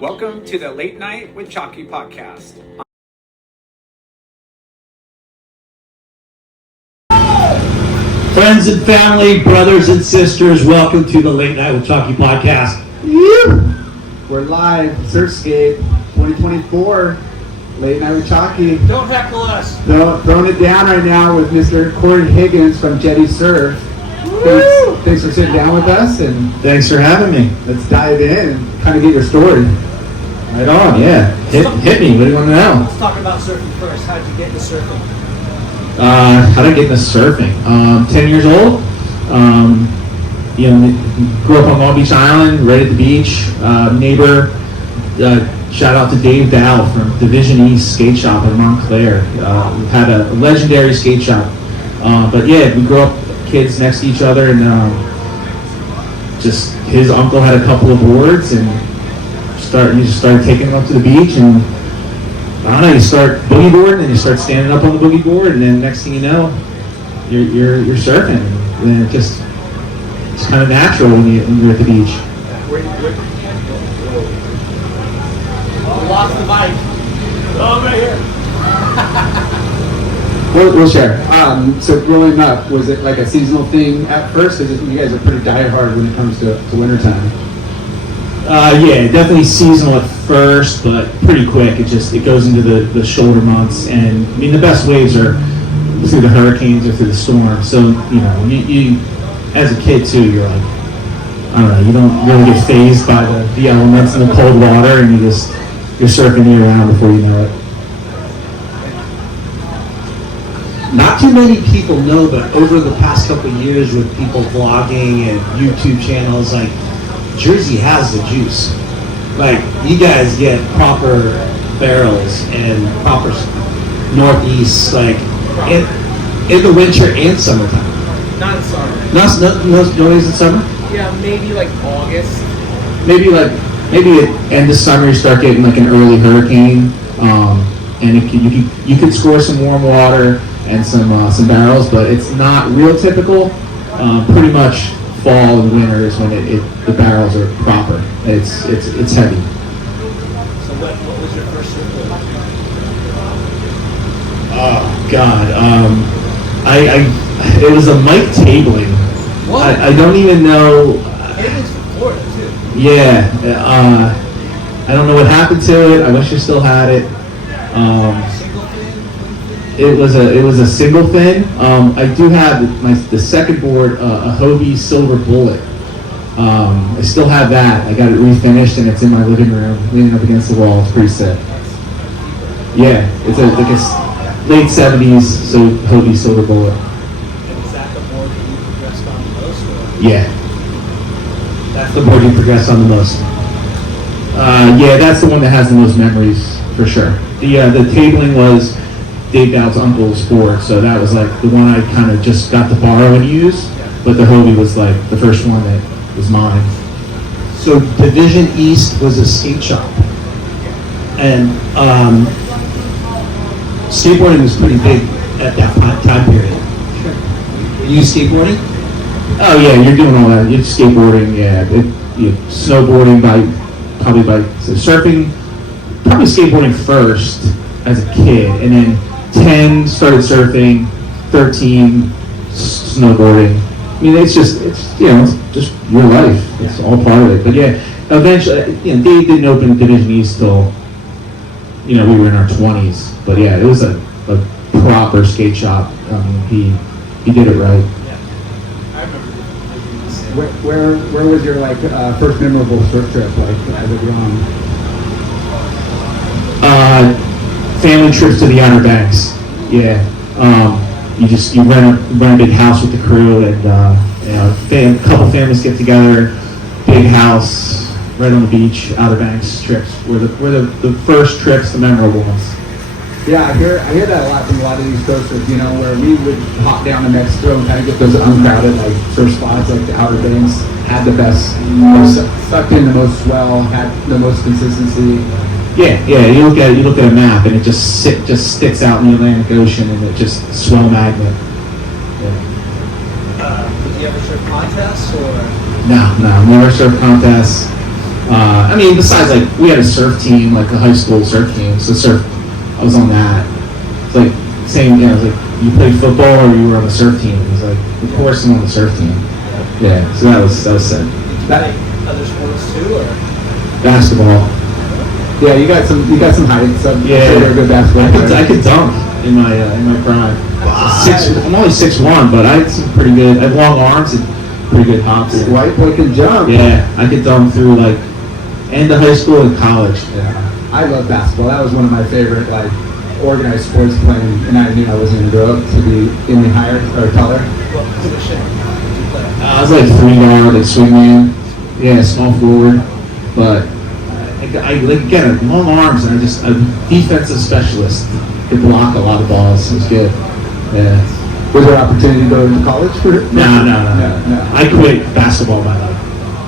Welcome to the Late Night with Chalky podcast. Friends and family, brothers and sisters, welcome to the Late Night with Chalky podcast. We're live, SurfScape 2024, Late Night with Chalky. Don't heckle us. Throwing it down right now with Mr. Corey Higgins from Jetty Surf. Thanks for sitting down with us, and Thanks for having me. let's dive in and kind of get your story. Right on, yeah. Hit me. What do you want to know? Let's talk about surfing first. How did you get into surfing? How did I get into surfing? 10 years old. Grew up on Long Beach Island, right at the beach. Neighbor, shout out to Dave Dow from Division East Skate Shop in Montclair. We've had a legendary skate shop. But yeah, we grew up kids next to each other, and just his uncle had a couple of boards, and you just started taking them up to the beach, and I don't know, you start boogie boarding, and you start standing up on the boogie board, and then next thing you know, you're surfing, and then it's kind of natural when you're at the beach. Lost the bike. Over here. We'll share. So growing up, was it like a seasonal thing at first? Because you guys are pretty diehard when it comes to wintertime. Yeah, definitely seasonal at first, but pretty quick. It goes into the shoulder months, and I mean the best waves are through the hurricanes or through the storm. So you as a kid too, you're like, I don't know, you don't really get fazed by the elements and the cold water, and you're surfing year round before you know it. Not too many people know, but over the past couple of years with people vlogging and YouTube channels, like, Jersey has the juice. Like, you guys get proper barrels and proper northeast, like, in the winter and summertime. Not in summer. No days in summer? Yeah, maybe like August. Maybe at end of summer you start getting like an early hurricane, and you could score some warm water and some barrels, but it's not real typical. Pretty much fall and winter is when the barrels are proper. It's heavy. So what was your first surfboard? Oh God, it was a Mike Tabling. What? I don't even know. Higgins from Florida too. Yeah, I don't know what happened to it. I wish I still had it. Single fin? It was a single fin. I do have the second board, a Hobie Silver Bullet. I still have that. I got it refinished, and it's in my living room, leaning up against the wall. It's pretty sick. Yeah, it's like a late 70s, so Hobie Silver Bullet. And is that the board that you progressed on the most? Or? Yeah, that's the board you progress on the most. Yeah, that's the one that has the most memories for sure. The tabling was Dave Dowd's uncle's board, so that was like the one I kind of just got to borrow and use, but the Hobie was like the first one that was mine. So Division East was a skate shop, and skateboarding was pretty big at that time period. Were you skateboarding? Oh yeah, you're doing all that. You're skateboarding, yeah. Snowboarding surfing, probably skateboarding first as a kid, and then 10 started surfing, 13 snowboarding. I mean, it's just your life. It's all part of it. But yeah, eventually, Dave didn't open Division East till we were in our 20s. But yeah, it was a proper skate shop. He did it right. I remember. Where was your first memorable surf trip as a young? Family trips to the Outer Banks. Yeah. You rent a big house with the crew, and a couple families get together, big house right on the beach. Outer Banks trips were the first trips, the memorable ones. Yeah, I hear that a lot from a lot of these coasters, where we would hop down to Mexico and kind of get those uncrowded surf spots, like the Outer Banks had the best, sucked in the most swell, had the most consistency. Yeah. You look at a map, and it just sticks out in the Atlantic Ocean, and it just swell magnet. Yeah. Did you ever surf contests or? No, never surf contests. I mean, besides like we had a surf team, like a high school surf team. So I was on that. It's like same. Yeah, it was like you played football or you were on the surf team. It was like, of course, I'm on the surf team. Yeah. So that was sick. That other sports too, or? Basketball. Yeah, you got some height. So Yeah, you're a good basketball player. I could dunk in my prime. I'm only 6'1", but I had some pretty good. I have long arms and pretty good hops. White boy can jump. Yeah, I could dunk through like end of high school and college. Yeah, I love basketball. That was one of my favorite like organized sports playing, and I knew I was going to grow up to be any higher or taller. What position did you play? I was like 3-guard, like swingman. Yeah, small forward, but I like again long arms and I'm a defensive specialist. Could block a lot of balls. It was good. Yeah. Was there opportunity to go to college for it? No. I quit basketball by like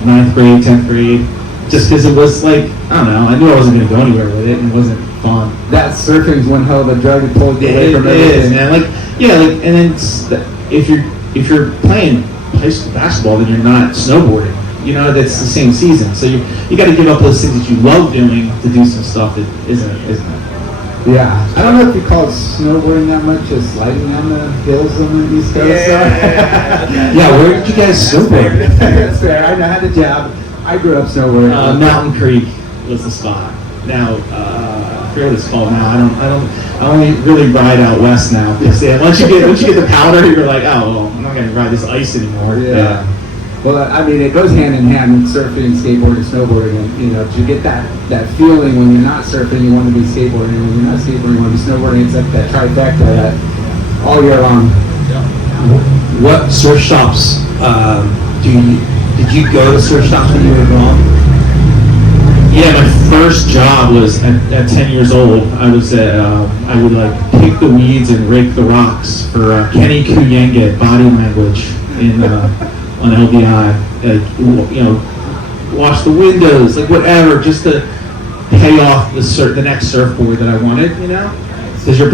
9th grade, 10th grade, just because it was like, I don't know, I knew I wasn't going to go anywhere with it and it wasn't fun. That surfing's one hell of a drug to pull you away from It is, everything. man. And then if you're playing high school basketball, then you're not snowboarding. You know, that's the same season. So you got to give up those things that you love doing to do some stuff that isn't. Yeah, I don't know if you call it snowboarding that much, just sliding down the hills on the East Coast. Yeah, where did you guys snowboard? That's fair. I had a job. I grew up snowboarding. Mountain Creek was the spot. Now, I forget what it's called now. I only really ride out west now. Because once you get the powder, you're like, oh, well, I'm not going to ride this ice anymore. Yeah. Well, I mean, it goes hand in hand with surfing, skateboarding, snowboarding, and you know, to get that feeling when you're not surfing, you want to be skateboarding, and when you're not skateboarding, you want to be snowboarding. It's like that trifecta that all year long. What surf shops did you go to surf shops when you were growing? Yeah, my first job was at 10 years old. I was I would like pick the weeds and rake the rocks for Kenny Kuyenge at Body Language in on LBI. You know, wash the windows, like whatever, just to pay off the next surfboard that I wanted. You know, because you're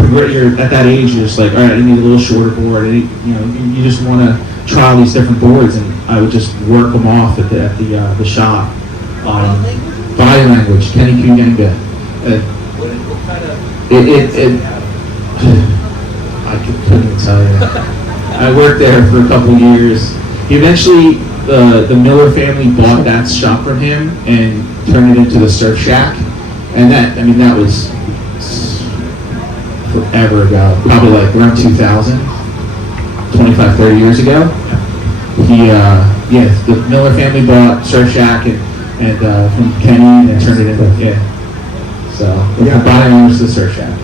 at that age, you're just like, all right, I need a little shorter board. You know, you just want to try all these different boards, and I would just work them off at the shop. Body Language, Kenny Kuyenge. What kind of? I couldn't tell you. I worked there for a couple of years. Eventually, the Miller family bought that shop from him and turned it into the Surf Shack. And that was forever ago. Probably like around 2000, 25, 30 years ago. The Miller family bought Surf Shack and from Kenny and turned it into, So, from Body Language to the Surf Shack.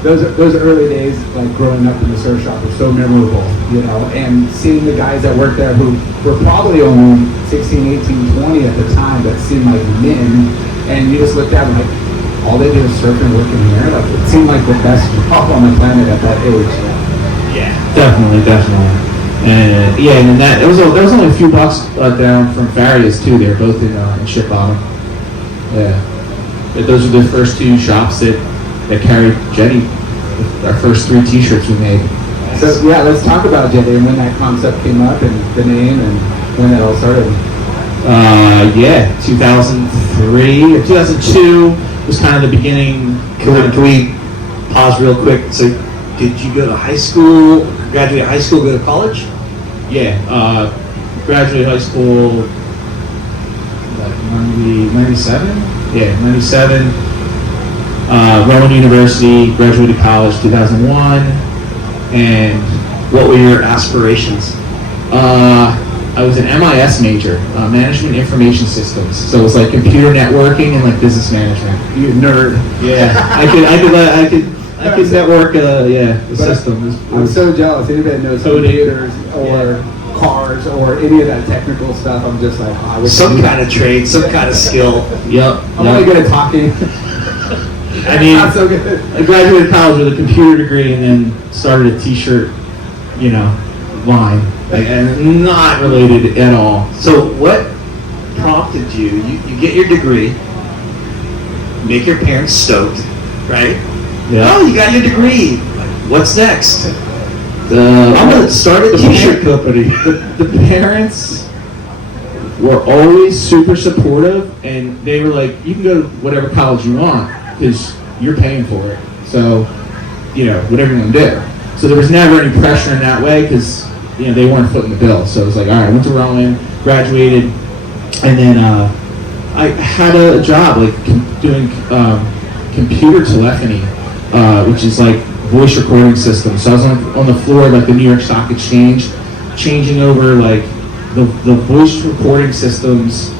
Those early days, like growing up in the surf shop, were so memorable, you know, and seeing the guys that worked there who were probably only 16, 18, 20 at the time, that seemed like men, and you just looked at them like, all they do is surf and work in here. Like, it seemed like the best job on the planet at that age. Yeah, definitely. And and then there was only a few blocks down from Farias too. They're both in Ship Bottom. Yeah, but those are the first two shops that carried Jetty. Our first 3 T-shirts we made. So yeah, let's talk about Jetty and when that concept came up and the name and when it all started. 2003 or 2002 was kind of the beginning. Can we pause real quick? So, did you go to high school, graduate high school, go to college? Yeah, graduated high school like 97? Yeah, 97. Rowan University, graduated college 2001. And What were your aspirations? I was an MIS major, Management Information Systems. So it was like computer networking and like business management. You nerd. Yeah, I could network. The system. I'm so jealous. Anybody that knows Coding. computers or cars or any of that technical stuff, I'm just like, I wish Some kind of trade, some kind of skill. Yep. I'm only good at talking. I mean, Not so good. I graduated college with a computer degree and then started a T-shirt, line, and not related at all. So what prompted you? You get your degree, make your parents stoked, right? Yeah. Oh, you got your degree. What's next? I'm going to start a T-shirt company. The parents, were always super supportive, and they were like, you can go to whatever college you want because you're paying for it. So, whatever you want to do. So there was never any pressure in that way because, they weren't footing the bill. So it was like, all right, I went to Rowan, graduated, and then I had a job like doing computer telephony, which is like voice recording systems. So I was on the floor of like the New York Stock Exchange, changing over like the voice recording systems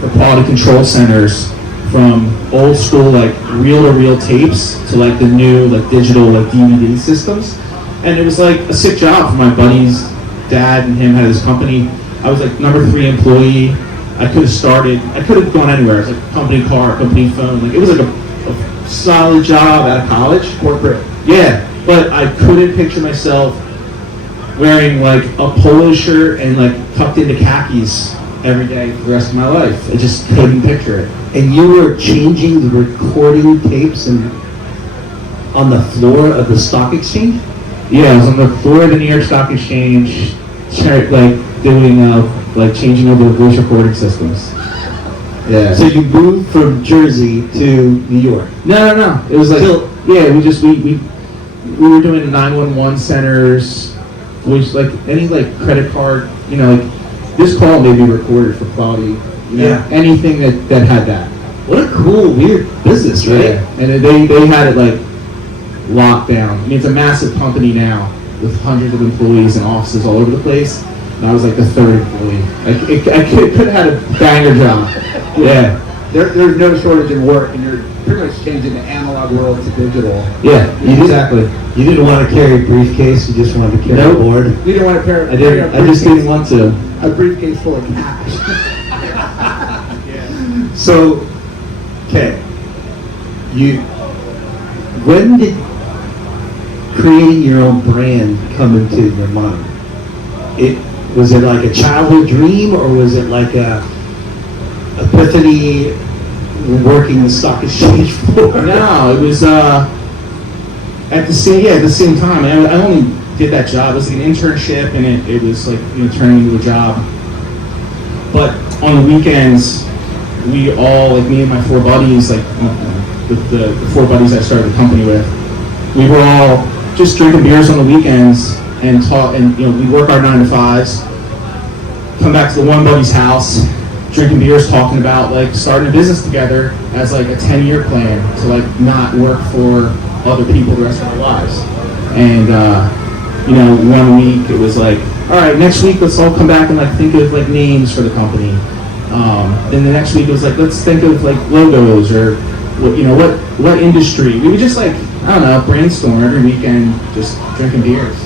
for quality control centers from old school like reel-to-reel tapes to like the new like digital like DVD systems. And it was like a sick job for my buddy's dad, and him had his company. I was like number 3 employee. I could have gone anywhere. It was like company car, company phone. Like it was like a solid job out of college. Corporate. Yeah, but I couldn't picture myself wearing like a polo shirt and like tucked into khakis every day for the rest of my life. I just couldn't picture it. And you were changing the recording tapes and on the floor of the stock exchange? Yeah, I was on the floor of the New York Stock Exchange, like doing like changing over the voice recording systems. Yeah. So you moved from Jersey to New York? No. It was like we were doing 911 centers, which like any like credit card, like this call may be recorded for quality. Anything that had that. What a cool, weird business, right? Yeah. And they had it like locked down. I mean, it's a massive company now with hundreds of employees and offices all over the place. And I was like the 3rd employee. I could have had a banger job. Yeah. There's no shortage in work, and you're pretty much changing the analog world to digital. Yeah, exactly. You didn't want to carry a briefcase, you just wanted to carry a board? You didn't want to carry I just didn't want to. a briefcase full of cash. So, okay, when did creating your own brand come into your mind? Was it like a childhood dream, or was it like a epiphany working the stock exchange floor? No, it was at the same time. I only did that job. It was like an internship, and it was like turning into a job. But on the weekends, we all, like me and my 4 buddies, like the 4 buddies I started the company with, we were all just drinking beers on the weekends and talk, and we work our 9 to 5s, come back to the one buddy's house, drinking beers, talking about like starting a business together as like a 10-year plan to like not work for other people the rest of our lives. And one week it was like, all right, next week let's all come back and like think of like names for the company. Then the next week it was like, let's think of like logos or what industry. We would just like, I don't know, brainstorm every weekend, just drinking beers.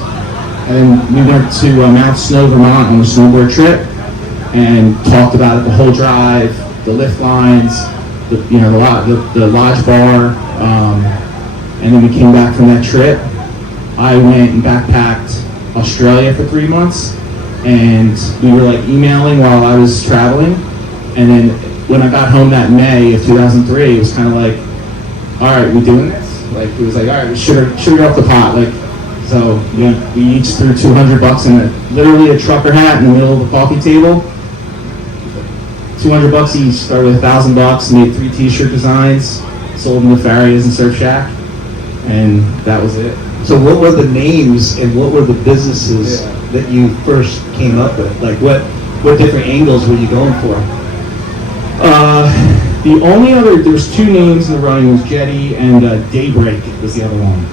And then we went to Mount Snow, Vermont on a snowboard trip and talked about it the whole drive, the lift lines, the lodge bar, and then we came back from that trip. I went and backpacked Australia for 3 months, and we were like emailing while I was traveling. And then when I got home that May of 2003, it was kind of like, all right, we doing this? Like, it was like, all right, we sugar off the pot. Like, so we each threw $200 in literally a trucker hat in the middle of the coffee table. $200 each. Started with $1,000. Made 3 T-shirt designs. Sold them to Farriers and Surf Shack, and that was it. So what were the names and what were the businesses that you first came up with? Like what different angles were you going for? The only other, there was 2 names in the running, was Jetty and Daybreak was the other one.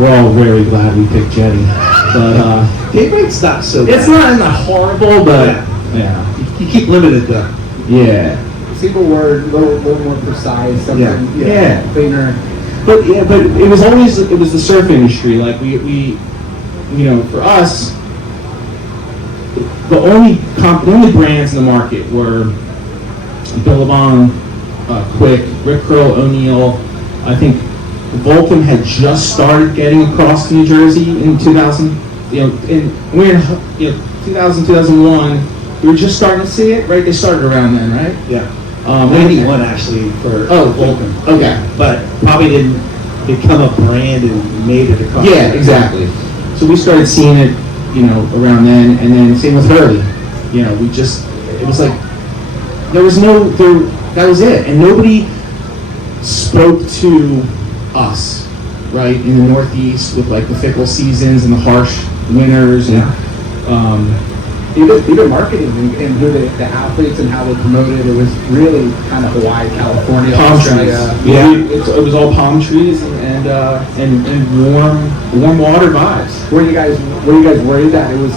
We're all very glad we picked Jetty. But Daybreak's not so bad. It's not horrible, but yeah. You keep limited though. Yeah. Single word, a little more precise, something cleaner. But it was the surf industry. Like we for us, the only brands in the market were Billabong, Quick, Rip Curl, O'Neill. I think Vulcan had just started getting across to New Jersey in 2000. We're in 2000, 2001. We were just starting to see it, right? They started around then, right? Yeah. 91 actually for Vulcan. Okay. But probably didn't become a brand and made it across. Yeah, exactly. So we started seeing it, around then, and then same with Hurley. You know, it was like, that was it. And nobody spoke to us, right, in the Northeast with like the fickle seasons and the harsh winters and even marketing and who the athletes and how they promoted. It was really kind of Hawaii, California, palm Australia. trees. Yeah, it was all palm trees and warm water vibes. Were you guys worried that it was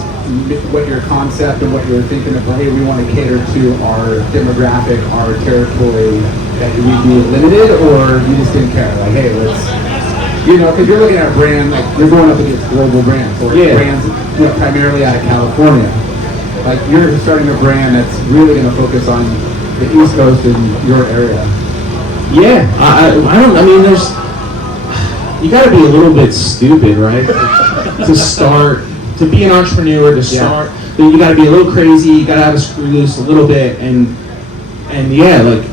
what your concept and what you were thinking of? Hey, we want to cater to our demographic, our territory, that we'd be limited, or you just didn't care? Like, hey, let's, because you're looking at a brand, like you're going up against global brands, or brands primarily out of California. Like you're starting a brand that's really going to focus on the East Coast and your area. Yeah, I mean, you got to be a little bit stupid, right? To be an entrepreneur, to start, you got to be a little crazy, you got to have a screw loose a little bit, and yeah, like,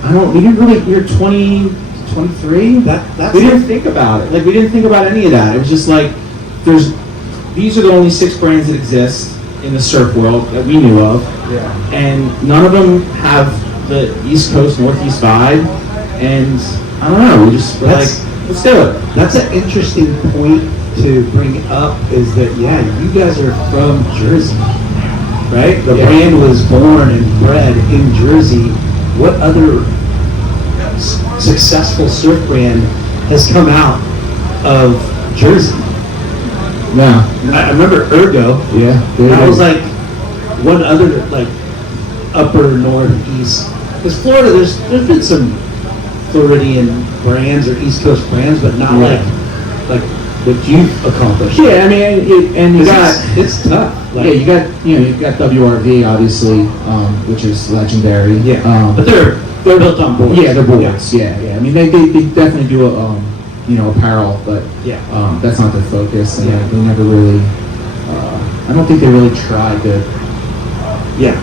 you're 20, 23? We didn't think about it. Like, we didn't think about any of that. It was just like, these are the only 6 brands that exist in the surf world that we knew of, and none of them have the East Coast, Northeast vibe, and I don't know, we just were like, let's do it. That's an interesting point to bring up, is that, you guys are from Jersey, right? The brand was born and bred in Jersey. What other successful surf brand has come out of Jersey? No. I remember Ergo. Yeah. That was like one other, like, upper northeast. Because Florida, there's been some Floridian brands or East Coast brands, but not like what you've accomplished. Yeah, I mean, and you got, it's tough. Like, you got WRV obviously, which is legendary. Yeah. But they're built on boards. Yeah, they're boards. Yeah. I mean, they definitely do apparel, but that's not their focus, and they never really. I don't think they really tried to. Yeah.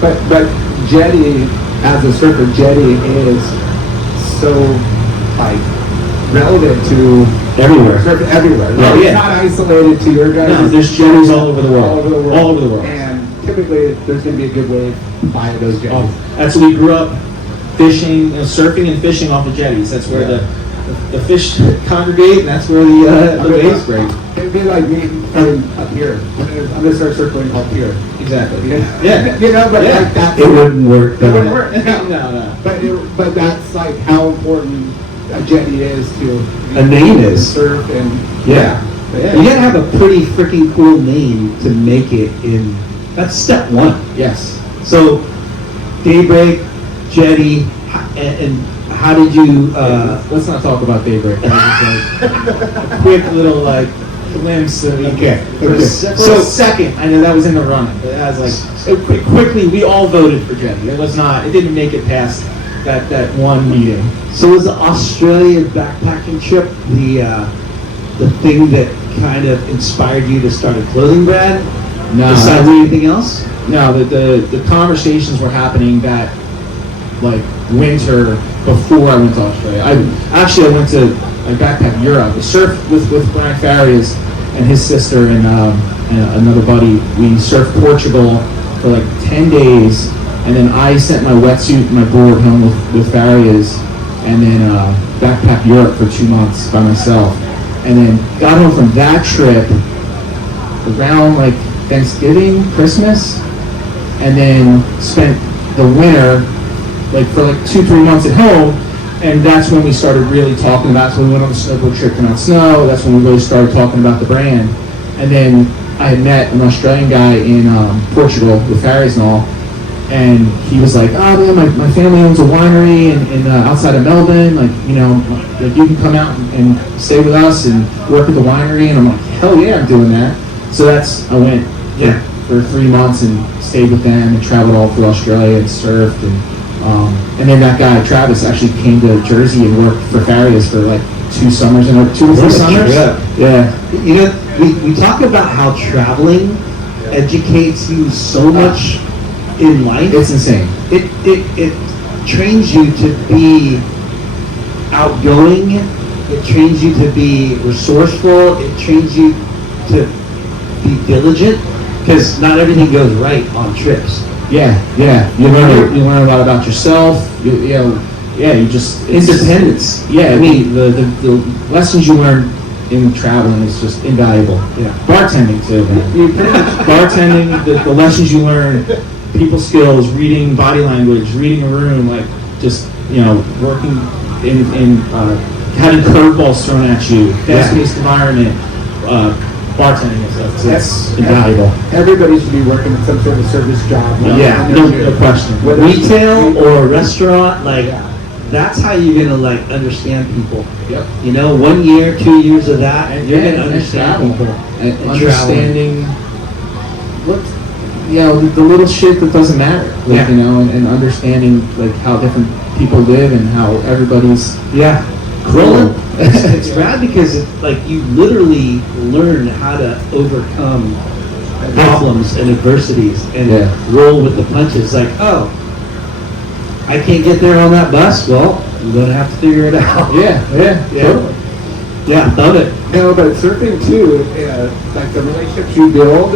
But jetty, as a surfer, jetty is so like relevant to everywhere. Surf everywhere. Oh, It's not isolated to your guys. No, there's jetties all over the world. All over the world. And typically, there's going to be a good way to buy those jetties. That's we grew up fishing, surfing and fishing off of jetties. That's where the fish congregate, and that's where the waves break. It'd be like me coming up here. I'm going to start circling up here. Exactly. Yeah. But like that. It wouldn't work. It wouldn't work. No. But that's like how important a jetty is to a name is surf and you gotta have a pretty freaking cool name to make it in. That's step one. Yes. So Daybreak, jetty, and how did you? Let's not talk about Daybreak. That was just like a quick little glimpse of For a second, I know that was in the running, but that was like quickly. We all voted for jetty. It was not. It didn't make it past that one meeting. So was the Australia backpacking trip the thing that kind of inspired you to start a clothing brand? No. Besides anything else? No, the conversations were happening that like winter before I went to Australia. I went to backpack Europe. I surfed with Grant Ellis and his sister and another buddy. We surfed Portugal for like 10 days. And then I sent my wetsuit and my board home with Farias, and then backpacked Europe for 2 months by myself. And then got home from that trip around like Thanksgiving, Christmas, and then spent the winter for 2-3 months at home. And that's when we started really talking about, so we went on the snowboard trip to Mount Snow. That's when we really started talking about the brand. And then I had met an Australian guy in Portugal with Farias and all. And he was like, oh man, my family owns a winery in outside of Melbourne. You can come out and stay with us and work at the winery. And I'm like, hell yeah, I'm doing that. So I went for 3 months and stayed with them and traveled all through Australia and surfed. And then that guy, Travis, actually came to Jersey and worked for Farias for 2 summers and 2 or 3 summers. Yeah. We talk about how traveling educates you so much in life. It's insane. It trains you to be outgoing. It trains you to be resourceful. It trains you to be diligent. because not everything goes right on trips. Yeah. You learn a lot about yourself. You just Independence. Yeah, I mean the lessons you learn in traveling is just invaluable. Yeah. Bartending too, man. Bartending, the lessons you learn, people skills, reading body language, reading a room, like just working in having curveballs thrown at you, fast-paced environment. Bartending is invaluable. Everybody should be working in some sort of service job. Yeah, no question. Whether it's Retail or a restaurant, like that's how you're gonna like understand people. Yep. 1 year, 2 years of that, and you're gonna and understand travel. people. And And understanding what the little shit that doesn't matter. Like, and understanding like how different people live and how everybody's Yeah. Well, it's rad because like you literally learn how to overcome problems and adversities and roll with the punches. Like, oh, I can't get there on that bus. Well, I'm gonna have to figure it out. Totally. Yeah, love it. No, but surfing too, like the relationships you build,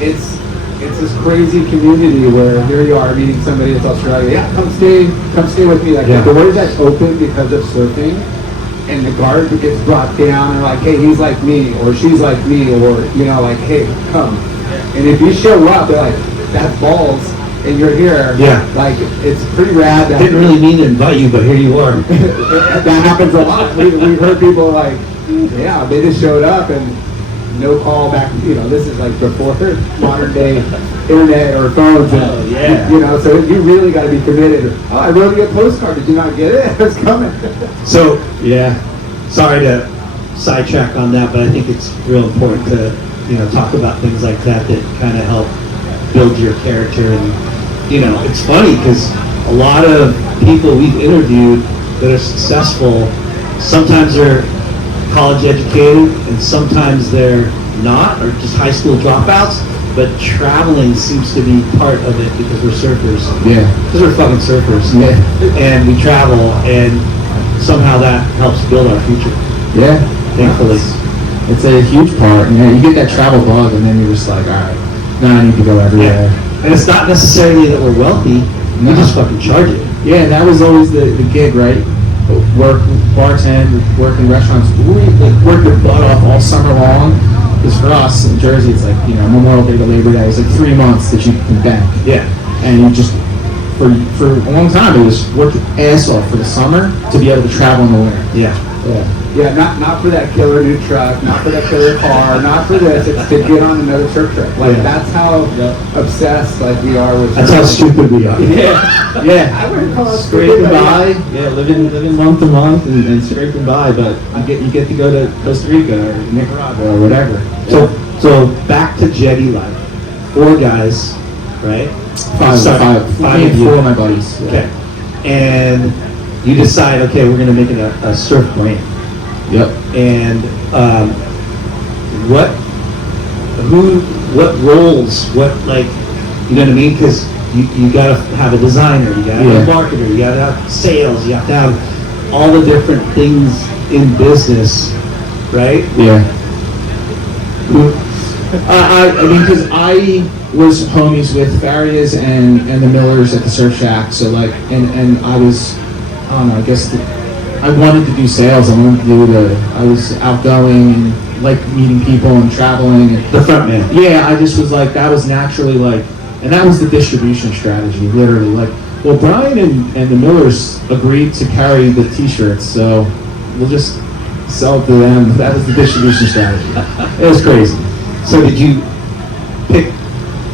it's this crazy community where here you are meeting somebody that's Australia. Yeah, come stay with me. Like the doors that open because of surfing, and the guard gets brought down and like, hey, he's like me or she's like me, or like, hey, come. And if you show up, they're like, that's balls, and you're here. Yeah. Like it's pretty rad. That Didn't really mean to invite you, but here you are. that happens a lot. We've heard people like, yeah, they just showed up and no call back. This is like before modern day internet or phones. And, so you really got to be committed. Oh, I wrote you a postcard. Did you not get it? It's coming. So sorry to sidetrack on that, but I think it's real important to talk about things like that kind of help build your character. And it's funny because a lot of people we've interviewed that are successful, sometimes they're college educated and sometimes they're not, or just high school dropouts, but traveling seems to be part of it because we're surfers. Yeah. Because we're fucking surfers. Yeah. And we travel, and somehow that helps build our future. Yeah. Thankfully. It's a huge part. You get that travel bug and then you're just like, all right, now I need to go everywhere. And it's not necessarily that we're wealthy, we just fucking charge it. Yeah, and that was always the gig, right? Bartend, work in restaurants. We work your butt off all summer long. Because for us in Jersey, it's like, Memorial Day to Labor Day. It's like 3 months that you can bank. Yeah. And you just, for a long time, it was work your ass off for the summer to be able to travel in the winter. Yeah. Yeah, not for that killer new truck, not for that killer car, not for this. It's to get on another surf trip. Like that's how obsessed we are with. That's how stupid we are. Yeah. I wouldn't call it Scraping stupid, by, living month to month and scraping by, but you get to go to Costa Rica or Nicaragua or whatever. So back to jetty life. 4 guys, right? Five of you. 4 of my buddies. Okay. And you decide, okay, we're gonna make it a surf brand. Yep. And what roles, you know what I mean? Because you gotta have a designer, you gotta have a marketer, you gotta have sales, you have to have all the different things in business, right? Yeah. I mean, because I was homies with Farias and the Millers at the Surf Shack, so and I was, I don't know, I guess I wanted to do sales. I was outgoing and like meeting people and traveling. And, The front man. Yeah, I just was like, that was naturally and that was the distribution strategy, literally. Well, Brian and the Millers agreed to carry the t-shirts, so we'll just sell it to them. That was the distribution strategy. It was crazy. So did you pick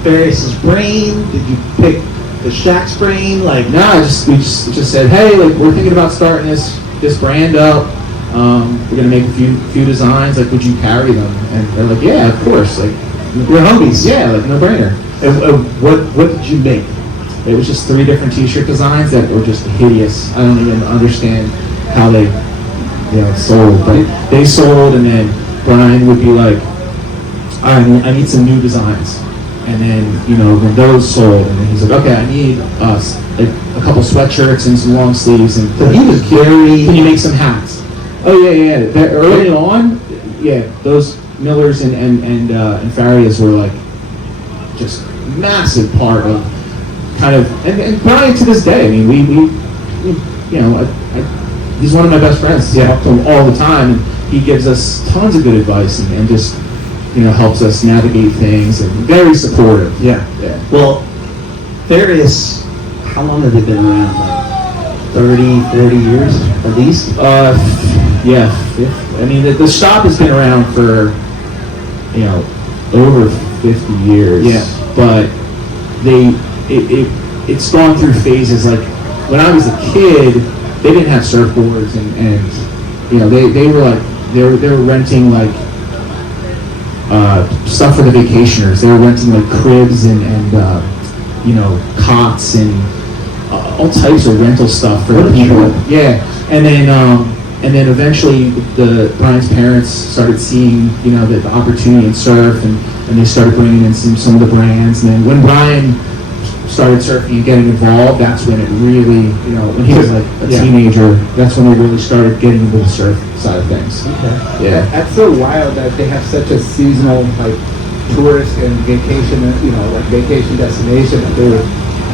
Farias's brain? Did you pick the Shack's brain? No, we just said, hey, we're thinking about starting this brand up. We're gonna make a few designs. Would you carry them? And they're like, yeah, of course. You're homies. Yeah, no brainer. And what did you make? It was just 3 different t-shirt designs that were just hideous. I don't even understand how they sold. But they sold, and then Brian would be like, I need some new designs. And then, when those sold, and then he's like, okay, I need a couple sweatshirts and some long sleeves. And So he was very... Can you make some hats? Oh, yeah. Early on, those Millers and Farias were just massive part of kind of, and Brian to this day, I mean, we you know, he's one of my best friends. I talk to him all the time, and he gives us tons of good advice and just, you know, helps us navigate things, and very supportive. Yeah. Well, Various, how long have they been around? Like 30, 40 years at least? Yeah. I mean, the shop has been around for, you know, over 50 years. Yeah. But it's gone through phases. Like when I was a kid, they didn't have surfboards, and you know, they were renting like stuff for the vacationers. They were renting like cribs and you know, cots and all types of rental stuff for the people. Yeah, and then eventually Brian's parents started seeing, you know, the opportunity in surf, and they started bringing in some of the brands. And then when Brian started surfing and getting involved, that's when it really, you know, when he was like a teenager, that's when we really started getting into the surf side of things. Okay. Yeah. That's so wild that they have such a seasonal, like, tourist and vacation, you know, like vacation destination, that they would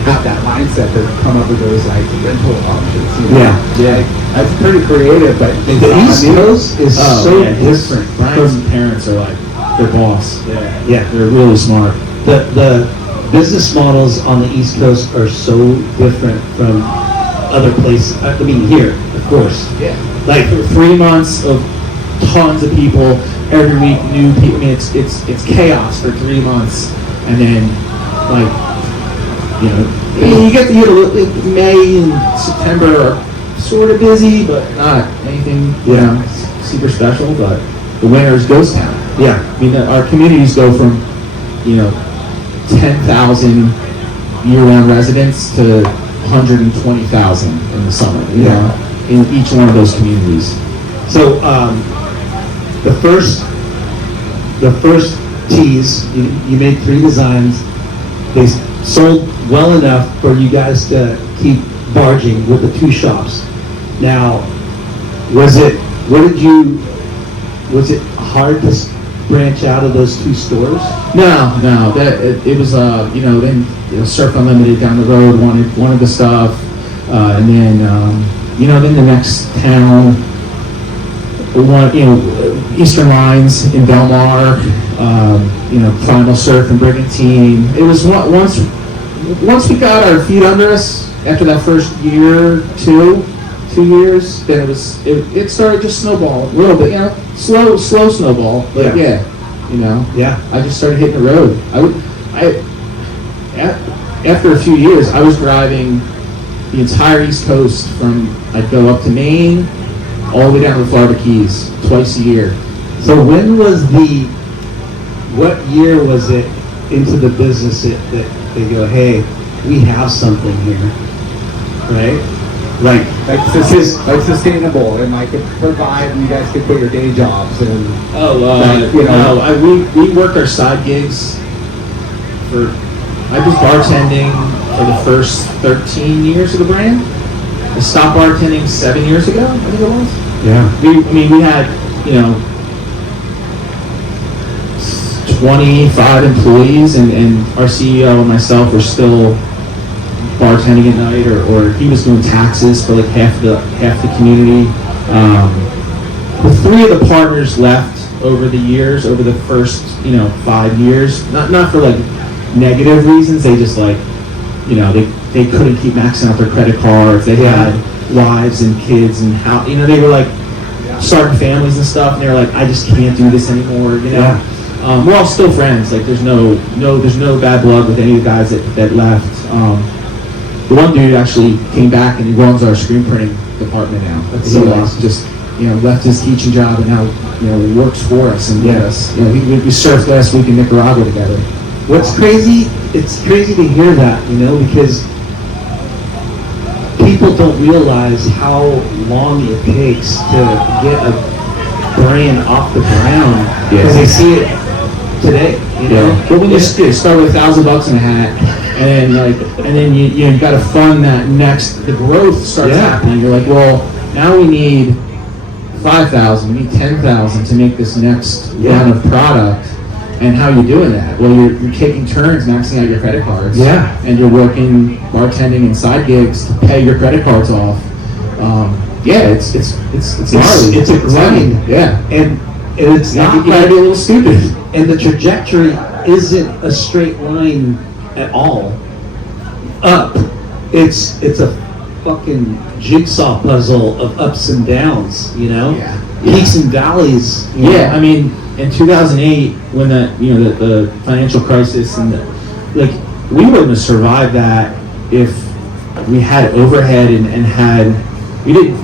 have that mindset to come up with those like rental options. You know? Yeah. Like, that's pretty creative, but The East Coast is so different. Brian's parents are like their boss. Yeah. They're really smart. The business models on the East Coast are so different from other places. I mean, here, of course. Yeah. Like 3 months of tons of people every week, new people. I mean, it's chaos for 3 months, and then like, you know, you get a little, May and September are sort of busy, but not anything, you know, super special. But the winter is ghost town. Yeah. I mean, our communities go from, you know, 10,000 year-round residents to 120,000 in the summer. You know, in each one of those communities. So the first tees, you made 3 designs. They sold well enough for you guys to keep barging with the 2 shops. Now, was it hard to branch out of those 2 stores? No. It was you know, then, you know, Surf Unlimited down the road wanted the stuff, and then you know, then the next town, you know, Eastern Lines in Belmar, you know, Primal Surf and Brigantine. It was once we got our feet under us after that first year, 2 years, then it started just snowball a little bit, you know, slow snowball, but you know, I just started hitting the road. After a few years, I was driving the entire East Coast I'd go up to Maine, all the way down to the Florida Keys, twice a year. So what year was it into the business that they go, hey, we have something here, right? Like sustainable, and like provide, and you guys can quit your day jobs and you know, we work our side gigs I was bartending for the first 13 years of the brand. I stopped bartending 7 years ago, I think it was. Yeah. We had, you know, 25 employees, and our CEO and myself were still bartending at night, or he was doing taxes for like half the community. The 3 of the partners left over the years, over the first, you know, 5 years, not for like negative reasons. They just, like, you know, they couldn't keep maxing out their credit cards. They had wives and kids, and how, you know, they were like starting families and stuff, and they were like, I just can't do this anymore, you know. We're all still friends. Like, there's no bad blood with any of the guys that left. The one dude actually came back, and he runs our screen printing department now. That's so awesome. Just, you know, left his teaching job, and now, you know, works for us and with us. You know, we surfed last week in Nicaragua together. What's crazy, it's crazy to hear that, you know, because people don't realize how long it takes to get a brand off the ground, because they see it today, you know. But when you start with $1,000 in a hat, and then you got to fund that the growth starts happening. You're like, well, now we need 5,000, we need 10,000 to make this next run of product. And how you doing that? Well, you're taking turns maxing out your credit cards. Yeah. And you're working bartending and side gigs to pay your credit cards off. It's gnarly. It's a grind. Yeah. And it's not You gotta be a little stupid. and the trajectory isn't a straight line at all up. It's a fucking jigsaw puzzle of ups and downs, you know? Yeah. Peaks and valleys. you know? Yeah, I mean, in 2008, when the financial crisis and we wouldn't have survived that if we had overhead and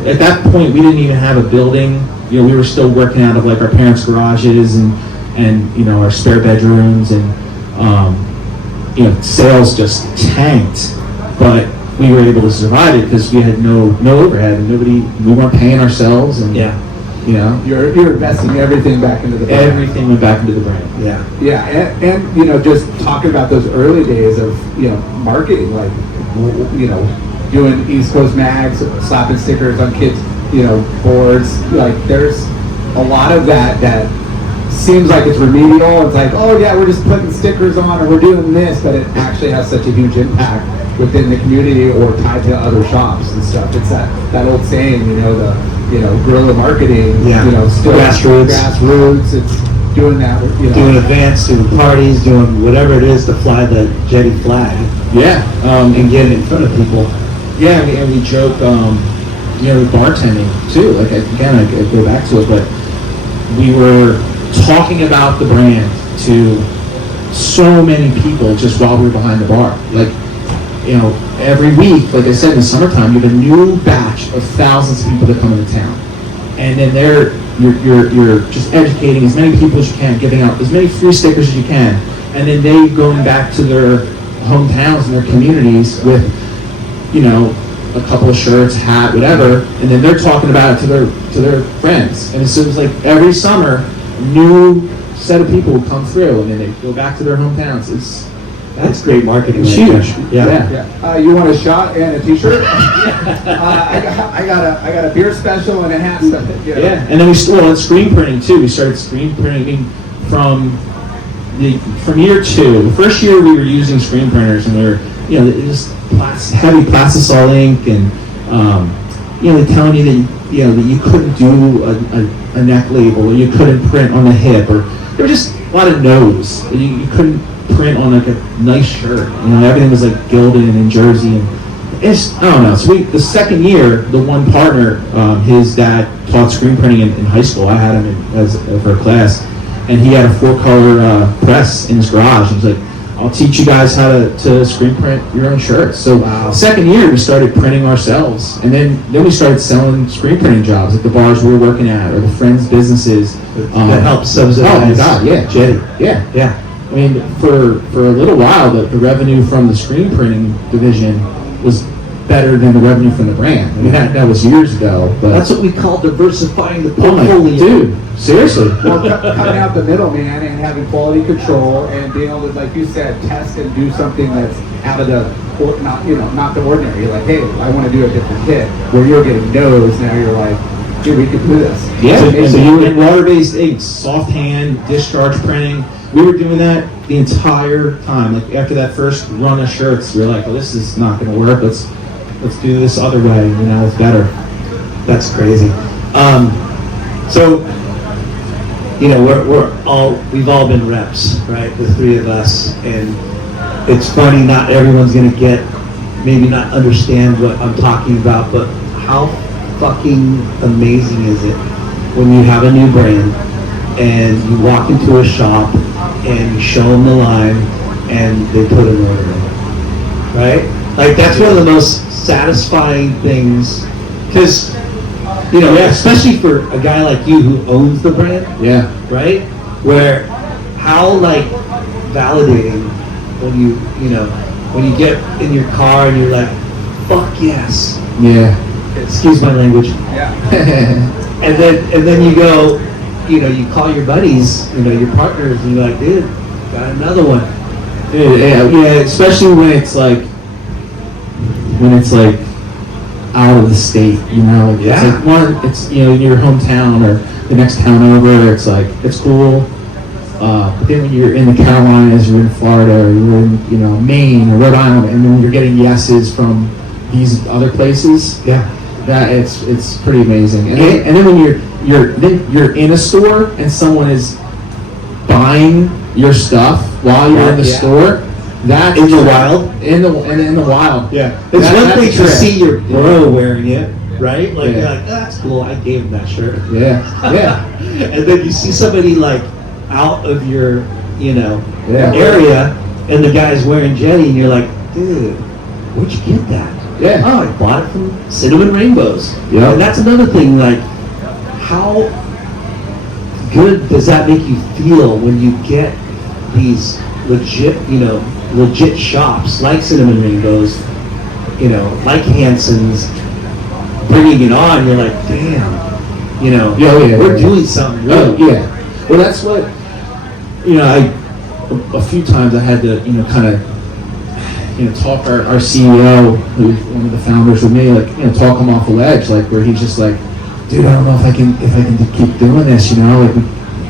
at that point we didn't even have a building. We were still working out of like our parents' garages and our spare bedrooms, and sales just tanked, but we were able to survive it because we had no overhead and we weren't paying ourselves, and You're investing everything back into the brand. everything went back into the brand. Yeah. Yeah, and just talking about those early days of marketing, like doing East Coast mags, slapping stickers on kids, boards. Like there's a lot of that seems like it's remedial. It's like, oh yeah, we're just putting stickers on or we're doing this, but it actually has such a huge impact within the community or tied to other shops and stuff. It's that old saying, guerrilla marketing. Yeah. Still grassroots. It's doing that. Doing events, doing parties, doing whatever it is to fly the jetty flag Yeah, and get it in front of people. yeah, and we joke, with bartending too. Like I go back to it, but we were talking about the brand to so many people just while we were behind the bar. Like, every week, like I said, in the summertime, you have a new batch of thousands of people that come into town, and then you're just educating as many people as you can, giving out as many free stickers as you can, and then they going back to their hometowns and their communities with, a couple of shirts, hat, whatever, and then they're talking about it to their friends, and so it was like every summer, a new set of people would come through, and then they go back to their hometowns. That's great marketing. It's right huge. there. Yeah. You want a shot and a T-shirt? I got a beer special and a hat special. Yeah, and then and screen printing too. We started screen printing from year 2. The first year we were using screen printers, and we were, just heavy plastisol ink, and they telling you that that you couldn't do a neck label, or you couldn't print on the hip, or there were just a lot of no's. You couldn't print on like a nice shirt. Everything was like gilded and in jersey, and I don't know. So the second year, the one partner, his dad taught screen printing in high school. I had him for a class, and he had a 4-color press in his garage. He was like, I'll teach you guys how to screen print your own shirts. So second year, we started printing ourselves, and then we started selling screen printing jobs at the bars we were working at, or the friends' businesses. That helps subsidize. Oh my God, yeah, Jetty. Yeah. I mean, for a little while, the revenue from the screen printing division was better than the revenue from the brand. I mean, that was years ago. But That's what we call diversifying the oh my, portfolio. dude, seriously. Well, cutting out the middleman and having quality control and being able to, like you said, test and do something that's out of not the ordinary. You're like, hey, I want to do a different kit. Where you're getting no's, now you're like, dude, we can do this. Yeah. So you were in water-based inks, soft hand, discharge printing. We were doing that the entire time. Like after that first run of shirts, we were like, well, this is not going to work. Let's do this other way. It's better. That's crazy. So, we've all been reps, right? The three of us, and it's funny. Not everyone's gonna maybe not understand what I'm talking about, but how fucking amazing is it when you have a new brand and you walk into a shop and you show them the line and they put an order in, right? Like that's one of the most satisfying things, because especially for a guy like you who owns the brand, right? Where how validating when you get in your car and you're like, fuck yes, excuse my language, and then you go, you call your buddies, your partners, and you're like, dude, got another one. Yeah, especially when it's like out of the state, Yeah. It's like in your hometown or the next town over. It's like it's cool, But then when you're in the Carolinas, you're in Florida, or you're in, you know, Maine or Rhode Island, and then you're getting yeses from these other places. Yeah. That it's pretty amazing. And then when you're in a store and someone is buying your stuff while you're in the store. That In the wild? In the wild. Yeah. It's That- one that's thing a to trip. see your bro wearing it, right? Like, Yeah. you're like, oh, that's cool, I gave him that shirt. Yeah. Yeah. And then you see somebody like out of your, you know, Yeah. area, and the guy's wearing Jetty, and you're like, dude, where'd you get that? Yeah. Oh, I bought it from Cinnamon Rainbows. Yeah. And that's another thing, like, how good does that make you feel when you get these legit shops like Cinnamon Rainbows, you know, like Hanson's, bringing it on? You're like, damn, you know, we're doing something Oh, really. yeah. Well, that's what, you know, a few times I had to, you know, kind of, you know, talk our CEO, who's one of the founders with me, like, you know, talk him off the ledge, like, where he's just like, dude, I don't know if I can keep doing this, you know, like,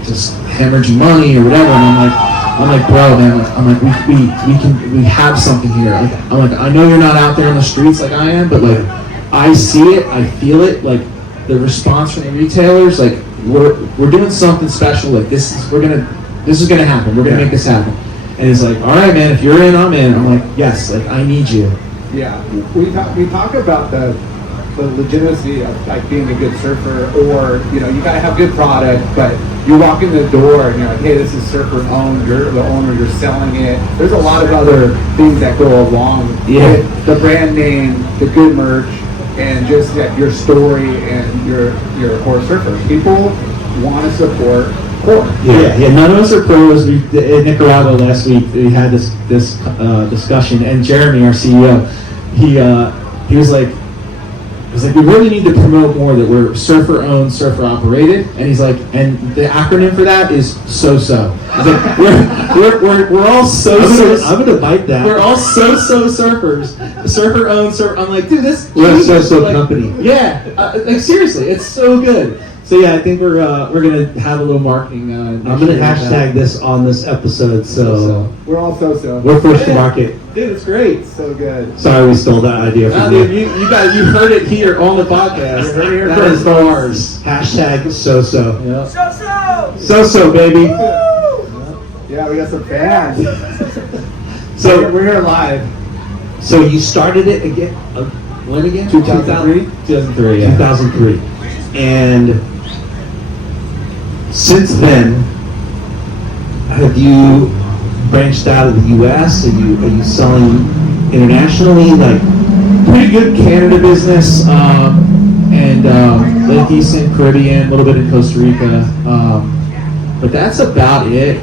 just hemorrhaging money or whatever. And I'm like, bro, man, we have something here. Like, I'm like, I know you're not out there in the streets like I am, but like, I see it, I feel it, like, the response from the retailers, like, we're doing something special. Like, this is gonna happen. We're gonna make this happen. And he's like, all right, man, if you're in, I'm in. I'm like, yes, like, I need you. Yeah, we talk about the legitimacy of like being a good surfer, or you know, you gotta have good product, but you walk in the door and you're like, hey, this is surfer owned, you're the owner, you're selling it. There's a lot of other things that go along with the brand name, the good merch, and just your story and your core surfers. People want to support core. Yeah. None of us are pros. In Nicaragua last week, we had this discussion, and Jeremy, our CEO, he was like, we really need to promote more that we're surfer owned, surfer operated, and he's like, and the acronym for that is so. He's like, we're all so. I'm gonna bite that. We're all so surfers, surfer owned, surfer. I'm like, dude, this. We're a so like, company. Yeah, like seriously, it's so good. So yeah, I think we're gonna have a little marketing. I'm gonna hashtag this on this episode, so We're all so. we're first to market. Dude, it's great. So good. Sorry, we stole that idea from Dude, you. you guys, you heard it here on the podcast. You heard it here That first. is ours. Hashtag so. Yeah. So, baby. Yeah, we got some fans. So, we're here live. so you started it again, when again? 2003? 2003. Yeah. 2003. And since then, have you branched out of the U.S.? Are you selling internationally? Like, Pretty good Canada business, and like decent Caribbean, a little bit in Costa Rica, but that's about it.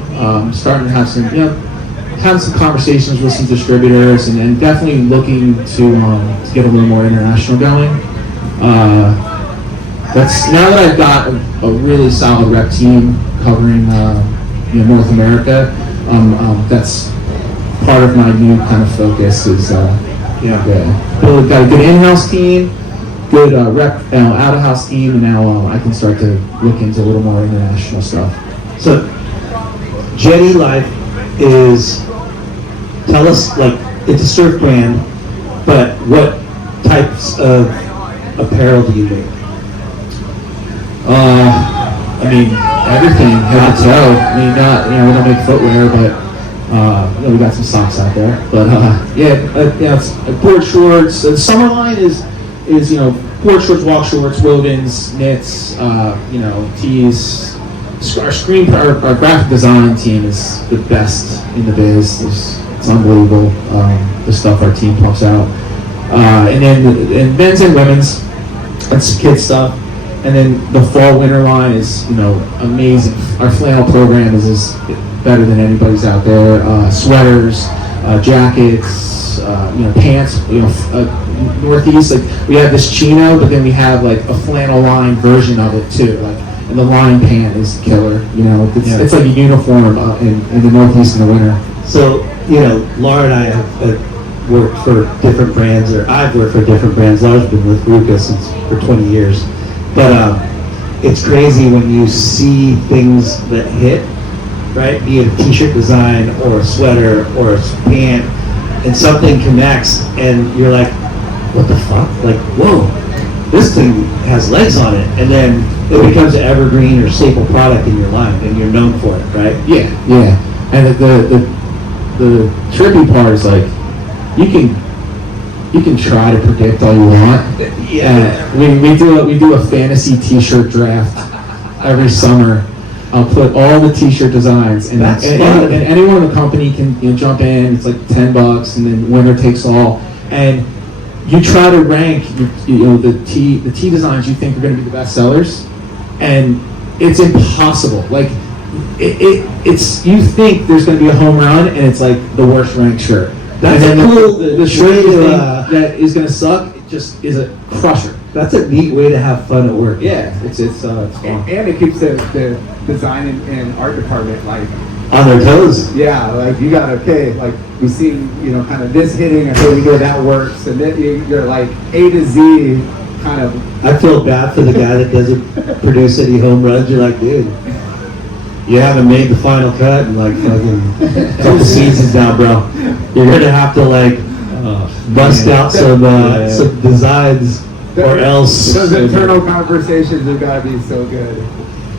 Starting to have some, having some conversations with some distributors, and definitely looking to get a little more international going. That's now that I've got a really solid rep team covering North America. That's part of my new kind of focus is we've got a good in-house team, good rep out-of-house team, and now I can start to look into a little more international stuff. so Jetty Life is, tell us, like, it's a surf brand, but what types of apparel do you make? I mean, everything, head to toe. I mean, not, we don't make footwear, but we got some socks out there. But it's board shorts. The summer line is board shorts, walk shorts, wovens, knits, tees. Our graphic design team is the best in the biz. It's unbelievable, the stuff our team pumps out. And then men's and women's, that's kid stuff. And then the fall winter line is, amazing. Our flannel program is better than anybody's out there. Sweaters, jackets, pants. Northeast, like we have this chino, but then we have like a flannel line version of it too. Like, and the line pant is killer. It's like a uniform in the Northeast in the winter. So, Laura and I have worked for different brands, or I've worked for different brands. Laura's been with Ruka for 20 years. But it's crazy when you see things that hit, right? Be it a t-shirt design or a sweater or a pant, and something connects, and you're like, what the fuck? Like, whoa, this thing has legs on it, and then it becomes an evergreen or staple product in your line, and you're known for it, right? Yeah, yeah. And the trippy part is like, you can try to predict all you want. Yeah. We do a fantasy T-shirt draft every summer. I'll put all the T-shirt designs, and anyone in the company can jump in. It's like $10, and then winner takes all. And you try to rank the T designs you think are going to be the best sellers, and it's impossible. Like it's you think there's going to be a home run, and it's like the worst ranked shirt. That's and then cool. The shirt you think that is going to suck, it just is a crusher. That's a neat way to have fun at work. Yeah, it's fun. And it keeps the design and art department like On their toes. yeah, like you got like we've seen kind of this hitting and we go that works, and then you're like A to Z kind of. I feel bad for the guy that doesn't produce any home runs. You're like, dude, you haven't made the final cut in like fucking couple seasons now, bro. You're gonna have to like bust out some designs, or else. Those internal conversations have got to be so good.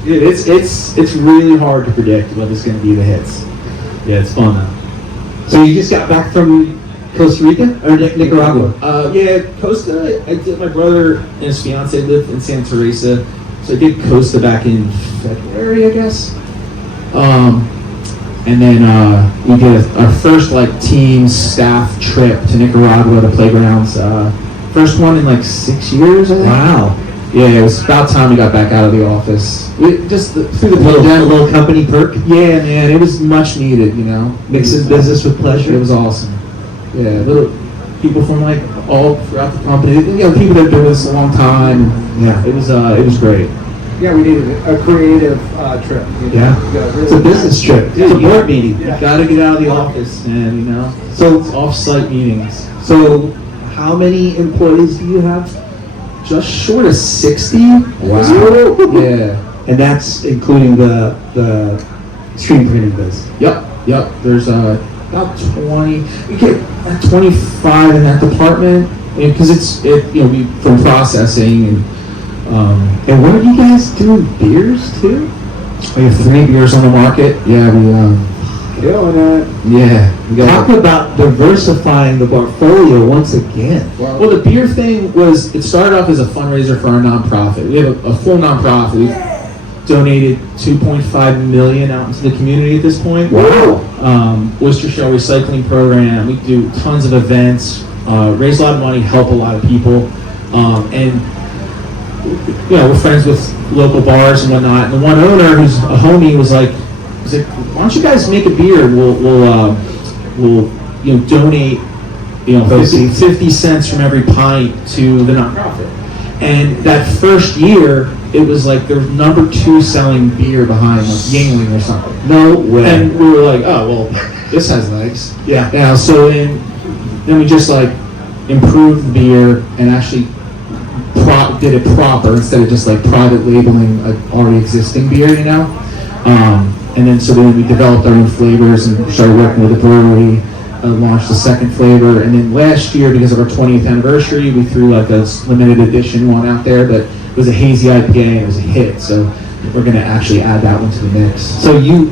Dude, it's really hard to predict what is going to be the hits. Yeah, it's fun though. So you just got back from Costa Rica or Nicaragua? Yeah, Costa. My brother and his fiance lived in Santa Teresa, so I did Costa back in February, I guess. And then we did our first like team staff trip to Nicaragua to playgrounds. First one in like 6 years, I think. Wow. Yeah, it was about time we got back out of the office. Through the A pandemic. little company perk. Yeah, man, it was much needed, Mixing business with pleasure. It was awesome. Yeah, little people from like all throughout the company. People that have been with us a long time. Yeah. It was great. Yeah, we needed a creative trip. Yeah. It's a business trip. It's a board meeting. You gotta get out of the office, and So it's off-site meetings. So how many employees do you have? Just short of 60. Wow. Yeah. And that's including the screen printing biz. Yep. There's about 20. We get 25 in that department because we from processing And what are you guys doing? Beers too? we have 3 beers on the market. Yeah, Killing it. we got. Talk about diversifying the portfolio once again. Well, the beer thing it started off as a fundraiser for our nonprofit. We have a full nonprofit. We've donated $2.5 million out into the community at this point. Wow. Oyster Shell Recycling Program. We do tons of events, raise a lot of money, help a lot of people, and we're friends with local bars and whatnot. And the one owner, who's a homie, was like, why don't you guys make a beer? We'll donate 50 cents from every pint to the nonprofit. And that first year, it was like their number 2 selling beer behind like Yingling or something. No way. And we were like, oh well, this has legs. Yeah. So then we just like improved the beer and actually did it proper instead of just like private labeling an already existing beer, And then we developed our own flavors and started working with a brewery, launched the second flavor, and then last year, because of our 20th anniversary, we threw like a limited edition one out there that was a hazy IPA and it was a hit. So we're going to actually add that one to the mix. So you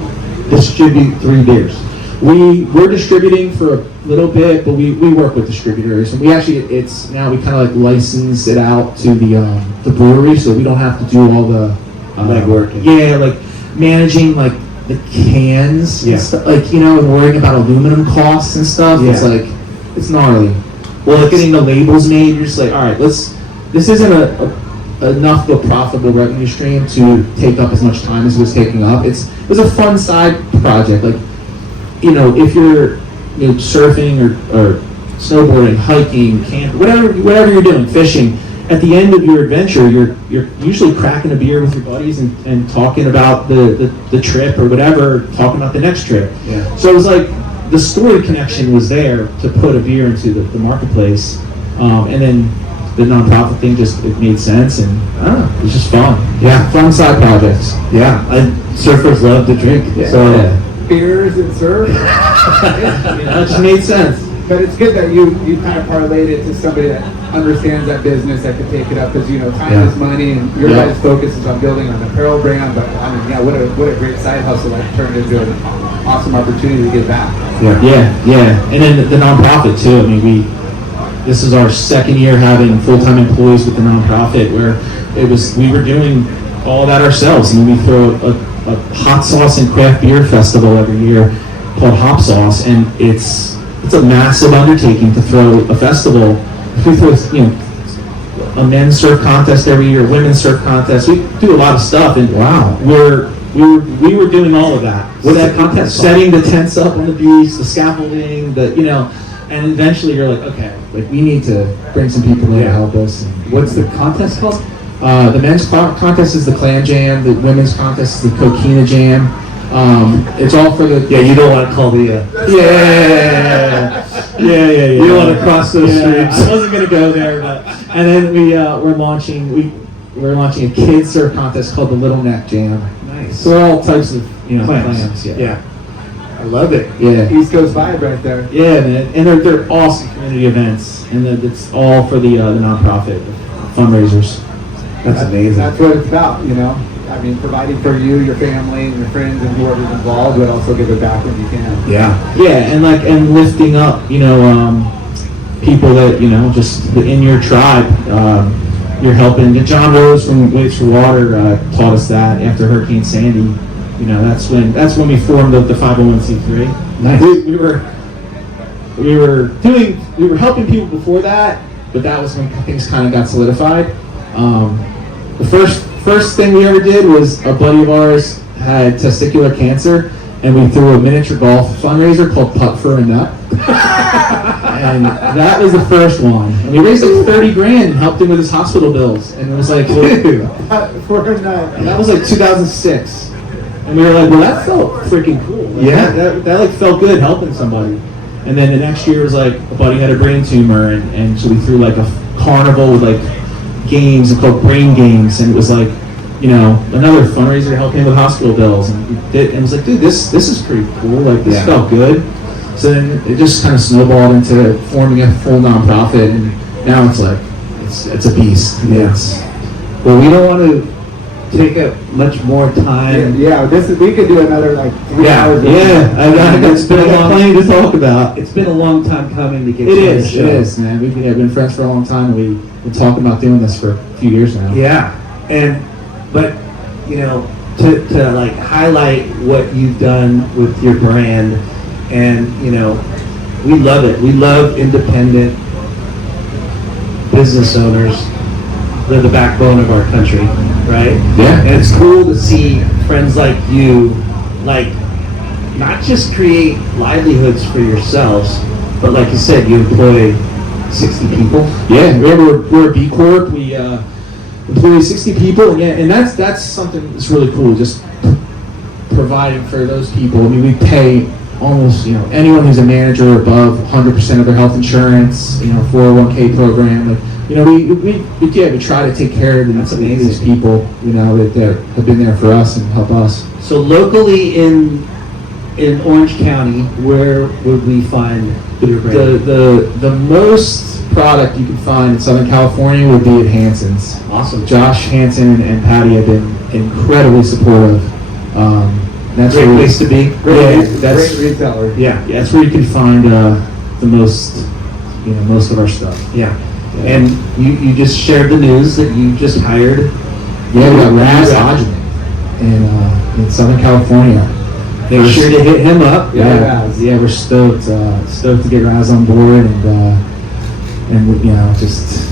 distribute 3 beers. We're distributing for a little bit, but we work with distributors, and we kind of like license it out to the brewery, so we don't have to do all the Legwork. Yeah, like managing like the cans, and stuff, and worrying about aluminum costs and stuff. Yeah. It's like it's gnarly. Well, like getting the labels made, you're just like, all right, this isn't enough of a profitable revenue stream to take up as much time as it was taking up. It was a fun side project, like. If you're surfing or snowboarding, hiking, camping, whatever you're doing, fishing, at the end of your adventure, you're usually cracking a beer with your buddies and talking about the trip or whatever, talking about the next trip. Yeah. So it was like the story connection was there to put a beer into the marketplace, and then the nonprofit thing it made sense, and I don't know, it's just fun. Yeah. Fun side projects. Yeah, surfers love to drink. Yeah. So Beers and surf. That just made sense. But it's good that you kind of parlayed it to somebody that understands that business, that can take it up, because time Yeah. is money, and your Yeah. guys' focus is on building an apparel brand. But I mean, yeah, what a great side hustle that turned into an awesome opportunity to give back. Yeah. And then the nonprofit too. I mean, this is our second year having full-time employees with the nonprofit, where we were doing all that ourselves. I mean, we throw a hot sauce and craft beer festival every year called Hop Sauce, and it's a massive undertaking to throw a festival. We throw a men's surf contest every year, women's surf contest. We do a lot of stuff, and Wow. we were doing all of that. What's that contest called? Setting the tents up on the beach, the scaffolding, and eventually you're like, okay, like we need to bring some people in to help us. And what's the contest called? the men's contest is the Clam Jam. The women's contest is the Coquina Jam. It's all for the Yeah, you don't want to call the. yeah. You don't want to cross those I streams. wasn't gonna go there, but and then we're launching a kids surf contest called the Little Neck Jam. Nice. So all types of clams. Yeah. I love it. Yeah. East Coast vibe right there. Yeah, man, and they're awesome community events, and it's all for the nonprofit fundraisers. That's amazing. That's what it's about, I mean, providing for you, your family, and your friends, and whoever's involved, but also give it back when you can. Yeah. Yeah, and lifting up, people that just in your tribe. You're helping. John Rose from Waves for Water taught us that after Hurricane Sandy. That's when we formed the 501c3. Nice. We were helping people before that, but that was when things kind of got solidified. The first thing we ever did was a buddy of ours had testicular cancer, and we threw a miniature golf fundraiser called Putt for a Nut. And that was the first one. And we raised like 30 grand and helped him with his hospital bills. And it was like, For a night. and that was like 2006. And we were like, well, that felt freaking cool. Like, Yeah. That like felt good helping somebody. And then the next year was like, a buddy had a brain tumor, and so we threw like a carnival with like games called Brain Games, and it was like, another fundraiser to help him with hospital bills. And we did, and it was like, dude, this is pretty cool. Like this felt good. So then it just kind of snowballed into forming a full nonprofit, and now it's like, it's a beast. Yeah. Well, we don't want to take up much more time. Yeah, we could do another 3 hours. It's been plenty to talk about. It's been a long time coming to get It to is, the show. it is, man. We've been friends for a long time. We've been talking about doing this for a few years now. Yeah, but to like highlight what you've done with your brand, and we love it. We love independent business owners. They're the backbone of our country, right? Yeah. And it's cool to see friends like you, not just create livelihoods for yourselves, but like you said, you employ 60 people. Yeah, we're a B Corp. We employ 60 people, and that's something that's really cool. Just providing for those people. I mean, we pay almost anyone who's a manager above 100% of their health insurance. 401k program. We try to take care of these people. That have been there for us and help us. So locally in Orange County, where would we find your brand? The most product you can find in Southern California would be at Hanson's. Awesome. Josh Hanson and Patty have been incredibly supportive. That's Great where place to be. Great that's retailer. yeah. That's where you can find the most of our stuff. Yeah. And you just shared the news that you just hired. Yeah, we got Raz Hodgman in Southern California. They were sure to hit him up. Yeah. Yeah, we're stoked to get Raz on board, and just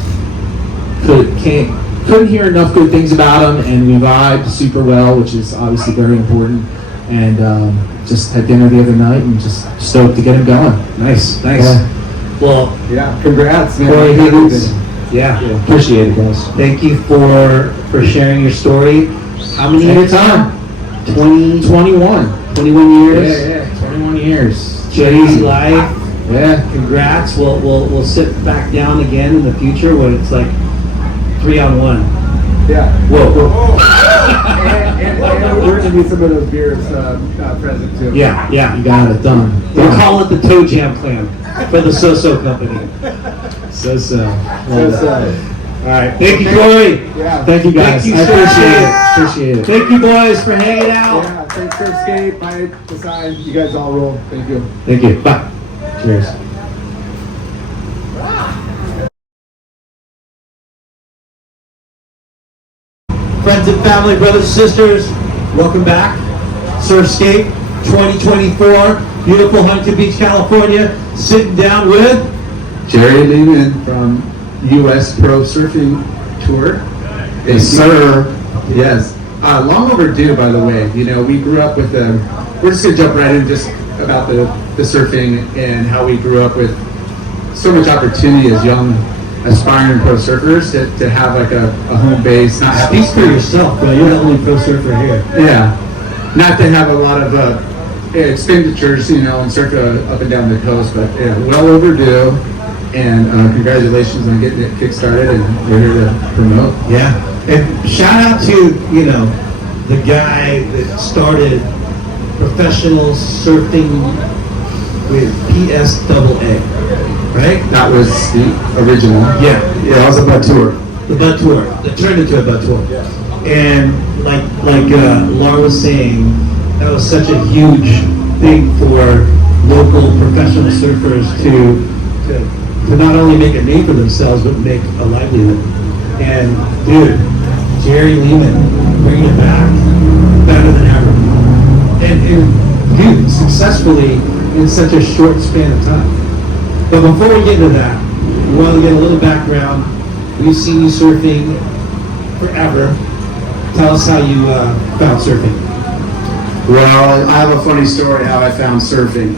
couldn't hear enough good things about him, and we vibed super well, which is obviously very important. And just had dinner the other night, and just stoked to get him going. Nice. Yeah. Well, Yeah, congrats, man. Corey Higgins. Yeah, Yeah. appreciate it, guys. Thank you for sharing your story. How many years? Anytime. 21 21. years. Yeah, 21 years. Crazy life. Yeah. Congrats. We'll sit back down again in the future when it's like 3-on-1. Yeah. Whoa. And we're gonna need some of those beers present too. Yeah, you Got it done. We'll call it the Toe Jam Clan for the So-So Company. So. So, All right. Thank you, Corey. yeah. Thank you guys. Thank you, I Surfscape. appreciate it. Thank you, boys, for hanging out. Yeah, thanks SurfScape. I decide you guys all roll. Thank you. Thank you. Bye. Cheers. Friends and family, brothers and sisters, welcome back. Surfscape 2024, beautiful Huntington Beach, California. Sitting down with Jerry Lehman from US Pro Surfing Tour. Yes, sir. Yes. Long overdue, by the way. You know, we grew up with we're just going to jump right in just about the surfing and how we grew up with so much opportunity as young aspiring pro surfers to have like a home base. Not have Speak for yourself, bro. You're the only pro surfer here. Yeah. Not to have a lot of expenditures, you know, and surf up and down the coast, but yeah, well overdue. And congratulations on getting it kick-started, and we're here to promote. Yeah. And shout out to, the guy that started professional surfing with PSAA, right? That was the original. Yeah. Yeah, that was a Bud Tour. The Bud Tour. That turned into a Bud Tour. And like Laura was saying, that was such a huge thing for local professional surfers to not only make a name for themselves, but make a livelihood. And dude, Jerry Lehman bringing it back better than ever. And dude, successfully in such a short span of time. But before we get into that, we want to get a little background. We've seen you surfing forever. Tell us how you found surfing. Well, I have a funny story how I found surfing.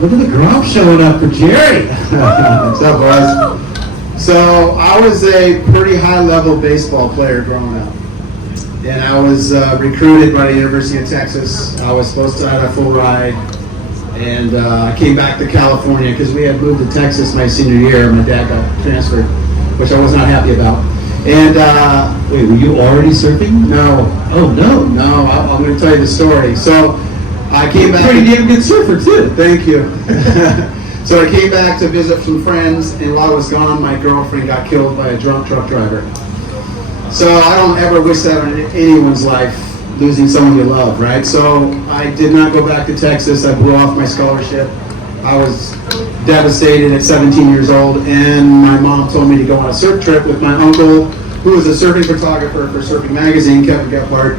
Look at the grump showing up for Jerry. What's up, boys? So I was a pretty high-level baseball player growing up, and I was recruited by the University of Texas. I was supposed to have a full ride, and I came back to California because we had moved to Texas my senior year. My dad got transferred, which I was not happy about. And Wait, were you already surfing? no, Oh no. no, I'm going to tell you the story. So I came back. Pretty damn good surfer too. Thank you. So I came back to visit some friends, and while I was gone, my girlfriend got killed by a drunk truck driver. So I don't ever wish that on anyone's life, losing someone you love, right? So I did not go back to Texas. I blew off my scholarship. I was devastated at 17 years old, and my mom told me to go on a surf trip with my uncle, who was a surfing photographer for Surfing Magazine, Kevin Gephardt,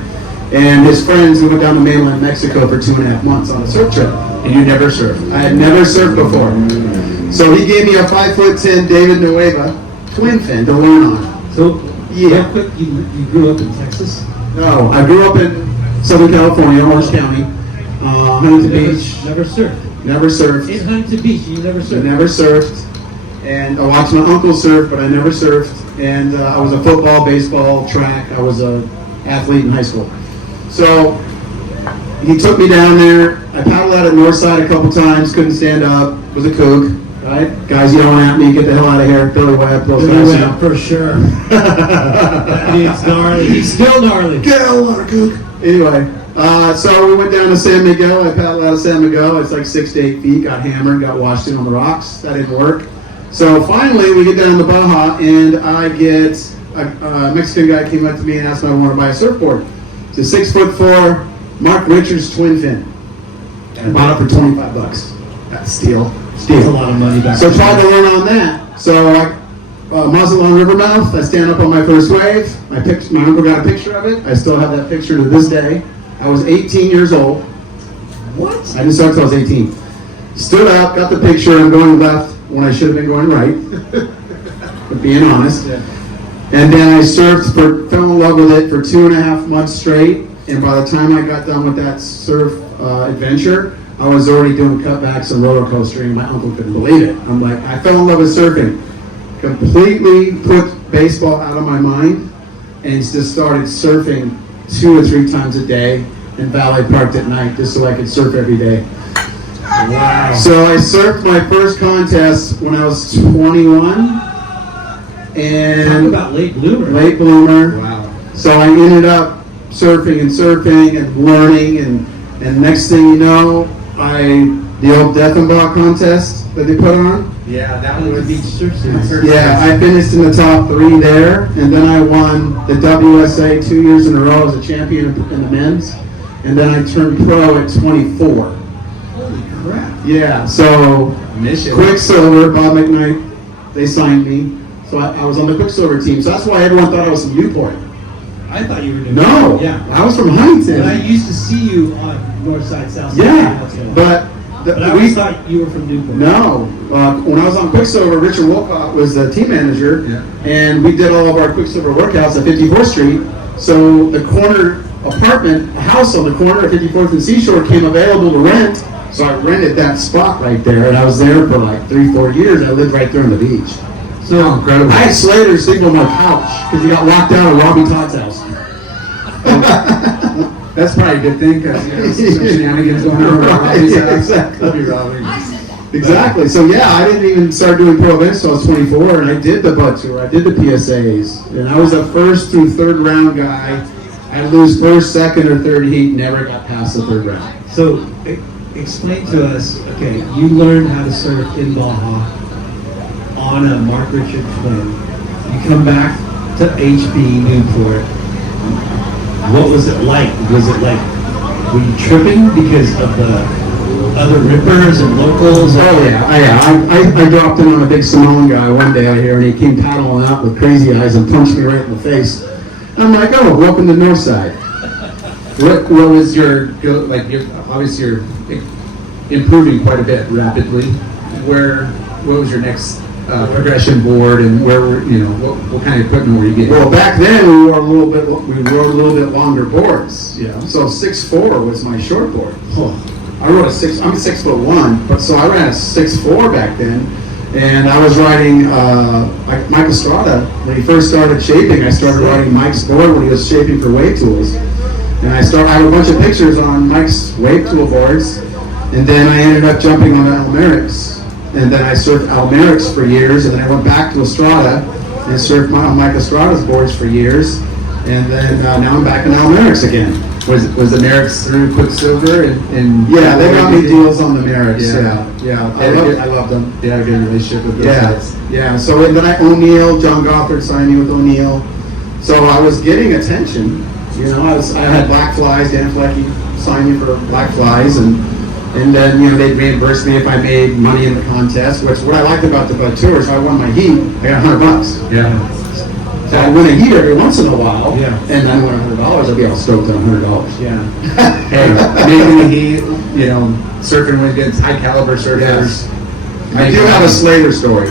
and his friends. We went down to mainland Mexico for 2.5 months on a surf trip. And you never surfed. I had never surfed before. So he gave me a 5'10" David Nueva twin fin to learn on. So Yeah. real quick, you grew up in Texas? No, I grew up in Southern California, Orange County, Huntington Beach. Never surfed. Never surfed. In Huntington Beach, you never I surfed. never surfed. And I watched my uncle surf, but I never surfed. And I was a football, baseball, track. I was an athlete in high school. So he took me down there. I paddled out at Northside a couple times, couldn't stand up, was a kook, right? Guys yelling at me, get the hell out of here, Billy Webb, those guys, you know. For sure. That dude's gnarly. He's still gnarly. Get out of kook. Anyway, so we went down to San Miguel. I paddled out of San Miguel. It's like 6 to 8 feet, got hammered, got washed in on the rocks. That didn't work. So finally, we get down to Baja, and I get a Mexican guy came up to me and asked me if I wanted to buy a surfboard. It's a 6'4" Mark Richards twin fin. I bought it for $25. That's steal. That's a lot of money back So then. tried to learn on that. So I Mazatlan Rivermouth. I stand up on my first wave. My uncle got a picture of it. I still have that picture to this day. I was 18 years old. What? I didn't start until I was 18. Stood up, got the picture. I'm going left when I should have been going right. But being honest. And then I surfed, fell in love with it for 2.5 months straight. And by the time I got done with that surf adventure, I was already doing cutbacks and roller coastering. My uncle couldn't believe it. I'm like, I fell in love with surfing. Completely put baseball out of my mind and just started surfing 2 or 3 times a day and valet parked at night just so I could surf every day. Wow. So I surfed my first contest when I was 21, Talk and about late bloomer. late bloomer. Wow. So I ended up surfing and learning, and next thing you know, the old Deathenbach contest that they put on. Yeah, that The was beach surf series. Yeah, I finished in the top 3 there, and then I won the WSA 2 years in a row as a champion in the men's, and then I turned pro at 24. Holy crap. Yeah, so mission. Quicksilver, Bob McKnight, they signed me, so I was on the Quicksilver team. So that's why everyone thought I was from Newport. I thought you were doing No, Yeah. I was from Huntington. But I used to see you on North Side, South Side. Yeah, but But I always thought you were from Newport. No, when I was on Quicksilver, Richard Wolcott was the team manager, Yeah. and we did all of our Quicksilver workouts at 54th Street. So the corner apartment, a house on the corner of 54th and Seashore came available to rent. So I rented that spot right there, and I was there for like 3-4 years. I lived right there on the beach. So incredible. I had Slater sleep on my couch because he got locked out of Robbie Todd's house. That's probably a good thing because some shenanigans going on around Right, Robbie's yeah, house. exactly. Love you, Robbie. Exactly. So yeah, I didn't even start doing pro events until I was 24, and I did the Bud Tour, I did the PSAs, and I was a first through third round guy. I'd lose first, second, or third heat, never got past the third round. So, explain to us, okay, you learned how to surf in Baja on a Mark Richard twin. You come back to HB Newport. What was it like? Was it like, were you tripping because of the other rippers and locals? Oh yeah, I dropped in on a big Samoan guy one day out here, and he came paddling out with crazy eyes and punched me right in the face. And I'm like, oh, welcome to Northside. What was your go? Like, obviously you're improving quite a bit rapidly. What was your next progression board, and where were what kind of equipment were you getting? Well, back then we rode a little bit longer boards. You know, so 6'4" was my short board. I rode I'm 6'1", but so I ran a 6'4" back then, and I was riding Mike Estrada when he first started shaping. I started riding Mike's board when he was shaping for wave tools, and I have a bunch of pictures on Mike's wave tool boards, and then I ended up jumping on Almeric's, and then I surfed Almeric's for years, and then I went back to Estrada and surfed on Mike Estrada's boards for years, and then now I'm back in Almeric's again. Was the Merrick's through Quicksilver and Yeah, they got me deals on the Merricks. Yeah. Yeah. I loved them. They had a good relationship with those Yeah, guys. yeah. So and then O'Neill, John Gothard signed me with O'Neill. So I was getting attention. You know, I had black flies. Dan Flecky signed me for black flies, and then they'd reimburse me if I made money in the contest. Which what I liked about the Bud Tour is if I won my heat, I got $100. Yeah. So I win a heat every once in a while. Yeah. And then I win $100. I'd be all stoked at $100. Yeah. Hey, making the heat, surfing against high caliber surfers. I do have a Slater story.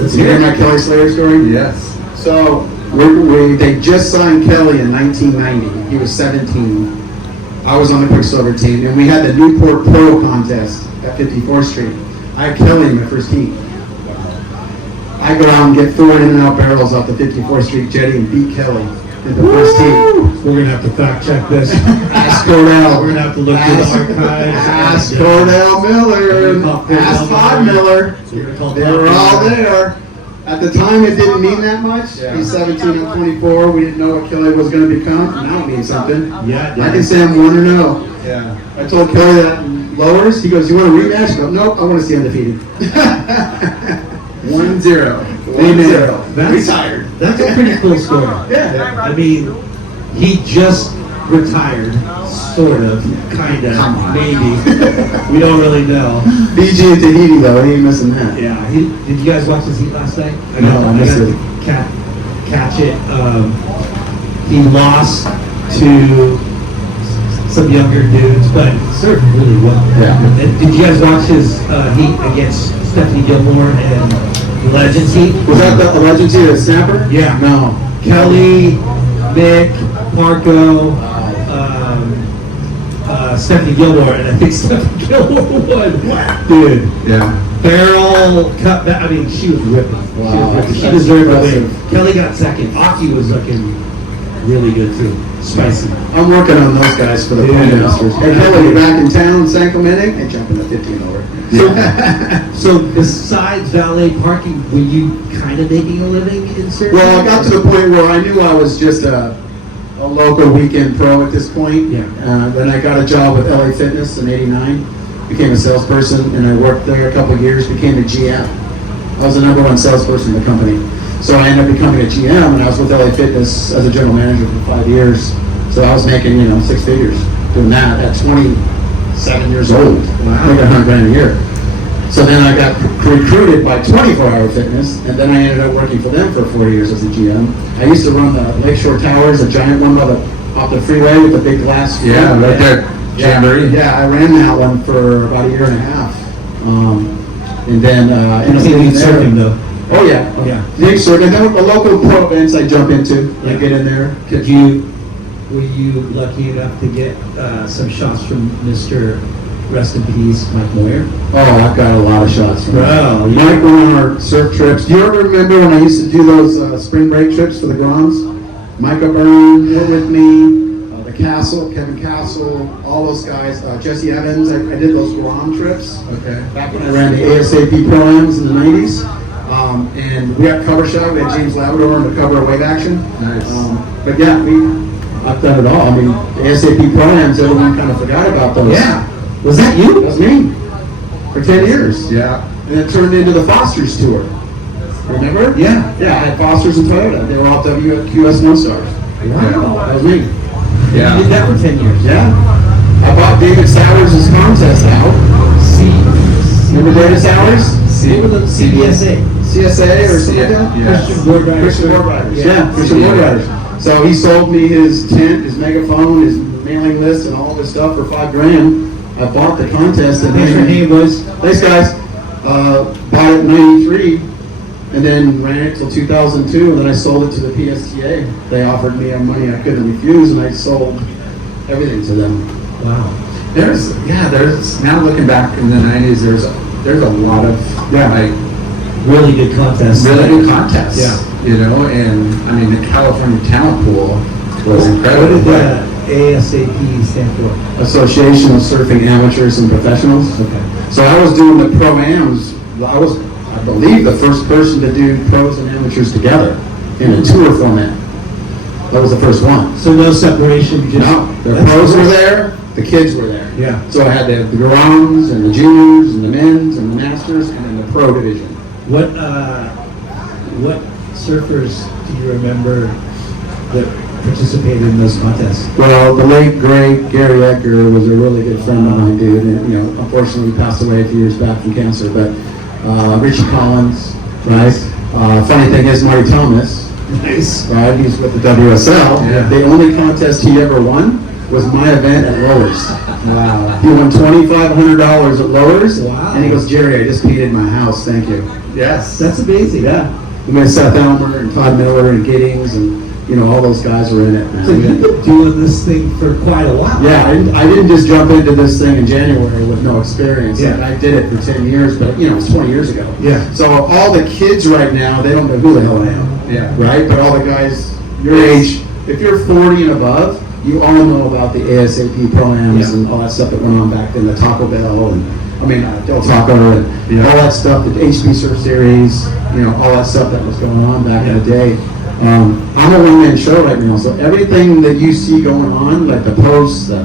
You hear my Kelly Slater story? Yes. So they just signed Kelly in 1990. He was 17. I was on the Quicksilver team, and we had the Newport Pro contest at 54th Street. I had Kelly in my first heat. I go out and get 4 in and out barrels off the 54th Street jetty and beat Kelly in the first heat. We're going to have to fact check this. Ask Cordell. We're going to have to look through the archives. Ask Cordell Miller. Ask Todd Miller. They were all there. At the time, it didn't mean that much. Yeah. He's 17 and 24. We didn't know what Kelly was going to become. Now it means something. Yeah, I can say I'm 1-0. Yeah. I told Kelly that in lowers. He goes, "You want a rematch?" I go, "Nope, I want to see undefeated." 1-0. Amen. Retired. That's a pretty cool story. Yeah. I mean, he just retired, sort of, kind of, maybe. We don't really know. BG at Tahiti though, he ain't missing that. Yeah. Did you guys watch his heat last night? No, I missed got it. to catch it. He lost to some younger dudes, but surfed really well. Yeah. And did you guys watch his heat against Stephanie Gilmore and Legends heat? Was that the Legends here, the snapper? Yeah. No. Kelly, Nick, Marco, Stephanie Gilmore, and I think Stephanie Gilmore won. Dude, Yeah. barrel cut back. I mean, she was ripping. Wow. She That's deserved the impressive. win. Kelly got second. Aki was looking really good too. Spicy. I'm working on those guys for the Yeah. Point Masters. Hey, Kelly, you back in town, San Clemente? Hey, jumping to 15 over. So besides valet parking, were you kind of making a living in surfing? Well, I got to the point where I knew I was just a local weekend pro at this point. Yeah. Then I got a job with LA Fitness in '89, became a salesperson, and I worked there a couple of years, became a GM. I was the number one salesperson in the company. So I ended up becoming a GM, and I was with LA Fitness as a general manager for 5 years. So I was making, 6 figures doing that at 27 years old. Wow. Making $100,000 a year. So then I got recruited by 24 Hour Fitness, and then I ended up working for them for 4 years as a GM. I used to run the Lakeshore Towers, a giant one off the freeway with the big glass. Yeah, right there. Jamboree. Yeah, I ran that one for about a year and a half. And then Continued surfing though. Oh yeah, Yeah. big surfing. And then the local pro events I jump into, I get in there. Were you lucky enough to get some shots from Mr. Rest in Peace, Mike Moyer? Oh, I've got a lot of shots from Wow. Mike went on our surf trips. Do you ever remember when I used to do those spring break trips for the Groms? Micah Byrne, you were with me, the Castle, Kevin Castle, all those guys, Jesse Evans. I did those Grom trips. Okay. Back when I ran the ASAP Pro-Ams in the 90s. And we got cover shot. We had James Labrador on the cover of Wave Action. Nice. But yeah, I've done it all. I mean, the ASAP Pro-Ams, everyone kind of forgot about those. Yeah. Was that you? That was me. For 10 years. Yeah. And it turned into the Foster's Tour. Remember? Yeah. Yeah, I had Foster's and Toyota. They were all WQS No Stars. Wow. That was me. You did that for 10 years. Yeah. I bought David Sowers' contest out. Remember David Sowers? What were the CBSA? CSA or something like that? Yeah. Christian Board Riders. Christian Board Riders. Yeah. Yeah, Christian Board Riders. So he sold me his tent, his megaphone, his mailing list, and all this stuff for $5,000. I bought the contest and Thanks for name, boys. Thanks, guys. Bought it in '93, and then ran it till 2002, and then I sold it to the PSTA. They offered me money I couldn't refuse, and I sold everything to them. Wow. There's now looking back in the 90s, there's a lot of Really good contest. really good contests. Yeah. And I mean the California talent pool was incredible. What did ASAP stand for? Association of Surfing Amateurs and Professionals. Okay. So I was doing the pro-ams. I was, I believe, the first person to do pros and amateurs together in a tour format. That was the first one. So no separation, just No, the that's pros were cool. there, the kids were there. Yeah. So I had the Groms and the juniors and the men's and the masters and then the pro division. What surfers do you remember that participated in those contests? Well, the late great Gary Edgar was a really good friend of mine, dude. And unfortunately, he passed away a few years back from cancer. But Richie Collins, right? Funny thing is, Marty Thomas, Nice. right? He's with the WSL. Yeah. The only contest he ever won was my event at Lowers. Wow. He won $2,500 at Lowers. Wow. And he goes, Jerry, I just peed in my house. Thank you. Yes. That's amazing. Yeah. We met Seth Elmer and Todd Miller and Giddings and all those guys were in it, man. So you've been doing this thing for quite a while. Yeah, I didn't just jump into this thing in January with no experience. Yeah. I did it for 10 years, but it was 20 years ago. Yeah. So all the kids right now, they don't know who the hell I am. Yeah. Right? But all the guys your age, if you're 40 and above, you all know about the ASAP Pro-Ams Yeah. and all that stuff that went on back then, the Taco Bell and Del Taco and all that stuff, the HB Surf Series, all that stuff that was going on back in the day. I'm a one-man show right now, so everything that you see going on, like the posts, the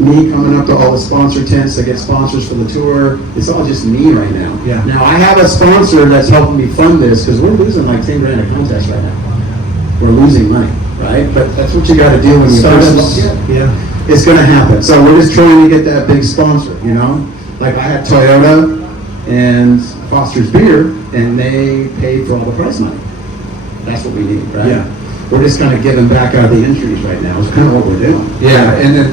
me coming up to all the sponsor tents to get sponsors for the tour, it's all just me right now. Yeah. Now, I have a sponsor that's helping me fund this, because we're losing like 10 grand a contest right now. We're losing money, right? But that's what you got to do when you Startups. first Yeah. It's going to happen. So we're just trying to get that big sponsor, Like I had Toyota and Foster's Beer, and they paid for all the prize money. That's what we need, right? Yeah. We're just kind of giving back out of the entries right now. It's kind of what we're doing. Yeah, and then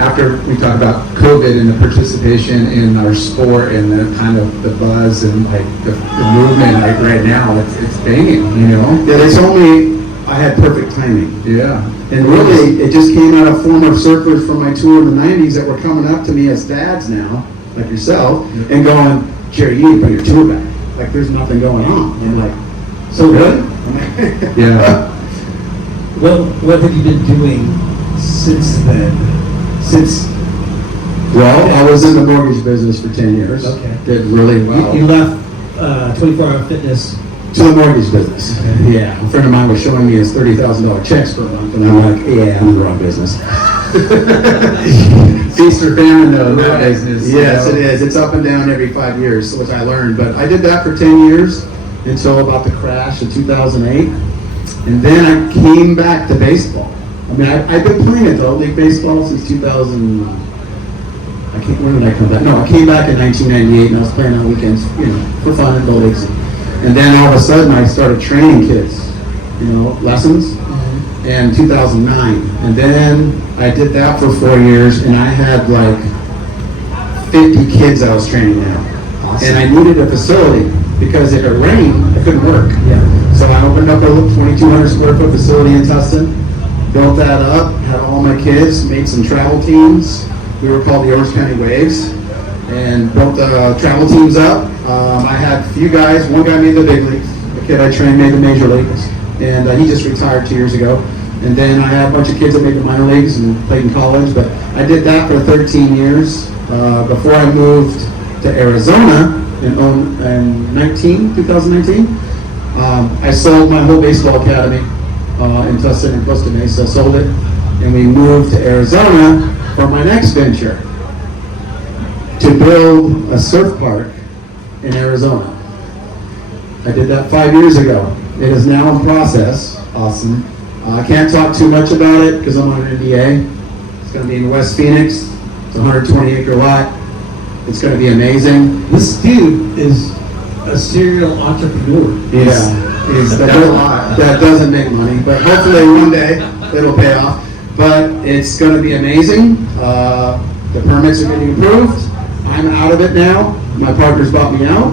after we talk about COVID and the participation in our sport and the kind of the buzz and like the movement, like right now, it's banging, Yeah, they told me I had perfect timing. Yeah. And really, it just came out of former surfers from my tour in the 90s that were coming up to me as dads now, like yourself, and going, Jerry, you need to put your tour back. Like, there's nothing going on. I'm like, so good? Yeah. What have you been doing since then? Well, I was in the mortgage business for 10 years. Okay. Did really well. You left 24-hour fitness. To the mortgage business. Okay. Yeah. A friend of mine was showing me his $30,000 checks per month, and I'm like, yeah, I'm in the wrong business. Feast or famine, though. That business, Yes, you know. it is. It's up and down every 5 years, which I learned. But I did that for 10 years until about the crash of 2008. And then I came back to baseball. I mean, I've been playing adult league baseball since 2000. When did I come back? No, I came back in 1998, and I was playing on weekends, for fun in adult leagues. And then all of a sudden, I started training kids, lessons, in 2009. And then I did that for 4 years, and I had like 50 kids I was training now. Awesome. And I needed a facility because if it rained, I couldn't work. Yeah. So I opened up a 2,200 square foot facility in Tustin, built that up, had all my kids, made some travel teams. We were called the Orange County Waves, and built the travel teams up. I had a few guys. One guy made the big leagues. The kid I trained made the major leagues, and he just retired 2 years ago. And then I had a bunch of kids that made the minor leagues and played in college. But I did that for 13 years before I moved to Arizona in 2019. I sold my whole baseball academy in Tustin and Costa Mesa. Sold it, and we moved to Arizona for my next venture, to build a surf park in Arizona. I did that 5 years ago. It is now in process. Awesome. I can't talk too much about it because I'm on an NDA. It's going to be in West Phoenix. It's a 120-acre lot. It's going to be amazing. This dude is a serial entrepreneur. That doesn't make money, but hopefully one day it'll pay off. But it's going to be amazing. The permits are getting approved. I'm out of it now. My partner's bought me out.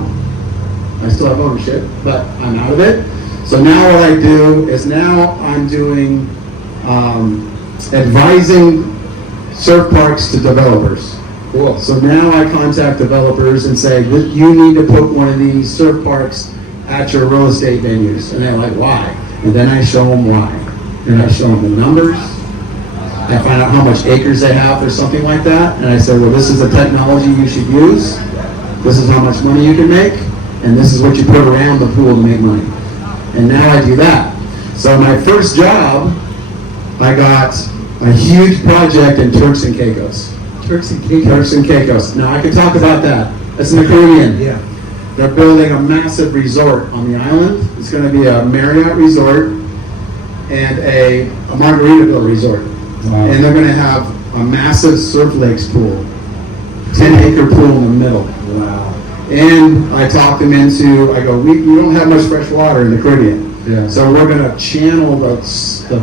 I still have ownership, but I'm out of it. So now what I do is I'm doing advising surf parks to developers. Cool. So now I contact developers and say, you need to put one of these surf parks at your real estate venues. And they're like, why? And then I show them why. And I show them the numbers. I find out how much acres they have or something like that. And I say, well, this is the technology you should use. This is how much money you can make. And this is what you put around the pool to make money. And now I do that. So my first job, I got a huge project in Turks and Caicos. Turks and Caicos. Turks and Caicos. Now I can talk about that. It's in the Caribbean. Yeah. They're building a massive resort on the island. It's going to be a Marriott resort and a Margaritaville resort. Wow. And they're going to have a massive surf lakes pool, 10-acre pool in the middle. Wow. And I talked them into, I go, we don't have much fresh water in the Caribbean. Yeah. So we're going to channel the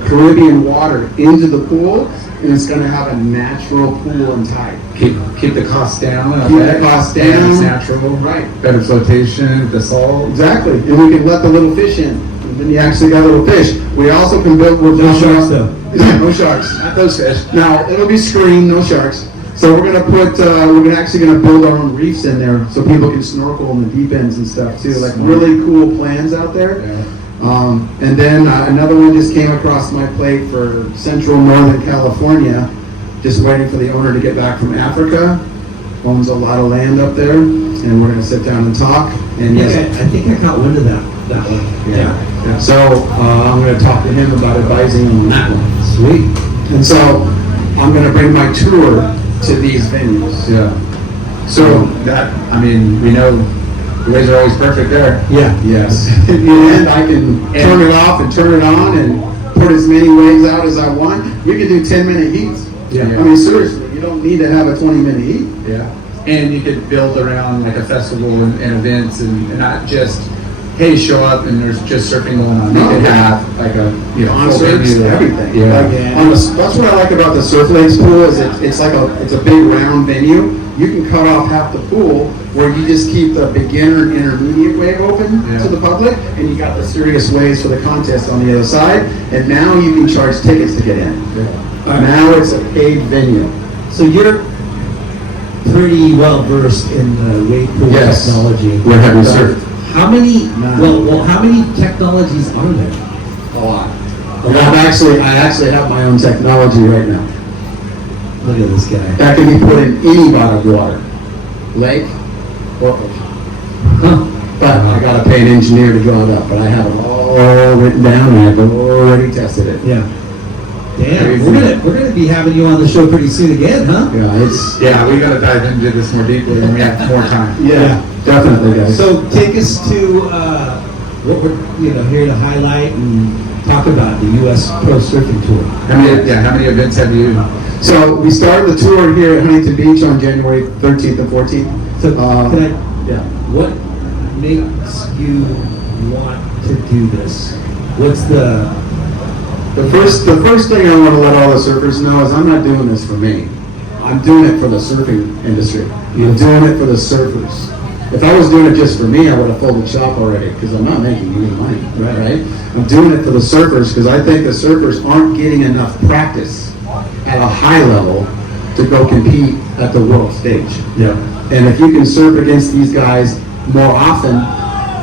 Caribbean water into the pool, and it's going to have a natural pool and tide. Keep the costs down. I Keep bet. the costs And down. it's natural. Right. Better flotation, the salt. Exactly. And we can let the little fish in. And then you actually got little fish. We also can build... No sharks, though. Yeah, no sharks. Not those fish. Now, it'll be screened, no sharks. So we're gonna put, we're actually gonna build our own reefs in there so people can snorkel in the deep ends and stuff too. Like really cool plans out there. Yeah. And then another one just came across my plate for Central Northern California. Just waiting for the owner to get back from Africa. Owns a lot of land up there, and we're gonna sit down and talk. And yes, I think I caught wind of that one. yeah. So I'm going to talk to him about advising him on that one. Sweet. And so I'm going to bring my tour to these venues. Yeah. So that, we know the waves are always perfect there. Yeah. Yes. In the end, I can turn it off and turn it on and put as many waves out as I want. We can do 10-minute heats. Yeah. I mean, seriously, you don't need to have a 20-minute heat. Yeah. And you could build around like a festival and events and not just, hey, show up and there's just surfing going on. You No, could yeah. have like a, Concerts, full venue. everything. Yeah. Like, that's what I like about the Surf Lakes pool is it's a big round venue. You can cut off half the pool where you just keep the beginner and intermediate wave open Yeah. to the public, and you got the serious waves for the contest on the other side. And now you can charge tickets to get in. Now it's a paid venue. So you're pretty well versed in the wave pool Yes. technology. We're having surf. How many? None. Well, how many technologies are there? A lot. And I actually have my own technology right now. Look at this guy. That can be put in any body of water, lake or ocean. Huh. But I gotta pay an engineer to draw it up, but I have it all written down and I've already tested it. Yeah. Damn, Crazy. we're gonna be having you on the show pretty soon again, huh? Yeah, we gotta dive into this more deeply when we have more time. Yeah, definitely, guys. So take us to what we're here to highlight and talk about the U.S. Pro Surfing Tour. How many events have you? So we started the tour here at Huntington Beach on January 13th and 14th. So what makes you want to do this? What's the first thing I want to let all the surfers know is I'm not doing this for me. I'm doing it for the surfing industry. I'm doing it for the surfers. If I was doing it just for me, I would have folded shop already because I'm not making any money, right? I'm doing it for the surfers because I think the surfers aren't getting enough practice at a high level to go compete at the world stage. Yeah. And if you can surf against these guys more often,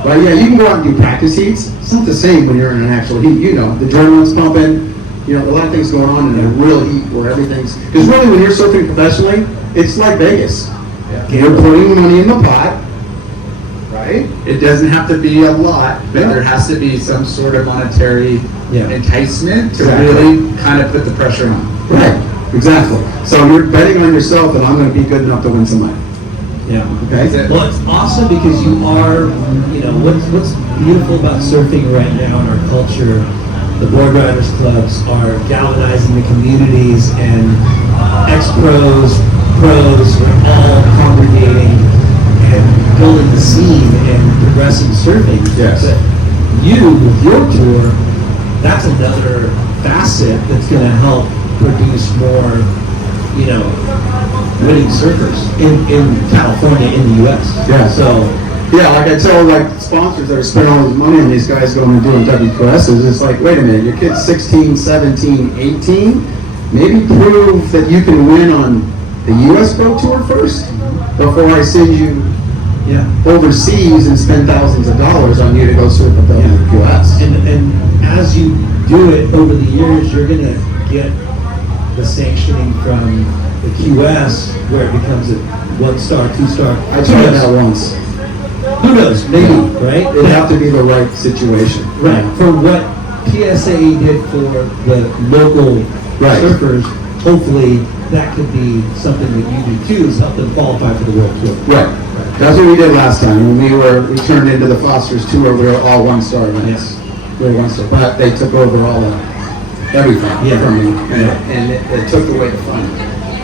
well, yeah, you can go out and do practice heats. It's not the same when you're in an actual heat. You know, the adrenaline's pumping. You know, a lot of things going on in a real heat where everything's... Because really, when you're surfing professionally, it's like Vegas. Yeah. You're putting money in the pot, right? It doesn't have to be a lot, but there has to be some sort of monetary enticement to really kind of put the pressure on. Right, exactly. So you're betting on yourself that I'm going to be good enough to win some money. Yeah. Okay. Well, it's awesome because you are, what's beautiful about surfing right now in our culture, the board riders clubs are galvanizing the communities and ex-pros, pros are all congregating and building the scene and progressing surfing. Yes. But you, with your tour, that's another facet that's going to help produce more, winning surfers in California, in the U.S. Yeah. So, yeah, like I tell sponsors that are spending all this money on these guys going and doing WQSs, it's like, wait a minute, your kid's 16, 17, 18, maybe prove that you can win on the U.S. Pro Tour first before I send you overseas and spend thousands of dollars on you to go surf at WQS. And as you do it over the years, you're going to get the sanctioning from the QS where it becomes a 1-star, 2-star. I tried that once. Who knows? Maybe, right? It'd have to be the right situation. Right. For what PSA did for the local surfers, hopefully that could be something that you do too, is help them qualify for the World Tour. Right. That's what we did last time. When we turned into the Foster's Tour, we were all 1-star events. We were 1-star. But they took over all everything from me. And it took away the fun.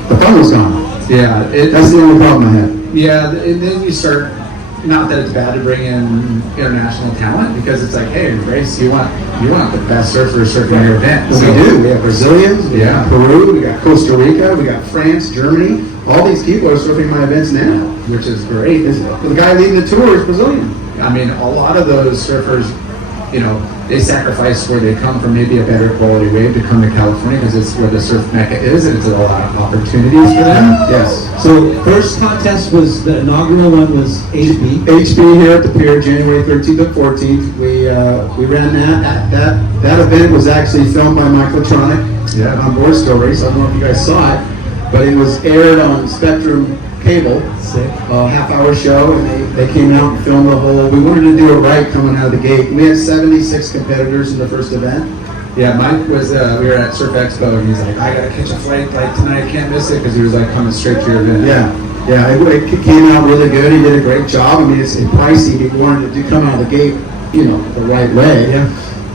The fun was gone. Yeah. That's the only problem I had. Yeah, and then you start, not that it's bad to bring in international talent, because it's like, hey, race, you want the best surfers surfing your event. So we do. We have Brazilians, we got Peru, we got Costa Rica, we got France, Germany. All these people are surfing my events now, which is great. The guy leading the tour is Brazilian. I mean, a lot of those surfers, they sacrifice where they come from, maybe a better quality wave to come to California because it's where the surf mecca is, and it's a lot of opportunities for them. Yes. So first contest was, the inaugural one was HB. HB here at the pier, January 13th and 14th. We ran that. That event was actually filmed by Microtronic on Board Stories. I don't know if you guys saw it, but it was aired on Spectrum Cable. Sick. Half-hour show, and they came out and filmed the whole. We wanted to do it right coming out of the gate. We had 76 competitors in the first event. Yeah, Mike was. We were at Surf Expo, and he's like, "I gotta catch a flight like tonight. I can't miss it," because he was like coming straight to your event. Yeah. It came out really good. He did a great job. I mean, it's pricey. He wanted to come out of the gate, the right way. Yeah.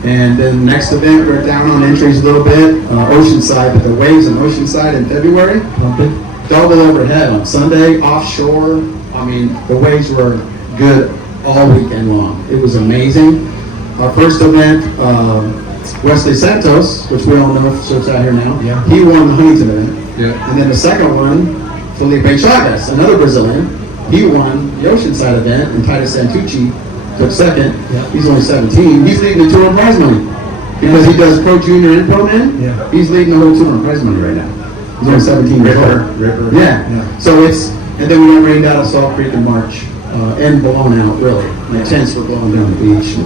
And then next event, we're down on entries a little bit, Oceanside, but the waves in Oceanside in February. Pumping. Double overhead on Sunday, offshore. I mean, the waves were good all weekend long. It was amazing. Our first event, Wesley Santos, which we all know surfs out here now, he won the Huntington event. Yeah. And then the second one, Felipe Chagas, another Brazilian, he won the Oceanside event, and Titus Santucci took second. Yeah. He's only 17. He's leading the tour in prize money because he does pro junior and pro men. Yeah. He's leading the whole tour in prize money right now. He's only 17 years old. Ripper. Yeah. So and then we got rained out of Salt Creek in March, and blown out really. My tents were blowing down the beach.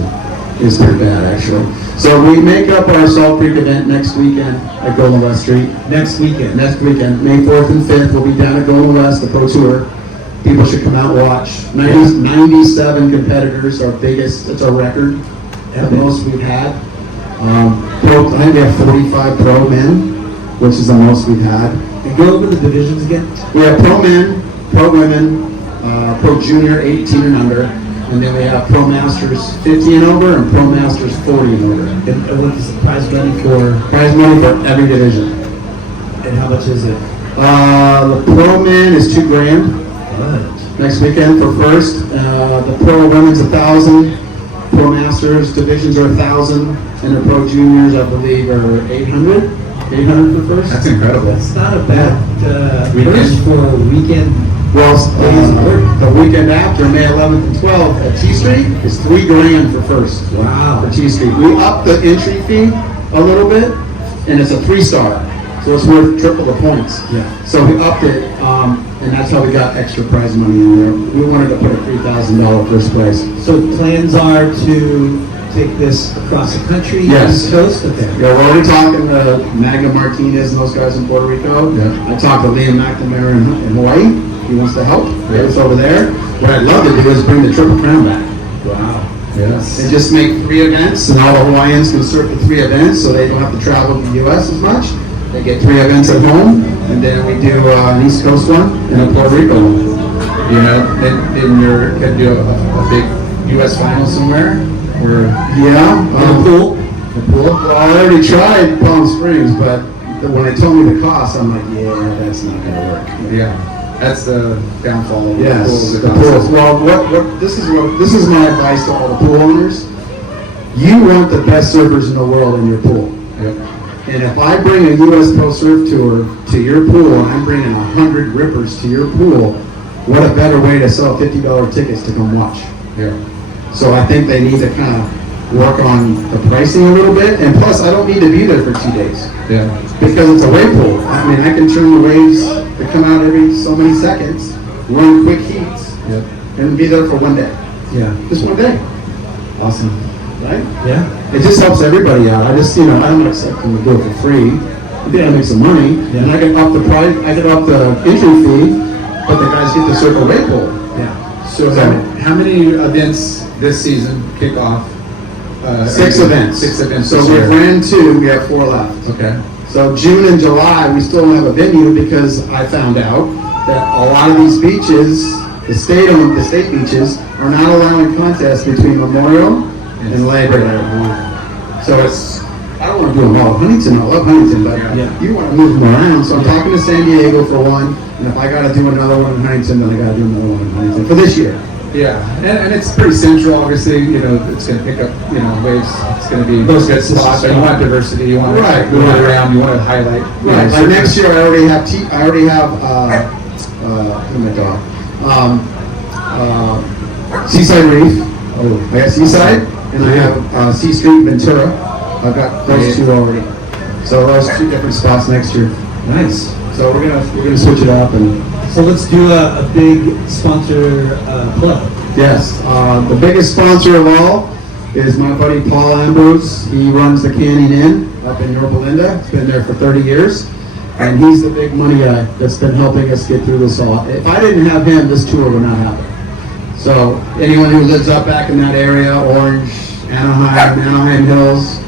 It's pretty bad, actually. So we make up our Salt Creek event next weekend at Golden West Street. Next weekend. Next weekend, May 4th and 5th, we'll be down at Golden West, the Pro Tour. People should come out and watch. 97 competitors, our biggest, it's our record, the most we've had. I think we have 45 pro men, which is the most we've had. And go over the divisions again. We have pro men, pro women, pro junior 18 and under, and then we have pro masters 50 and over and pro masters 40 and over. And what is the prize money for? Prize money for every division. And how much is it? The pro men is $2,000 What? next weekend for first. The pro women's 1,000. Pro masters divisions are 1,000, and the pro juniors, I believe, are 800. 800 for first. That's incredible. That's not a bad Weekend. price for a weekend. Well, the weekend after, May 11th and 12th at T Street is $3,000 for first. Wow. For T Street. We upped the entry fee a little bit, and it's a 3-star, so it's worth triple the points. Yeah. So we upped it, and that's how we got extra prize money in there. We wanted to put a $3,000 first place. So plans are to take this across the country, Yes. East Coast? Okay. Yeah, we're already talking to Magna Martinez and those guys in Puerto Rico. Yeah. I talked to Liam McNamara in Hawaii. He wants to help. He's over there. What I'd love to do is bring the Triple Crown back. Wow. Yes. And just make 3 events, and all the Hawaiians can surf the 3 events, so they don't have to travel to the U.S. as much. They get 3 events at home, and then we do an East Coast one and a Puerto Rico one. You know, then you're gonna do a big U.S. final somewhere, or Yeah. In the pool? The pool? Well, I already tried Palm Springs, but when they told me the cost, I'm like, yeah, that's not gonna work. yeah, that's the downfall of Yes, the the pool. pools. Well, this is my advice to all the pool owners. You want the best surfers in the world in your pool. Yep. And if I bring a U.S. Pro Surf Tour to your pool and I'm bringing 100 rippers to your pool, what a better way to sell $50 tickets to come watch. Yeah. So I think they need to kind of work on the pricing a little bit. And plus, I don't need to be there for 2 days Yeah. because it's a wave pool. I mean, I can turn the waves that come out every so many seconds, run quick heats, Yep. and be there for 1 day. Yeah. Just 1 day, Awesome. right? Yeah. It just helps everybody out. I just, I'm not accepting to do it for free. I think I make some money, and I can up the price, I can up the entry fee, but the guys get to surf a wave pool. Yeah. So how many events this season kick off? 6 events. 6 events. So this we year. ran 2, we have 4 left. Okay. So June and July, we still don't have a venue because I found out that a lot of these beaches, the state beaches, are not allowing contests between Memorial and Labor Day. So I don't want to do them all. Huntington, I love Huntington, but Yeah. you want to move them around. So I'm talking to San Diego for one, and if I got to do another one in Huntington, then I got to do another one in Huntington for this year. Yeah, and it's pretty central, obviously, it's going to pick up, waves, it's going to be Those good spots, but you want diversity, you want to Right. go around, you want to highlight. Right. Like next year, I already have oh my God, Seaside Reef. Oh, I got Seaside, and I have C Street Ventura. I've got those 2 already. So those 2 different spots next year. Nice. So we're gonna switch it up and. So let's do a big sponsor plug. Yes, the biggest sponsor of all is my buddy Paul Ambrose. He runs the Canyon Inn up in Yorba Linda. He's been there for 30 years. And he's the big money guy that's been helping us get through this all. If I didn't have him, this tour would not happen. So anyone who lives up back in that area, Orange, Anaheim Hills,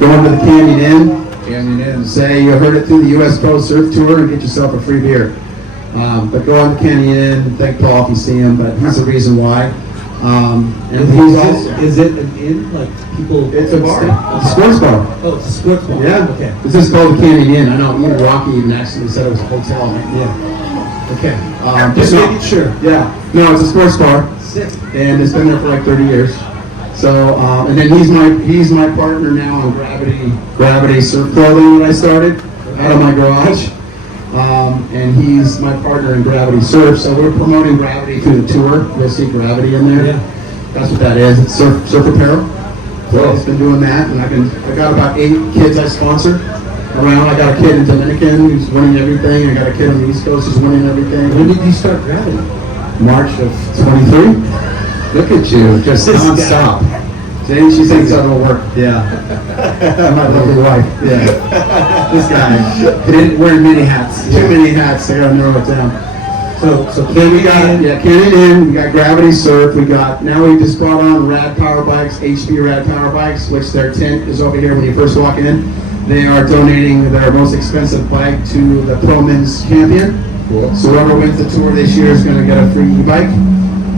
go into the Canyon Inn. Canyon Inn. Say you heard it through the U.S. Pro Surf Tour and get yourself a free beer. But go on Canyon Inn, thank Paul if you see him, but he's the reason why. And he's also, Is it an inn? Like people? it's a bar, it's a sports bar. Oh, it's a sports bar. Yeah. Okay. It's just called the Canyon Inn. I know even Rocky even actually said it was a hotel. Yeah. Okay. Just making sure. Yeah. No, it's a sports bar, Sick. and it's been there for like 30 years. So, and then he's my partner now on Gravity Surf Clothing that I started out of my garage. And he's my partner in Gravity Surf. So we're promoting Gravity through the tour. You'll see Gravity in there. Yeah. That's what that is. It's surf apparel. So I've been doing that, and I got about 8 kids I sponsor around. I got a kid in Dominican who's winning everything. I got a kid on the East Coast who's winning everything. When did you start Gravity? March of 23. Look at you, just This nonstop. See, she thinks that'll work. Yeah. And my lovely wife. Yeah. This guy wearing many hats. Too many hats. I gotta narrow it down. So Then we got Canyon Inn, we got Gravity Surf, we just brought on Rad Power Bikes, HB Rad Power Bikes, which their tent is over here when you first walk in. They are donating their most expensive bike to the Pro Men's Champion. Cool. So whoever wins the tour this year is going to get a free e-bike.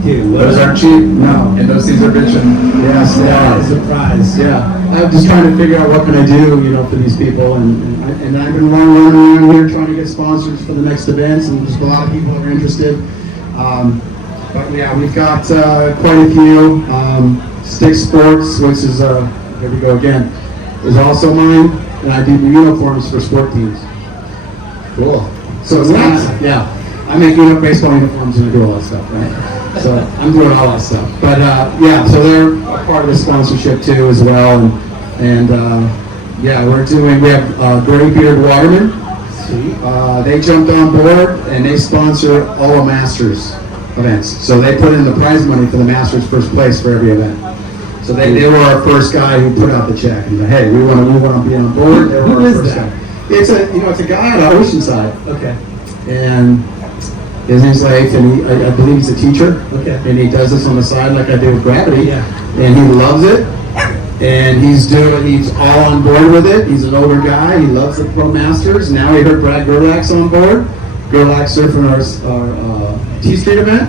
Dude, Those aren't cheap. No. And those things are bitching. Yes, they are. surprise. Yeah, I'm just trying to figure out what can I do, for these people, and I've been running around here trying to get sponsors for the next events, and just a lot of people are interested. But yeah, we've got quite a few. Stick Sports, which is here we go again, is also mine, and I do the uniforms for sport teams. Cool. So it's not, I make baseball uniforms and I do all that stuff, right? So I'm doing all that stuff. But so they're a part of the sponsorship too as well. And we have Gray Beard Waterman. Sweet. They jumped on board and they sponsor all the Masters events. So they put in the prize money for the Masters first place for every event. So they were our first guy who put out the check and said, hey, we want to be on board. They were Who our is first that? guy. It's a guy out of Oceanside. Okay. And his name's Leif, and I believe he's a teacher. Okay. And he does this on the side like I do with Gravity. Yeah. And he loves it. And he's all on board with it. He's an older guy. He loves the Pro Masters. Now he heard Brad Gerlach's on board. Gerlach's surfing our T Street event.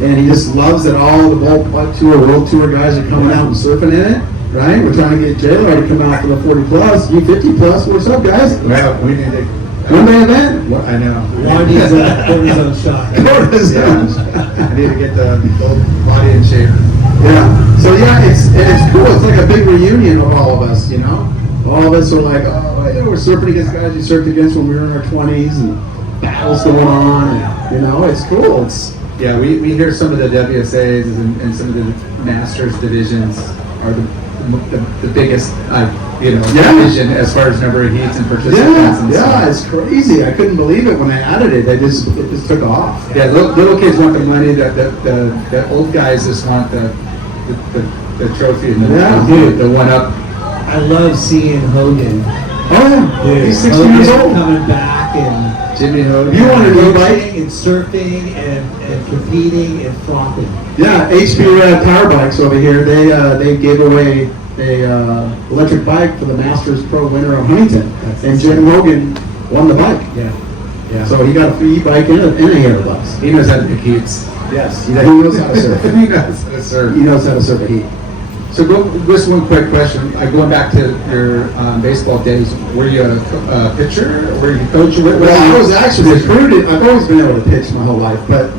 And he just loves that all the World Tour guys are coming out and surfing in it. Right? We're trying to get JLR to come out for the 40 plus, U50 plus. What's up, guys? Well, we need to. One day event? I know. Warranty's a cortisone shot. Cortisone. I need to get the old body in shape. Yeah. So it's cool. It's like a big reunion of all of us, All of us are like, we're surfing against guys we surfed against when we were in our 20s, and battles going on, and it's cool. Yeah, we hear some of the WSAs and some of the Masters divisions are the biggest, division as far as number of heats and participants. And stuff. It's crazy. I couldn't believe it when they added it. It just took off. Yeah, little kids want the money. The old guys just want the trophy and the one up. I love seeing Hogan. Oh yeah, Dude, he's 60 Hogan years old. coming back and Jimmy Hogan. You want a new bike? coaching and surfing and competing and flopping. Yeah, HB Rad Power Bikes over here. They gave away a electric bike for the Masters Pro winner of Huntington, and Jim Hogan won the bike. Yeah. So he got a free bike and a handlebars. He knows how to pick heats. Yes, he knows how to surf. He knows how to surf. He knows how to surf a heat. So just one quick question. Going back to your baseball days, were you a pitcher? Were you coaching? Well, I was actually recruited. I've always been able to pitch my whole life, but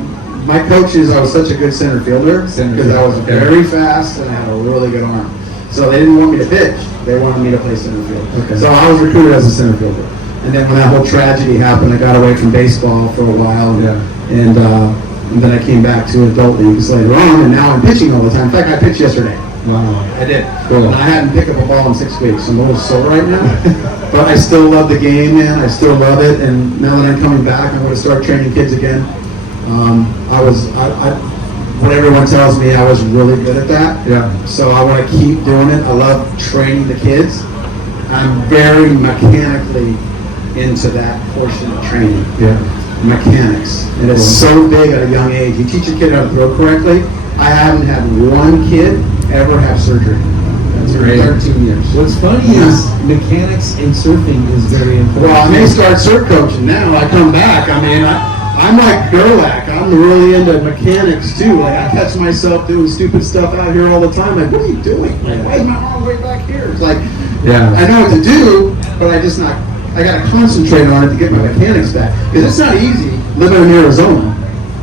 my coaches, I was such a good center fielder because I was very fast and I had a really good arm. So they didn't want me to pitch. They wanted me to play center field. Okay. So I was recruited as a center fielder. And then when that whole tragedy happened, I got away from baseball for a while. And then I came back to adult leagues later on, and now I'm pitching all the time. In fact, I pitched yesterday. Wow. I did. Cool. And I hadn't picked up a ball in 6 weeks. So I'm a little sore right now. But I still love the game, man. I still love it. And now that I'm coming back, I'm going to start training kids again. What everyone tells me, I was really good at that. Yeah. So I want to keep doing it. I love training the kids. I'm very mechanically into that portion of training. Yeah. Mechanics. And it's so big at a young age. You teach a kid how to throw correctly. I haven't had one kid ever have surgery. That's Great. 13 years. What's funny is mechanics in surfing is very important. Well, I may start surf coaching now. I come back. I mean, I'm like Gerlach. I'm really into mechanics too. Like I catch myself doing stupid stuff out here all the time. Like, what are you doing? Like, why is my arm way back here? It's like, I know what to do, but I got to concentrate on it to get my mechanics back. Because it's not easy living in Arizona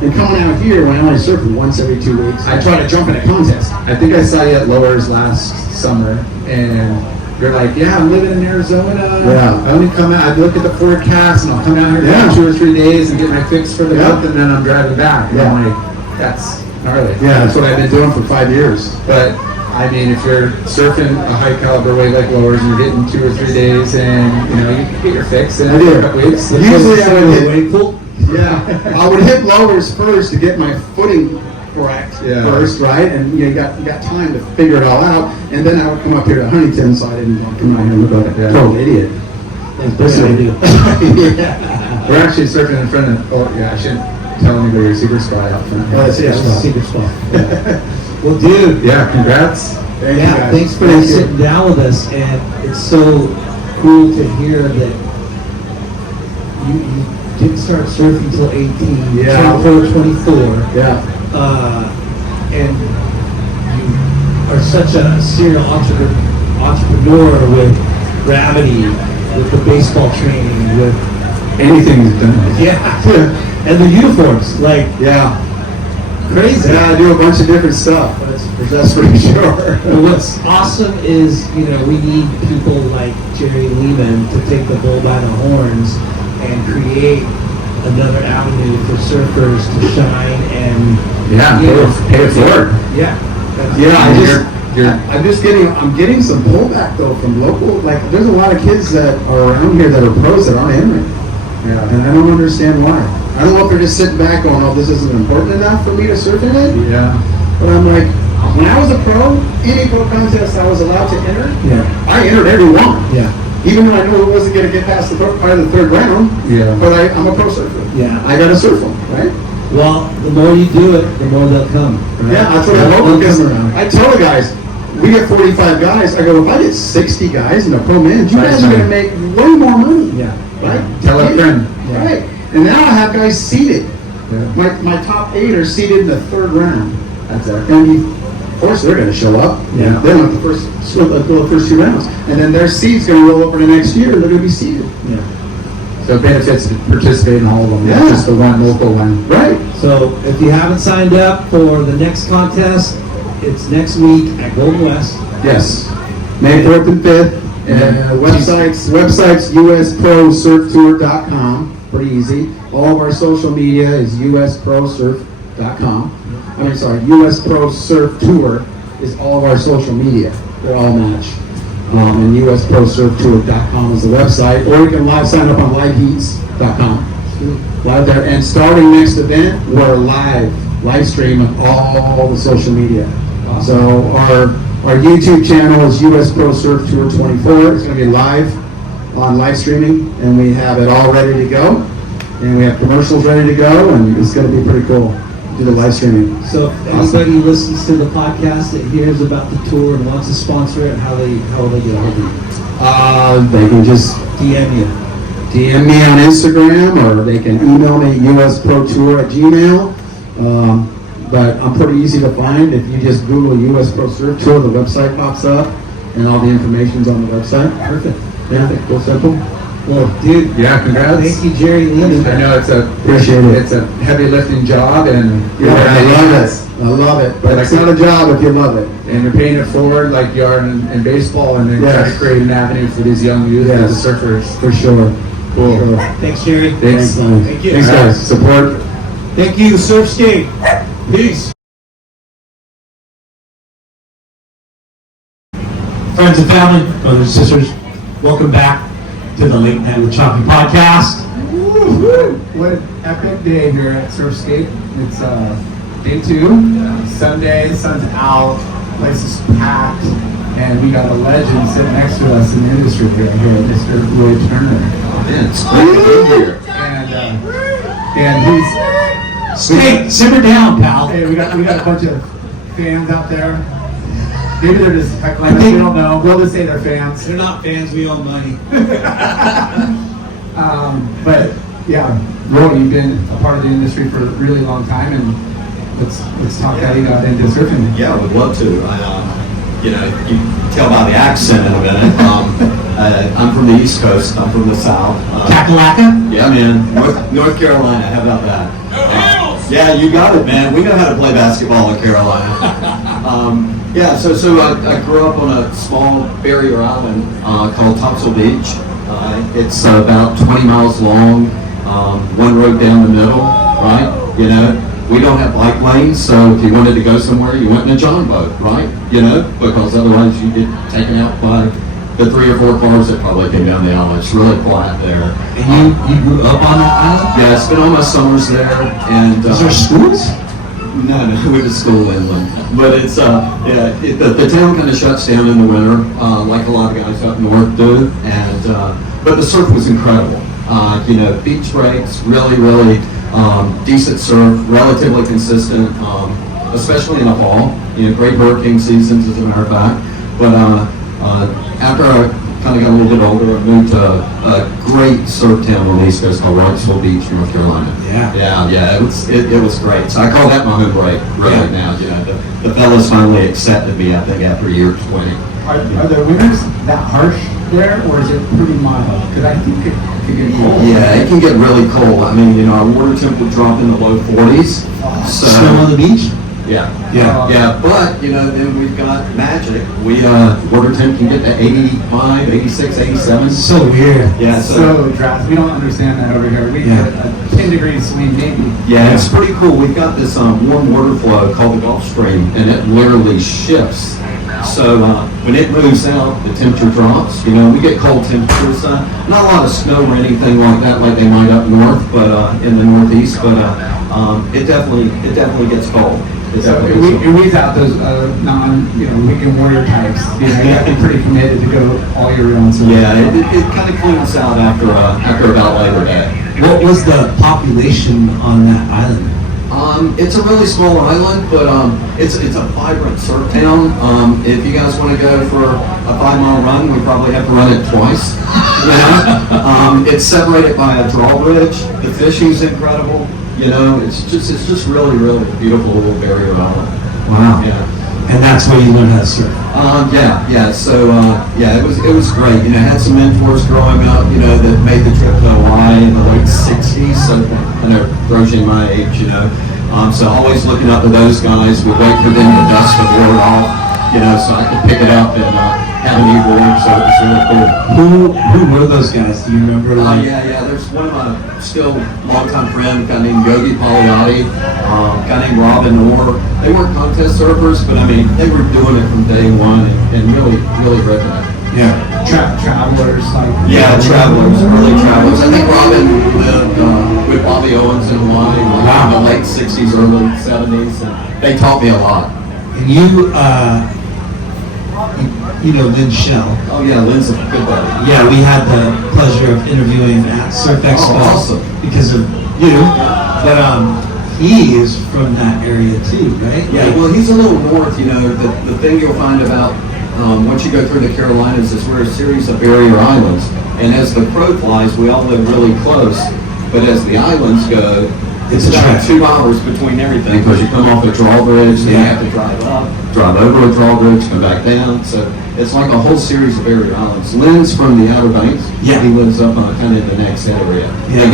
and coming out here when I only surf once every 2 weeks. I try to jump in a contest. I think I saw you at Lowers last summer, and you're like, I'm living in Arizona. Yeah. I only come out, I look at the forecast, and I'll come out here for 2 or 3 days and get my fix for the month, and then I'm driving back. And I'm like, that's gnarly. Yeah, that's what I've been doing for 5 years. But, I mean, if you're surfing a high caliber wave like Lowers, and you're getting 2 or 3 days, and, you can get your fix in I do. a couple weeks. Usually I would hit, wave pool. I would hit Lowers first to get my footing correct Yeah. first, right? And you got time to figure it all out. And then I would come up here to Huntington, so I didn't want to come out here and look like a total idiot. That's what I do. Yeah. We're actually surfing in front of. Oh yeah, I shouldn't tell anybody your secret spot out front. Oh, that's a secret spot. Well, dude. Yeah, congrats. Thank you Yeah, guys. thanks for Thank you. sitting down with us, and it's so cool to hear that you didn't start surfing until 18, Yeah. 24, Yeah. and you are such a serial entrepreneur with gravity, with the baseball training, with Anything's done. yeah, and the uniforms, like Yeah. crazy. Yeah, I do a bunch of different stuff. That's for sure. But what's awesome is, we need people like Jerry Lehman to take the bull by the horns and create another avenue for surfers to shine and Yeah, pay it forward. yeah. Yeah, I'm getting some pullback though from local, like there's a lot of kids that are around here that are pros that aren't in right now. Yeah, and I don't understand why. I don't know if they're just sitting back going, oh, this isn't important enough for me to surf in it. Yeah. But I'm like, when I was a pro, any pro contest I was allowed to enter, I entered every one. Yeah. Even though I knew it wasn't going to get past the third round. Yeah. But I'm a pro surfer. Yeah. I got to surf them, right? Well, the more you do it, the more they'll come. Right? Yeah, that's what I hope, because I tell the guys, we get 45 guys. I go, if I get 60 guys in a pro man, you guys are going to make way more money. Yeah. Right? Tell a friend. Yeah. Right. And now I have guys seated. Yeah. My top 8 are seated in the third round. That's it. And of course they're going to show up. Yeah. They want the first 2 rounds. And then their seed's going to roll over the next year and they're going to be seated. Yeah. So it benefits to participate in all of them, not just the one local one. Right. So if you haven't signed up for the next contest, it's next week at Golden West. Yes. May 4th and 5th. Websites usprosurftour.com. Pretty easy. All of our social media is usprosurf.com. US Pro Surf Tour is all of our social media. They're all matched. And usprosurftour.com is the website. Or you can live sign up on liveheats.com. Live there. And starting next event, we're live stream on all the social media. So our YouTube channel is US Pro Surf Tour 24. It's going to be live on live streaming, and we have it all ready to go. And we have commercials ready to go, and it's going to be pretty cool. Do the live streaming. So if anybody listens to the podcast that hears about the tour and wants to sponsor it, how will they get a hold of you? They can just DM you. DM me on Instagram, or they can email me at usprotour@gmail. But I'm pretty easy to find. If you just Google US Pro Surf Tour, the website pops up, and all the information's on the website. Perfect. Yeah, real simple. Well, dude. Yeah, congrats. Thank you, Jerry Lehman. I know it's a heavy lifting job, and I love it. But it's not a job if you love it. And you're paying it forward like you are in baseball, and then trying to create an avenue for these young youth as surfers. For sure. Cool. Sure. Thanks, Jerry. Thanks. Thank you. Thanks, guys. Support. Thank you, SurfScape. Peace. Friends and family, brothers and sisters, welcome back to the Late Night with Chalky podcast. Woo-hoo. What an epic day here at SurfScape. It's day 2, Sunday, the sun's out, place is packed, and we got a legend sitting next to us in the industry here, Mr. Roy Turner. Man, it's great to be here. And he's... Simmer down, pal. Hey, we got a bunch of fans out there. Maybe they're just heckling us, we don't know. We'll just say they're fans. They're not fans, we owe money. But yeah, Roy, you've been a part of the industry for a really long time, and let's talk how you got into surfing. Yeah, I would love to. You can tell by the accent in a minute. I'm from the East Coast. I'm from the South. Kakalaka? Yeah, man. North Carolina. How about that? Yeah, you got it, man. We know how to play basketball in Carolina. So I grew up on a small barrier island called Topsail Beach. It's about 20 miles long, one road down the middle, right? We don't have bike lanes, so if you wanted to go somewhere, you went in a john boat, right? Because otherwise you get taken out by the 3 or 4 cars that probably came down the island. It's really quiet there. And you grew up on that island? Yeah, I spent all my summers there, and Is there schools? No, we went to school inland, but it's the town kind of shuts down in the winter, like a lot of guys up north do, and but the surf was incredible. Beach breaks, really decent surf, relatively consistent, especially in the fall. Great hurricane seasons, as a matter of fact. But after I kind of got a little bit older, I moved to a great surf town on the East Coast called Wetsuit Beach, North Carolina. Yeah. It was great. So I call that my home break right now. The fellas finally accepted me, I think, after year 20. Are the winters that harsh there, or is it pretty mild? Because I think it can get cold. Yeah, it can get really cold. I mean, our water temp will drop in the low 40s. So, Snow on the beach? Yeah. Yeah. But, then we've got magic. Water temp can get to 85, 86, 87. So weird. Yeah, So drafts. We don't understand that over here. We get a 10 degree swing, maybe. Yeah, it's pretty cool. We've got this warm water flow called the Gulf Stream, and it literally shifts. So when it moves out, the temperature drops. We get cold temperatures. Not a lot of snow or anything like that, like they might up north, but in the Northeast. But it definitely gets cold. It weeds out those weekend warrior types. You have to be pretty committed to go all year round. So Yeah, it kind of cleans out after about Labor Day. What was the population on that island? It's a really small island, but it's a vibrant surf town. If you guys want to go for a 5-mile run, we probably have to run it twice. It's separated by a drawbridge. The fishing's incredible. It's just really beautiful little barrier island. Wow. Yeah. And that's where you learned how to surf? Yeah. So, it was great. I had some mentors growing up, that made the trip to Hawaii in the late 60s. So, I know, approaching my age, so always looking up to those guys. We'd wait for them to dust the board off, so I could pick it up and have a new board. So it was really cool. Who were those guys? Do you remember? Yeah. There's one of my still longtime friend, a guy named Yogi Pagliatti, a guy named Robin Orr. They weren't contest surfers, but I mean, they were doing it from day one and really redneck. Yeah. Travelers, like travelers, early travelers. I think Robin lived with Bobby Owens in Hawaii in the late 60s, early 70s, and they taught me a lot. And you know Lynn Shell. Oh yeah, Lynn's a good buddy. Yeah, we had the pleasure of interviewing at Surf Expo awesome. Because of you. But he is from that area too, right? Yeah, well, he's a little north. The thing you'll find about once you go through the Carolinas is we're a series of barrier islands, and as the crow flies, we all live really close. But as the islands go, it's about 2 hours between everything because you come off a drawbridge, then you have to drive up, drive over a drawbridge, come back down. So it's like a whole series of barrier islands. Lynn's from the Outer Banks. Yeah. He lives up kind of in the next area. Yeah.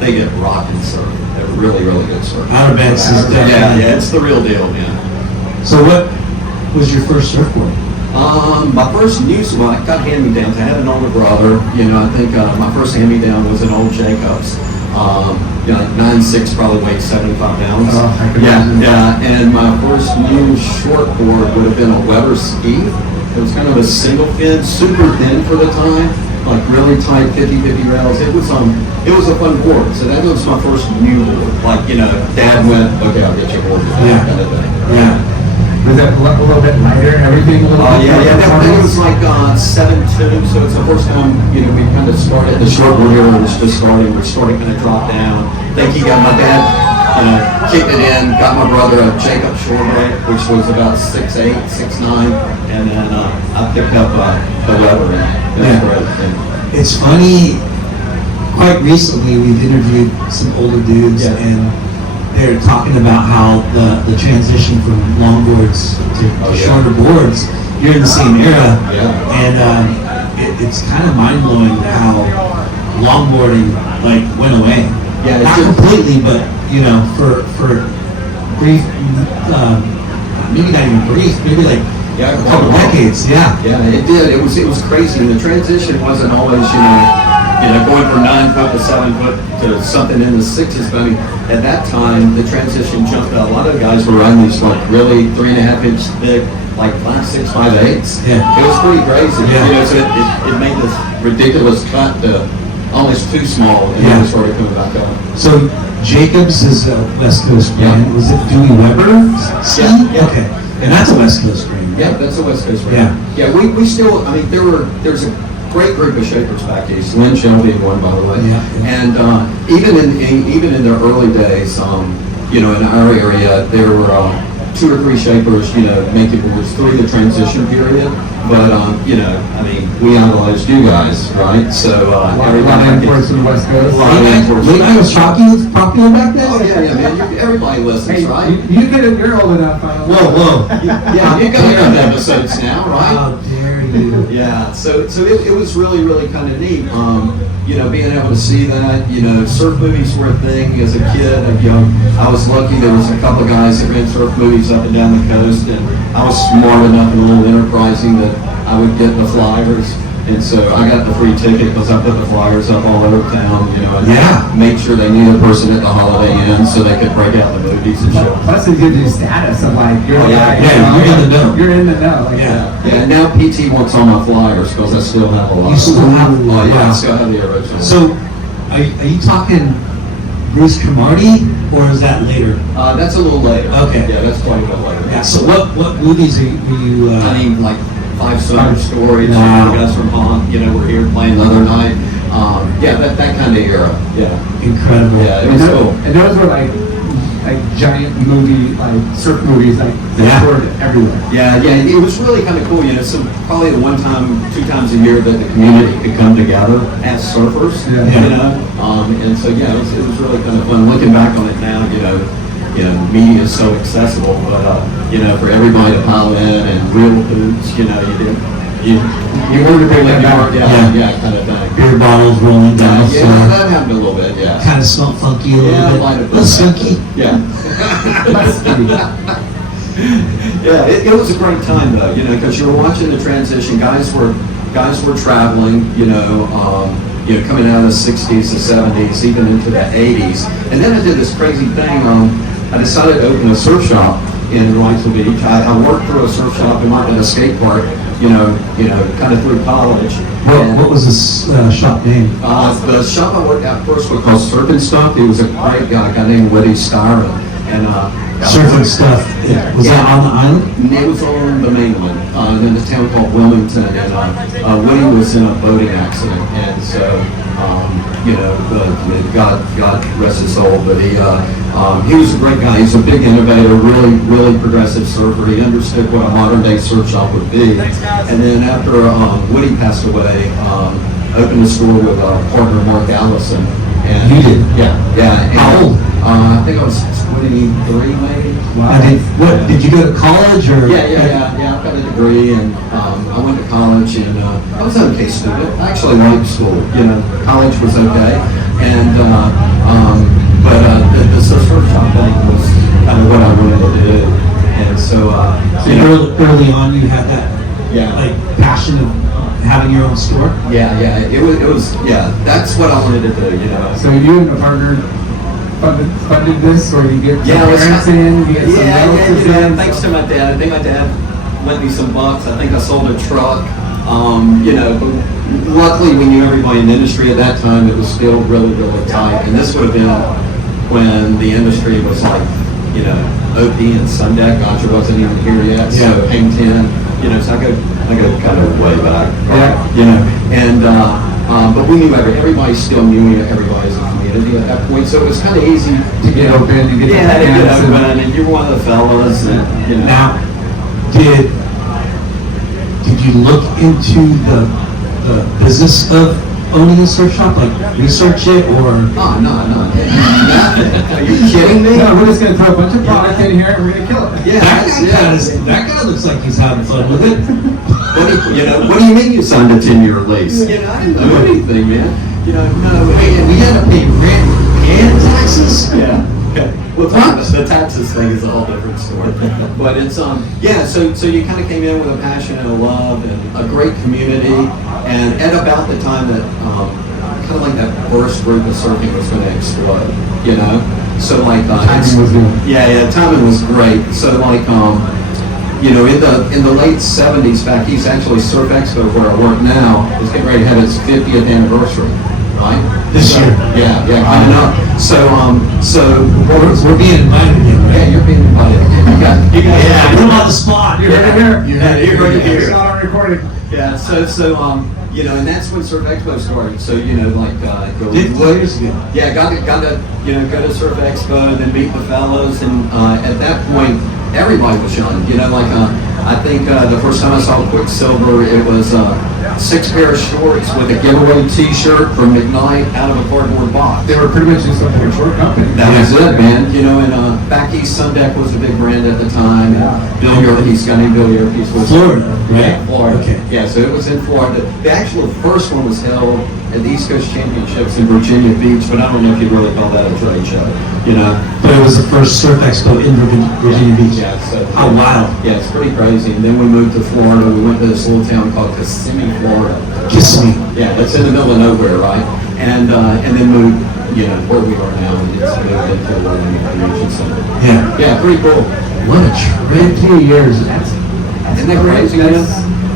They get rocking surf. They're really good surf. Outer Banks is definitely. Yeah, it's the real deal, man. So what was your first surfboard? My first one, I got hand-me-downs. I had an older brother. I think my first hand-me-down was an old Jacobs. 9.6, probably weighed 75 pounds. Oh, I can imagine. And my first new shortboard would have been a Weber ski. It was kind of a single fin, super thin for the time, like really tight 50-50 rails. It was a fun board. So that was my first new board. Like, Dad went, okay, I'll get you a board. Yeah. Kind of thing. Yeah. Was that a little bit lighter and everything? That thing was like 7.2, so it's the first time, we kind of started, the shortboard era was just starting, we're starting to kind of drop down. I think he got my dad, kicked it in, got my brother a Jacob shortboard, which was about 6'8", 6'9", and then I picked up the Weber. It's funny, quite recently we've interviewed some older dudes and they're talking about how the transition from longboards to shorter boards, you're in the same era, and it's kind of mind-blowing how longboarding went away. Yeah, not completely, but for brief, maybe not even brief, maybe a couple decades. Yeah, it did. It was crazy. And the transition wasn't always going from 9 foot to 7 foot to something in the 6s. But I mean, at that time, the transition jumped out. A lot of guys were running these really 3.5 inch thick, like 5.6, 5.8s. Yeah. It was pretty crazy. Yeah. So it made this ridiculous cut to almost too small, and then it started coming back up. So Jacobs is a West Coast brand. Yeah. Was it Dewey Weber? Yeah. Okay. And that's a West Coast brand. Yeah, that's a West Coast brand. Yeah, we still, I mean, there's a great group of shapers back east. Lynn Shelby one, by the way. Yeah. And even in the early days, you know, in our area, there were 2 or 3 shapers, you know, making boards through the transition period. But you know, I mean, we idolized you guys, right? So A lot of imports from the West Coast. Late night was Chalky was popular back then? Oh yeah, man. Everybody listens, Hey, right? you're old enough. Whoa. Yeah, you've got your own episodes now, right? How dare you? Yeah, so it was really kind of neat. You know, being able to see that. You know, surf movies were a thing as a kid. You know, I was lucky. There was a couple of guys that ran surf movies up and down the coast, and I was smart enough and a little enterprising that I would get the flyers. And so I got the free ticket because I put the flyers up all over town, you know, and made sure they knew the person at the Holiday Inn so they could break out the movies and show. Plus, it gives you status of like, you're you're in the know. You're in the know. Like, Yeah, now PT wants all my flyers because I still have a lot. You still have Oh yeah, I still have the original. So, are you talking Bruce Camardi, or is that later? That's a little later. Okay. Yeah, that's quite a bit later. Yeah. So what movies were you? I mean, like 5 Summer Stories, Wow. the guys from Haunt, you know, we're here playing the other night. Yeah, that kind of era. Yeah. Incredible. Yeah, it was cool. And those were like giant movie, like surf movies, like they toured everywhere. Yeah, it was really kind of cool, you know, so probably the 2 times a year that the community could come together as surfers, Yeah. you know, and so, yeah, it was really kind of fun. Looking back on it now, you know, media is so accessible, but, you know, for everybody to pile in and real foods, you know, you wanted to bring that back. Yeah, kind of thing. Beer bottles rolling down. Yeah, that happened a little bit, yeah. Kind of smelled funky a little Yeah, bit. might have A little skunky. Yeah. Yeah, it was a great time though, you know, because you were watching the transition. Guys were traveling, you know, coming out of the 60s, the 70s, even into the 80s. And then I did this crazy thing. I decided to open a surf shop in Wetsuit Beach. I worked through a surf shop and worked at a skate park, you know, kind of through college. What was this shop name? The shop I worked at first was called Surf and Stuff. He was a great guy, a guy named Woody Styron. And Surfing Stuff. Was that on the island? It was on the mainland, in a town called Wilmington, and Woody was in a boating accident, and so, you know, God rest his soul, but he was a great guy. He's a big innovator, really progressive surfer. He understood what a modern day surf shop would be. And then after Woody passed away, opened a store with partner Mark Allison. And You did? Yeah. How old? I think I was 23 maybe. Wow. Did you go to college or? Yeah. I got a degree, and I went to college, and I was an okay student. I actually liked school. You know, college was okay, and but the surf shop thing was kind of what I wanted to do, and so So early on, you had that like passion of having your own store. Yeah. It was that's what I wanted to do. You know. So you and a partner funded this, or you get some parents in, you get some relatives in? Thanks to my dad. I think my dad lent me some bucks. I think I sold a truck. You know, but luckily we knew everybody in the industry at that time. It was still really tight, and this would have been when the industry was like, you know, OP and Sundeck. Gotcha wasn't even here yet. So Hang 10. You know, so I go kind of way back. Yeah. You know, and but we knew everybody still knew everybody as a community at that point, so it was kind of easy To get open and get to get open, and you're one of the fellas, and you know. Now, did you look into the business of owning a surf shop, like research it, or? Oh, no. Are you kidding me? No, we're just going to throw a bunch of product in here and we're going to kill it. Yeah, That guy looks like he's having fun with it. What do you mean you signed a 10-year lease? You know, I didn't know anything, man. You know, no. Hey, we had to pay rent and taxes? Yeah. Okay. Well, the taxes thing is a whole different story. But it's so you kind of came in with a passion and a love and a great community, and at about the time that kind of like that first group of surfing was going to explode, you know. So like Timing was good. timing was great. So like you know, in the late 70s, back east, actually Surf Expo where I work now is getting ready to have its 50th anniversary. right? This year. Yeah, coming up. So We're being invited again, right? yeah, you're being invited. You guys, Yeah, put them on the spot. You heard it here. You're right It's here. not on recording. Yeah, you know, and that's when Surf Expo started. So, you know, like, 50 years ago. yeah, got to, you know, go to Surf Expo and then meet the fellows. And at that point, everybody was young. You know, like, I think the first time I saw Quicksilver, it was 6 pair of shorts with a giveaway T-shirt from McKnight out of a cardboard box. They were pretty much just like a short company. That was it, man. You know, and back east, Sundeck was a big brand at the time. And Bill Yerkees, guy named Bill Yerkees was Florida, right? Yeah, Florida. Okay. Yeah, so it was in Florida. The actual first one was held at the East Coast Championships in Virginia Beach, but I don't know if you'd really call that a trade show. You know. But it was the first Surf Expo in Virginia Beach. Yeah, so How wild. Yeah, it's pretty crazy. And then we moved to Florida. We went to this little town called Kissimmee, Florida. Kissimmee. Yeah, it's in the middle of nowhere, right? And then moved, you know, where we are now. We just moved into the convention center. Yeah. Yeah, pretty cool. What a trend. 2 years. Isn't that crazy, man?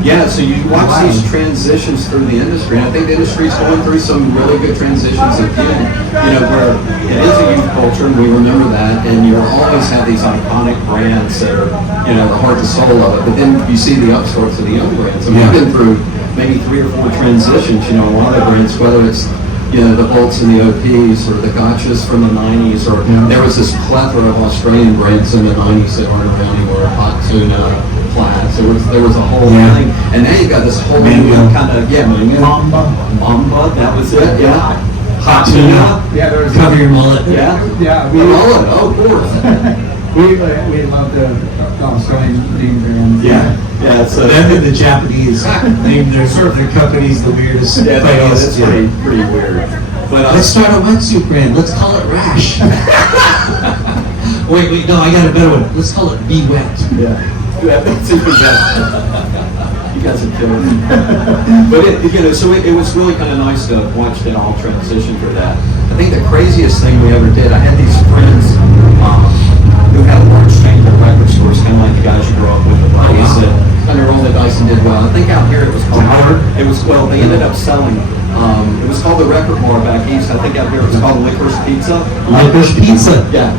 Yeah, so you watch these transitions through the industry, and I think the industry's going through some really good transitions again, you know, where it is a youth culture, and we remember that, and you'll always have these iconic brands that are, you know, the heart and soul of it, but then you see the upstarts of the young brands, and we've been through maybe 3 or 4 transitions, you know, a lot of the brands, whether it's, you know, the Bolts and the OPs, or the Gotchas from the 90s, or there was this plethora of Australian brands in the 90s that aren't around anymore, Hot Tuna, Flats, there was a whole thing, and now you got this whole new kind of, Mamba, that was it, yeah. Hot Tuna, Yeah, there was. Cover your mullet. yeah. Yeah, Oh, of course. we love the Australian name brands. Yeah, so Then the Japanese named their companies the weirdest. yeah, funniest. that's pretty weird. But Let's start a wetsuit brand. Let's call it Rash. wait, no, I got a better one. Let's call it Be Wet. yeah, that's even better. You guys are killing me. But you know, so it was really kind of nice to watch that all transition through that. I think the craziest thing we ever did, I had these friends who had a large chain of record stores, kind of like the guys you grew up with, the buddies that kind of rolled the dice and did well. I think out here it was called, they ended up selling, it was called the Record Bar back east. I think out here it was called Licorice Pizza. Licorice Pizza. Yeah.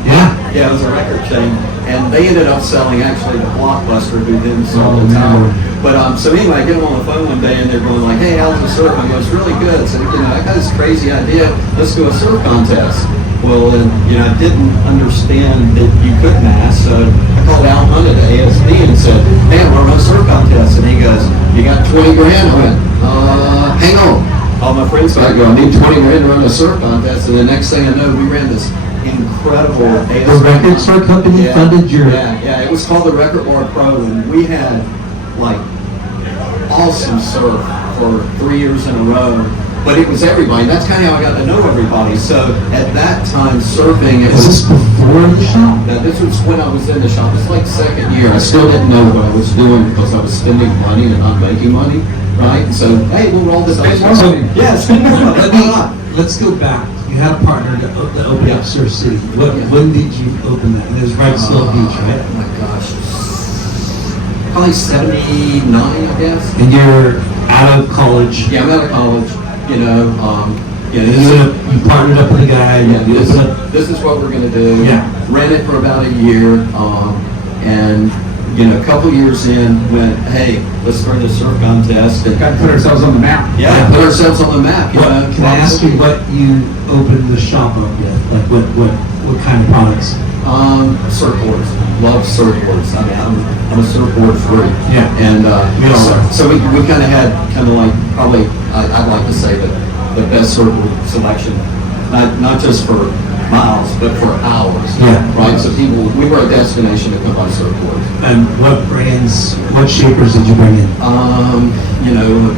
Yeah, it was a record chain. And they ended up selling actually the Blockbuster, who then sold the Tower. But so anyway, I get them on the phone one day and they're going like, hey, how's the surf? I go, it's really good. So, you know, I got this crazy idea. Let's do a surf contest. Well, then, you know, I didn't understand that you couldn't ask. So I called Al Hunt at ASP and said, hey, I'm running a surf contest. And he goes, you got 20 grand? I went, hang on. All my friends back go, I need 20 grand to run a surf contest. And the next thing I know, we ran this incredible ASP. The record store company funded your. Yeah, it was called the Record Bar Pro, and we had like awesome surf for 3 years in a row. But it was everybody. That's kind of how I got to know everybody. So at that time, surfing. Is this before the shop? Now, this was when I was in the shop. It's like second year. I still didn't know what I was doing because I was spending money and not making money, right? So hey, we'll roll this dice. Yeah, spend more money. Let's go back. You had a partner that opened up Surf City. When did you open that? And it was right Slow Beach, right? Oh my gosh. Probably 79, I guess. And you're out of college. Yeah, I'm out of college. You know, You partnered up with a guy. this is what we're gonna do. Yeah. Ran it for about a year, and you know, a couple years in, went, hey, let's run this surf contest. And Got to put ourselves on the map. yeah, put ourselves on the map. You know, Can I ask you what you opened the shop up with? Like what kind of products? Surfboards. Love surfboards. I mean, I'm a surfboard freak. Yeah. And We all are. so we kind of had kind of like probably I'd like to say that the best surfboard selection, not just for miles, but for hours. Yeah. Right. So we were a destination to come buy surfboards. And what brands, what shapers did you bring in? You know,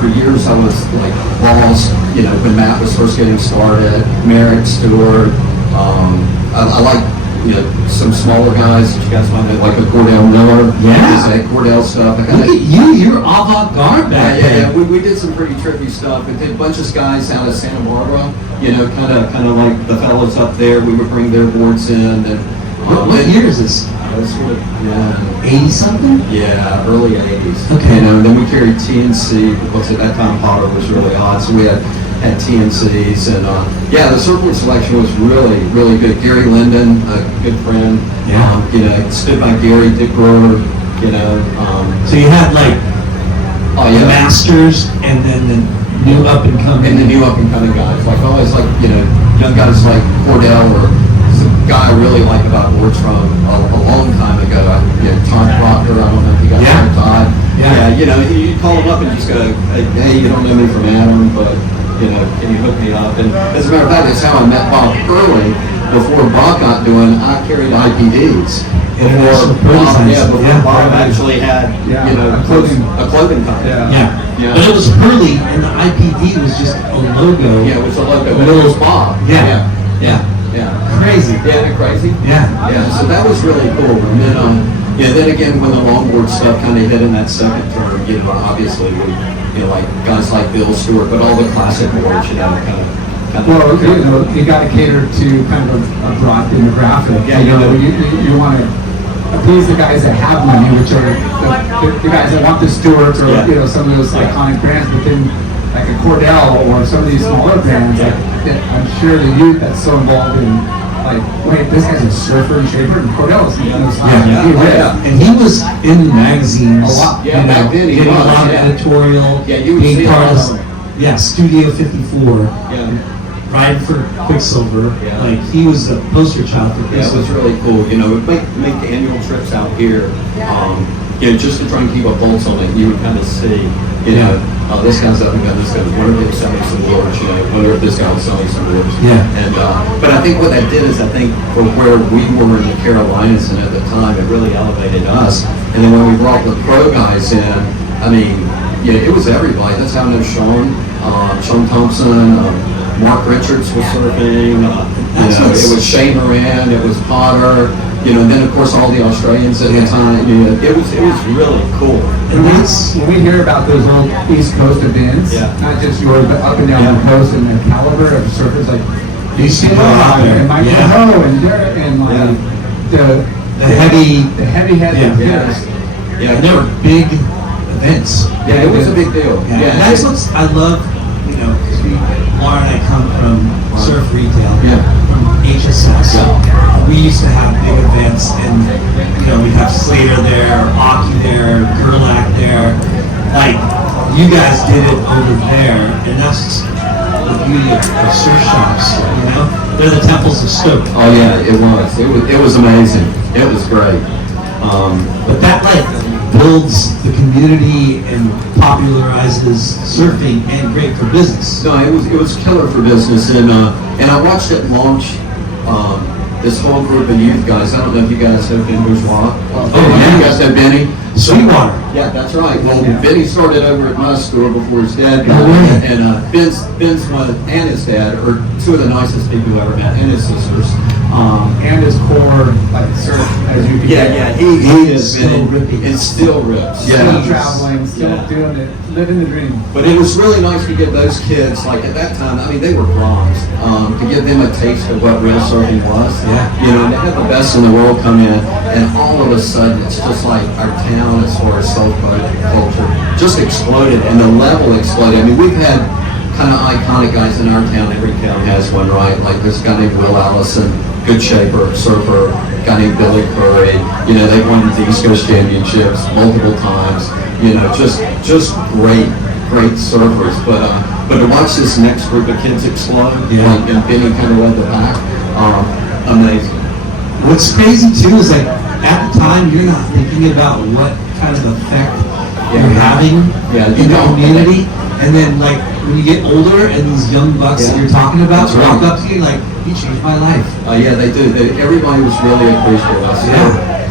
for years I was like lost. You know, when Matt was first getting started, Merrick, Stewart. I like, you know, some smaller guys that you guys might know, like a Cordell Miller. Yeah. That Cordell stuff. Look at you, you're avant-garde back Yeah. then. We did some pretty trippy stuff. We did a bunch of guys out of Santa Barbara. You know, kind of like the fellows up there. We would bring their boards in. And What year is this? Sort of, yeah. 80 something? Yeah, early 80s. Okay. You know, then we carried TNC because at that time Potter was really hot. So we had had TNCs, and yeah, the surfboard selection was really, really good. Gary Linden, a good friend, you know, stood by Gary, Dick Brewer, you know. So you had like Oh yeah, masters and then the new up and coming. and the new up and coming guys, like always, like, you know, young guys like Cordell, or some guy I really like about boards from a long time ago. You know, Todd Proctor. I don't know if you guys know Todd. Yeah, you know, you call him up and just go, hey, you don't know me from Adam, but you know, can you hook me up? And as a matter of fact, it's how I met Bob early. Before Bob got doing, I carried IPDs. Before Bob actually had, you know, a clothing company. Yeah. But it was early, and the IPD was just a logo. Yeah, it was a logo, but it was Bob. Yeah. Crazy. Yeah, isn't it crazy? Yeah. So that was really cool. And then, then again, when the longboard stuff kind of hit in that second term, you know, obviously we, you know, like guys like Bill Stewart, but all the classic boards, you know, kind of. Well, you know, you got to cater to kind of a broad demographic. Yeah, you know, you want to appease the guys that have money, which are the guys that want the Stewarts or you know, some of those iconic brands. But then, like a Cordell or some of these smaller brands, like I'm sure the youth that's so involved in, like, wait, this guy's a surfer and shaper, and Cordell's, you know, And he was in magazines. A lot. Yeah, back then he getting was, a lot of editorial. Yeah, you would being see part a lot of of them. Yeah, Studio 54. Yeah. Riding for Quicksilver. Yeah. Like, he was the poster child for Yeah, it was Quicksilver. really cool. You know, we'd make annual trips out here, you know, just to try and keep a pulse on it. You would kind of see, you know, this guy's up and down, this guy's, wonder if they're selling some boards, you know, wonder if this guy was selling some boards. Yeah. And, but I think what that did is, I think for where we were in the Carolinas and at the time, it really elevated us. And then when we brought the pro guys in, I mean, yeah, it was everybody. That's how I know Sean Thompson, Mark Richards was surfing, you know, it was Shane Moran, it was Potter, you know, and then of course all the Australians at the time. You know, it was really cool. And when we hear about those old East Coast events, not just yours, but up and down the coast, and the caliber of surfers, like These people out there. and Michael Ho and Derek and like the heavy headed hitters. Yeah, And they were big events. yeah, it was a big deal. Yeah, and that's what I love, you know, because Laura and I come from surf retail, from HSS. We used to have big events, and you know, we'd have Slater there, Aki there, Gerlach there. Like, you guys did it over there, and that's the beauty of surf shops. You know, they're the temples of Stoke. Oh yeah, it was. It was amazing. It was great. But that builds the community and popularizes surfing, and great for business. No, it was killer for business, and I watched it launch. This whole group of youth guys. I don't know if you guys have been bourgeois. You guys know Benny? Sweetwater. Yeah, that's right. Well, Benny started over at my store before his dad Oh, died, really? and Ben's one, and his dad are two of the nicest people who ever met, and his sisters. And his core, like surf, as you can get. He is still ripping. and still rips. Still traveling, still doing it, living the dream. But it was really nice to get those kids, like at that time, I mean, they were bronze, to give them a taste of what real surfing was. You know, and to have the best in the world come in, and all of a sudden, it's just like our town, as far as surf culture, just exploded, and the level exploded. I mean, we've had kind of iconic guys in our town. Every town has one, right? Like there's a guy named Will Allison, good shaper, surfer, a guy named Billy Curry. You know, they've won the East Coast Championships multiple times. You know, just great surfers. But to watch this next group of kids explode, like, and Benny kind of led the pack, amazing. What's crazy too is, like, at the time you're not thinking about what kind of effect you're having in the community, and then like when you get older and these young bucks that you're talking about walk up to you like, you changed my life. Yeah, they do. Everybody was really appreciative.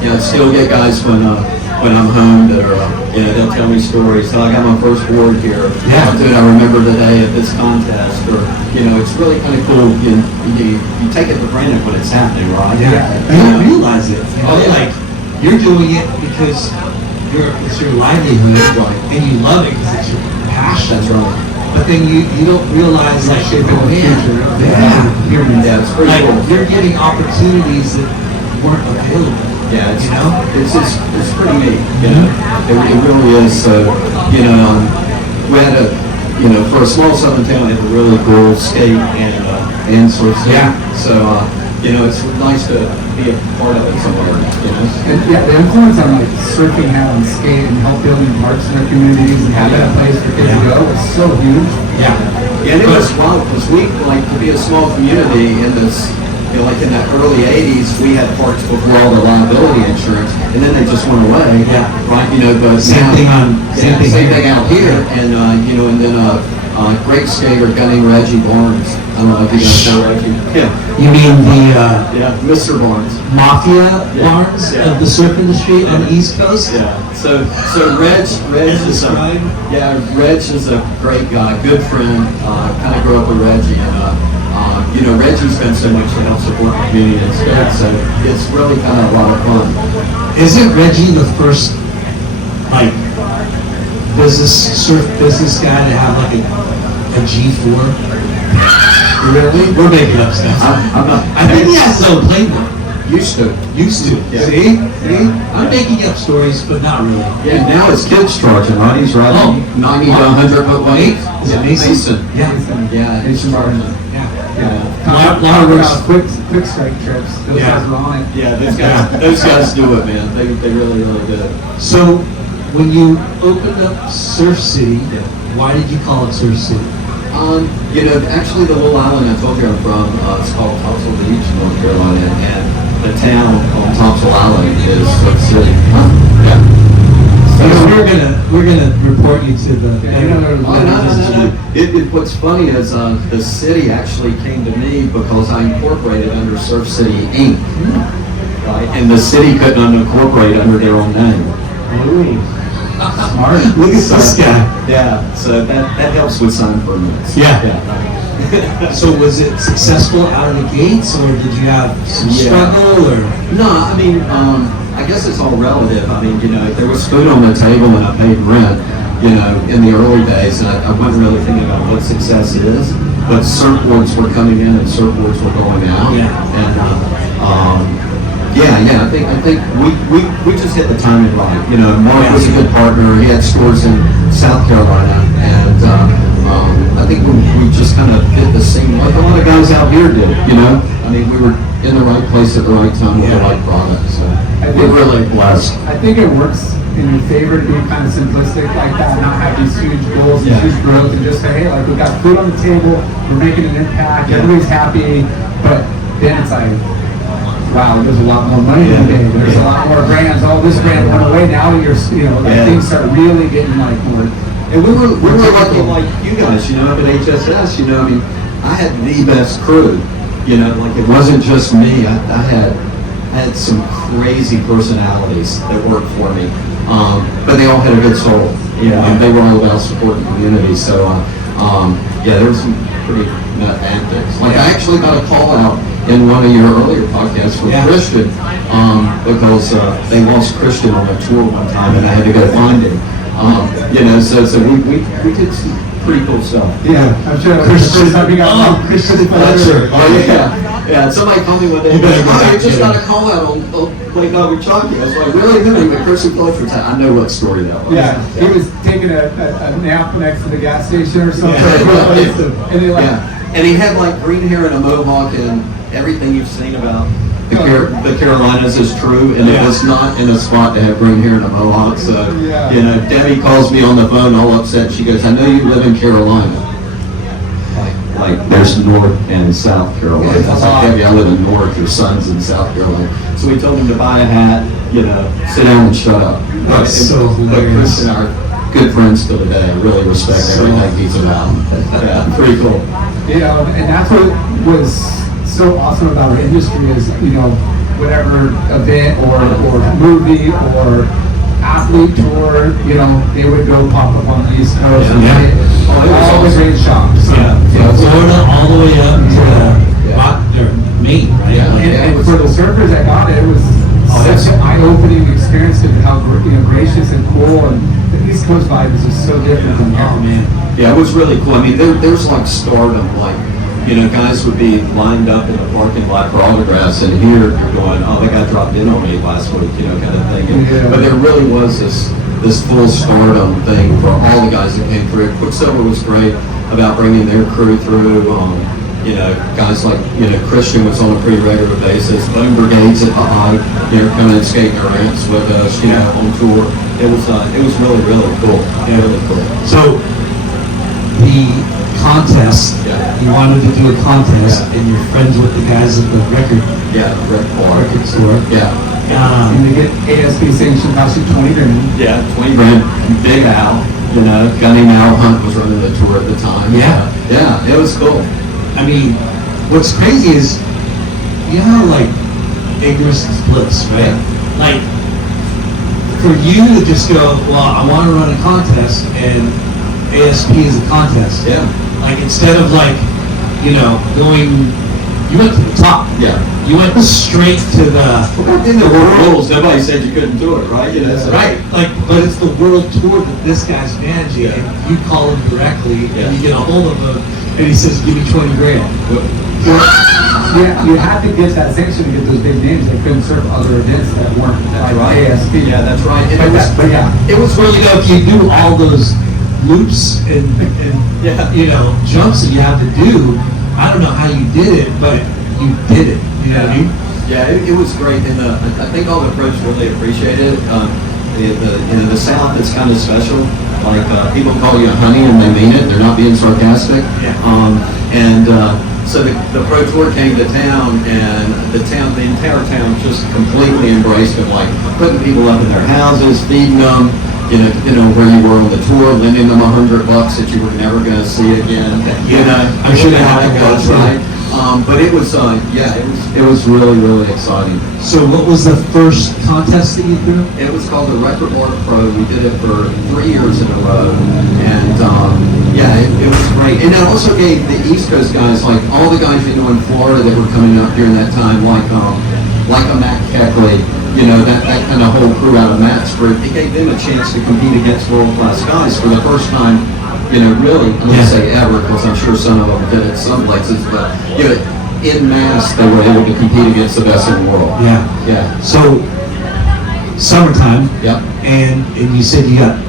I still get guys when I'm home that are, you know, they'll tell me stories. So I got my first board here. Dude, I remember the day of this contest, or, you know, it's really kind of cool. You take it for granted when it's happening, right? You don't realize it. You know? Like, you're doing it because it's your livelihood, and you love it because it's your passion. That's right. But then you don't realize, like, Shaping the future. Yeah, it's pretty like, cool. you're getting opportunities that weren't available. Yeah, You know? it's pretty neat. You know, it really is. So, you know, we had you know, for a small southern town, they have a really cool skate and surf scene. Yeah. So, you know, it's nice to be a part of it somewhere, you know. And yeah, the influence on like surfing out and skate and help building parks in their communities and having a place for kids to go is so huge. Yeah. Yeah, and it was wild because we, like, to be a small community in this, you know, like in the early 80s, we had parks before all the liability insurance, and then they just went away. Yeah. Right, you know, but Same thing out here, and, you know, and then, great skater, guy named Reggie Barnes. I don't know if you guys know Reggie. Yeah. You mean the Yeah, Mr. Barnes. mafia barns Yeah. of the surf industry on the East Coast? Yeah. So Reg is Reg is a great guy, good friend. Kind of grew up with Reggie, and you know, Reggie's been so much to help support the community and stuff. So it's really kind of a lot of fun. Isn't Reggie the first, like, surf business guy to have like a G4? Really? We're making up stuff. I'm not. I think he has his own plane though. Used to. Yeah. See? I'm making up stories, but not really. Yeah, now his kid's charging, right? He's riding 90 to 100 foot wave. Is it Mason? Yeah. Yeah, he's charging. A lot of quick strike trips. Those guys are on it. Yeah, those guys do it, man. They really do. So, when you opened up Surf City, why did you call it Surf City? You know, actually the little island I told you I'm from, it's called Topsail Beach, North Carolina, and the town on Topsail Island is Surf City. Yeah. So we're gonna report you to the. No. What's funny is the city actually came to me because I incorporated under Surf City Inc. Right, and the city couldn't unincorporate under their own name. Smart. Look at this guy. Yeah, so that helps with sign permits. Yeah. So was it successful out of the gates, or did you have some struggle, or? No, I mean, I guess it's all relative. I mean, you know, there was food on the table and I paid rent, you know, in the early days, and I wasn't really thinking about what success is, but surfboards were coming in and surfboards were going out. Yeah. And, I think we just hit the timing right. You know, Mark was a good partner. He had stores in South Carolina, and I think we just kind of did the same, like a lot of guys out here did. You know, I mean, we were in the right place at the right time with the right product. So we're really blessed. I think it works in your favor to be kind of simplistic like that, not have these huge goals and huge growth, and just say, hey, like, we got food on the table, we're making an impact, everybody's happy, but then it's like, wow, there's a lot more money in the game. There's a lot more brands. Oh, this brand went away. Now things start really getting like more. And we were lucky like you guys, you know, up at HSS, you know, I mean, I had the best crew, you know, like it wasn't just me. I had some crazy personalities that worked for me, but they all had a good soul. You know, and they were all about supporting the community. So, there were some pretty nut antics. Like I actually got a call out in one of your earlier podcasts from Christian, because they lost Christian on a tour one time, and I had to go find him. You know, so we did some pretty cool stuff. Yeah, I'm sure. Christian Fletcher. Yeah. Somebody called me one day. I just got a call out on Lake Chalky. I was like, really? Who? But Christian Fletcher. I know what story that was. Yeah, he was taking a nap next to the gas station or something. And he had like green hair and a mohawk, and everything you've seen about the Carolinas is true, and it was not in a spot to have green hair and a mohawk. So, you know, Debbie calls me on the phone all upset. She goes, I know you live in Carolina. Like there's North and South Carolina. I was like, Debbie, I live in North, your son's in South Carolina. So we told him to buy a hat, you know, sit down and shut up. That's so hilarious. But Chris and I are good friends to the day. I really respect everything he's about. Yeah, pretty cool. You know, and that's what was so awesome about our industry is, you know, whatever event or movie or athlete tour, you know, they would go pop up on the East Coast and all the great shops. Florida all the way up to Maine, right? And for the surfers that got it, it was such an eye-opening experience to how gracious and cool, and the East Coast vibe is just so different from here. Oh man. Yeah, it was really cool. I mean, there's like stardom, like, you know, guys would be lined up in the parking lot for autographs, and here you're going, oh, that guy dropped in on me last week, you know, kind of thing. But there really was this this full stardom thing for all the guys that came through. Quicksilver was great about bringing their crew through. You know, guys like, you know, Christian was on a pretty regular basis. Bone Brigades at the high, you know, coming and skating their ramps with us, you know, on tour. It was really, really cool. Yeah. Really cool. So the contest, you wanted to do a contest, and you're friends with the guys at the record store. Yeah. And they get ASP sanction cost you 20 grand. Yeah, 20 grand. Big Al, you know, Gunny Al Hunt was running the tour at the time. Yeah. Yeah, it was cool. I mean, what's crazy is, you know how, like, ignorance is bliss, right? Like, for you to just go, well, I want to run a contest, and ASP is a contest. Yeah. Like, instead of, like, you know, going, you went to the top. Yeah. You went straight to the... In the rules, nobody said you couldn't do it, right? You know, so. Right, like, but it's the world tour that this guy's managing, and you call him directly, and you get a hold of him, and he says, give me 20 grand. Yeah, you have to get that sanction to get those big names. They couldn't serve other events that weren't like ASP. Yeah, that's right. And It was where, you know, if you do all those loops and you know, jumps that you have to do, I don't know how you did it, but you did it. You know what I mean? Yeah, it was great, and I think all the pros really appreciated it. You know, the South is kind of special. Like people call you honey, and they mean it. They're not being sarcastic. Yeah. So the pro tour came to town, and the entire town just completely embraced it. Like putting people up in their houses, feeding them. You know where you were on the tour, lending them $100 that you were never going to see again. You know, I'm sure they how had that that goes, right? But it was, it was really, really exciting. So what was the first contest that you threw? It was called the Record Board Pro. We did it for 3 years in a row, and it was great. And it also gave the East Coast guys, like all the guys you know in Florida that were coming up during that time, like a Matt Keckley, you know, that kind of whole crew out of Matt's group. It gave them a chance to compete against world-class guys for the first time. You know, really, I'm going to say ever, because I'm sure some of them did it some places, but you know, in mass, they were able to compete against the best in the world. Yeah. Yeah. So, summertime. Yep. And you said you got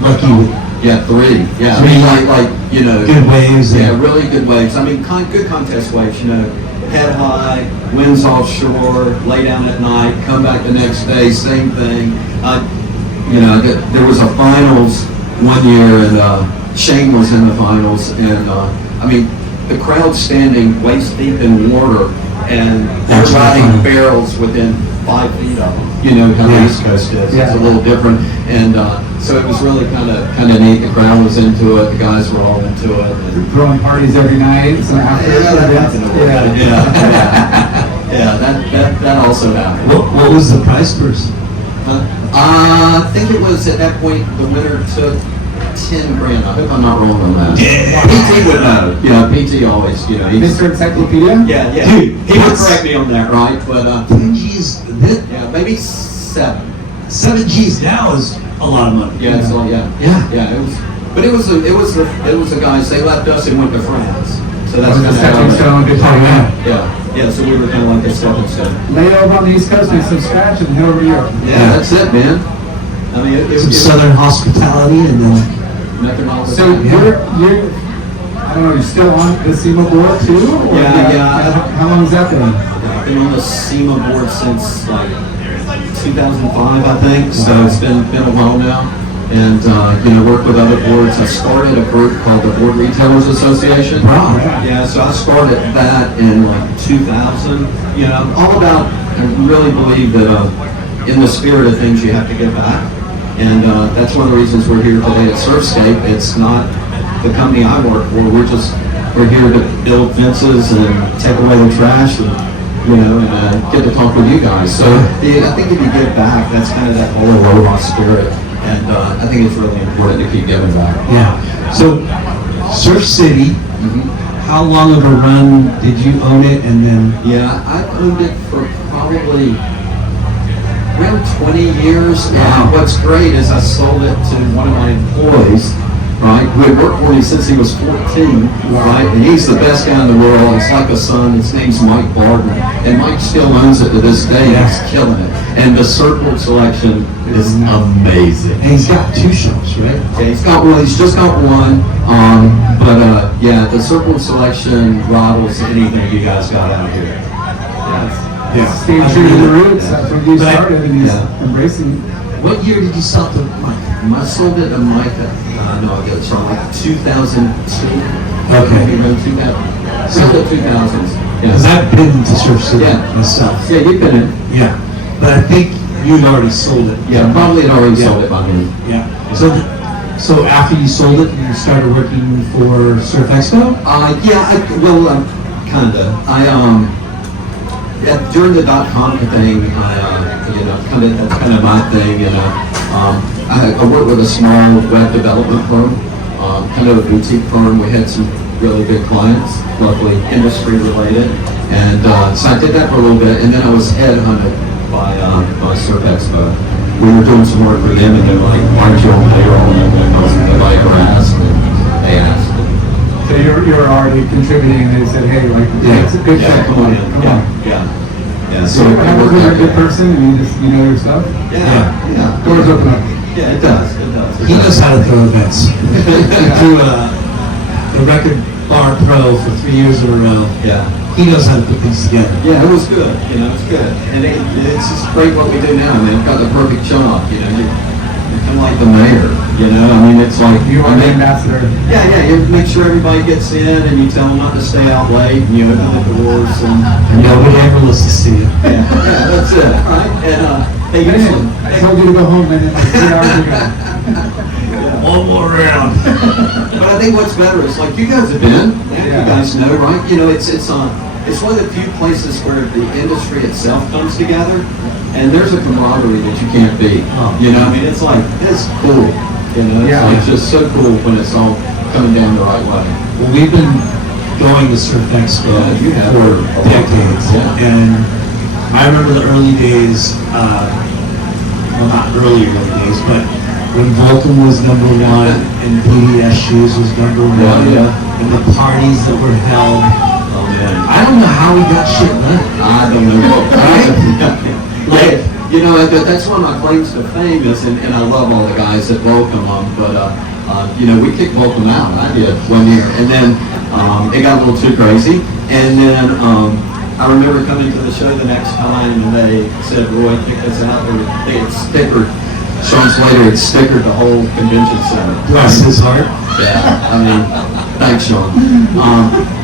lucky with... Yeah, 3. Yeah. Three. I mean, like, you know. Good waves. Yeah, really good waves. I mean, good contest waves, you know. Head high, winds offshore, lay down at night, come back the next day, same thing. You know, there was a finals one year, and Shane was in the finals, and I mean, the crowd standing waist deep in water, and they're riding barrels within 5 feet of them. You know how the East Coast is. Yeah. It's a little different, and so it was really kind of neat. The crowd was into it. The guys were all into it. And Throwing parties every night. So after that also happened. What was the prize purse? I think it was at that point the winner took 10 grand. I hope I'm not wrong on that. Yeah. PT would know. Yeah, PT always, you know. Mr. Encyclopedia? Yeah. Dude, he would correct me on that, right? But 10 G's. yeah, maybe 7. 7 G's now is a lot of money. Yeah, so yeah. It was. But it was the guys. They left us and went to France. So that's The stepping stone, good time. Yeah. So we were kind of like a stepping stone. Lay over on the East Coast, make some scratch, and head over to Europe. Yeah, that's it, man. I mean, Some southern hospitality, and then... nothing else. So you're, I don't know, you're still on the SEMA board too? Or Yeah. How long has that been? I've been on the SEMA board since like 2005, I think. So it's been a while now, and work with other boards. I started a group called the Board Retailers Association. Wow. Yeah, so I started that in like 2000. You know, all about. I really believe that in the spirit of things, you have to give back. And that's one of the reasons we're here today at SurfScape. It's not the company I work for. We're here to build fences and take away the trash, and get to talk with you guys. So I think if you give back, that's kind of that whole aloha spirit, and I think it's really important to keep giving back. Yeah. So, Surf City. How long of a run did you own it, and then? Yeah, I've owned it for probably around 20 years. Wow. And what's great is I sold it to one of my employees, right? Who had worked for me since he was 14, right? And he's the best guy in the world. It's like a son. His name's Mike Barton. And Mike still owns it to this day. He's killing it. And the Surfboard selection is amazing. And he's got 2 shops, right? Yeah, he's got one. He's just got one. Yeah, the Surfboard selection rivals anything you guys got out here. Yeah. Stay true to the roots. That's when you But I- started, and he's yeah. embracing. What year did you sell to Mike? I sold it to Mike, no, it's from like 2002. Okay. Maybe around 2000. Sold it 2000s. Because Yeah. I've been to Surf City Yeah. myself. Yeah, you've been in. Yeah. But I think you'd already sold it. Yeah, probably had already Yeah. sold it by me. Yeah. So after you sold it, you started working for Surf Expo? Kinda. During the .com thing, that's kind of my thing, I worked with a small web development firm, kind of a boutique firm. We had some really good clients, luckily industry related, and so I did that for a little bit, and then I was headhunted by Surf Expo. We were doing some work for them, and they were like, "Aren't you on payroll?" And I was nobody ever asked, and they asked. So you're already contributing, and they said, hey, like, Yeah, it's a good yeah, check. come on in. Come Yeah, on. yeah. So what happens when you're a good person and you know your stuff? Yeah. Doors open up. Yeah, it does. It does. He knows how to throw events. He threw the Record Bar Pro for 3 years in a row. Yeah. He knows how to put things together. Yeah, it was good. It's good. And it's just great what we do now. I mean, we've got the perfect shop. You're kind of like the mayor. I mean, it's like You are the ambassador. Yeah. You make sure everybody gets in, and you tell them not to stay out late. And you open the doors, and Nobody ever listens to you. yeah, that's it. Right? And they usually. I told you to go home, and then 3 hours ago. One more round. But I think what's better is like you guys have been. You guys know, right? It's one of the few places where the industry itself comes together, and there's a camaraderie that you can't beat. I mean, it's like it's cool. It's just so cool when it's all coming down the right way. Well, we've been going to Surf Expo You have. for decades, Yeah. and I remember the early days. Well, not early days, but when Vulcan was number 1 and BDS shoes was number 1, and the parties that were held. Oh man. I don't know how we got shit done. I don't know. Right? That's one of my claims to fame is, and I love all the guys at Volcom, but we kicked Volcom out. I did one year, and then it got a little too crazy, and then I remember coming to the show the next time, and they said, "Roy, kick us out." They had stickered. Sean Slater had stickered the whole convention center. Bless his heart. Yeah, I mean, thanks, Sean.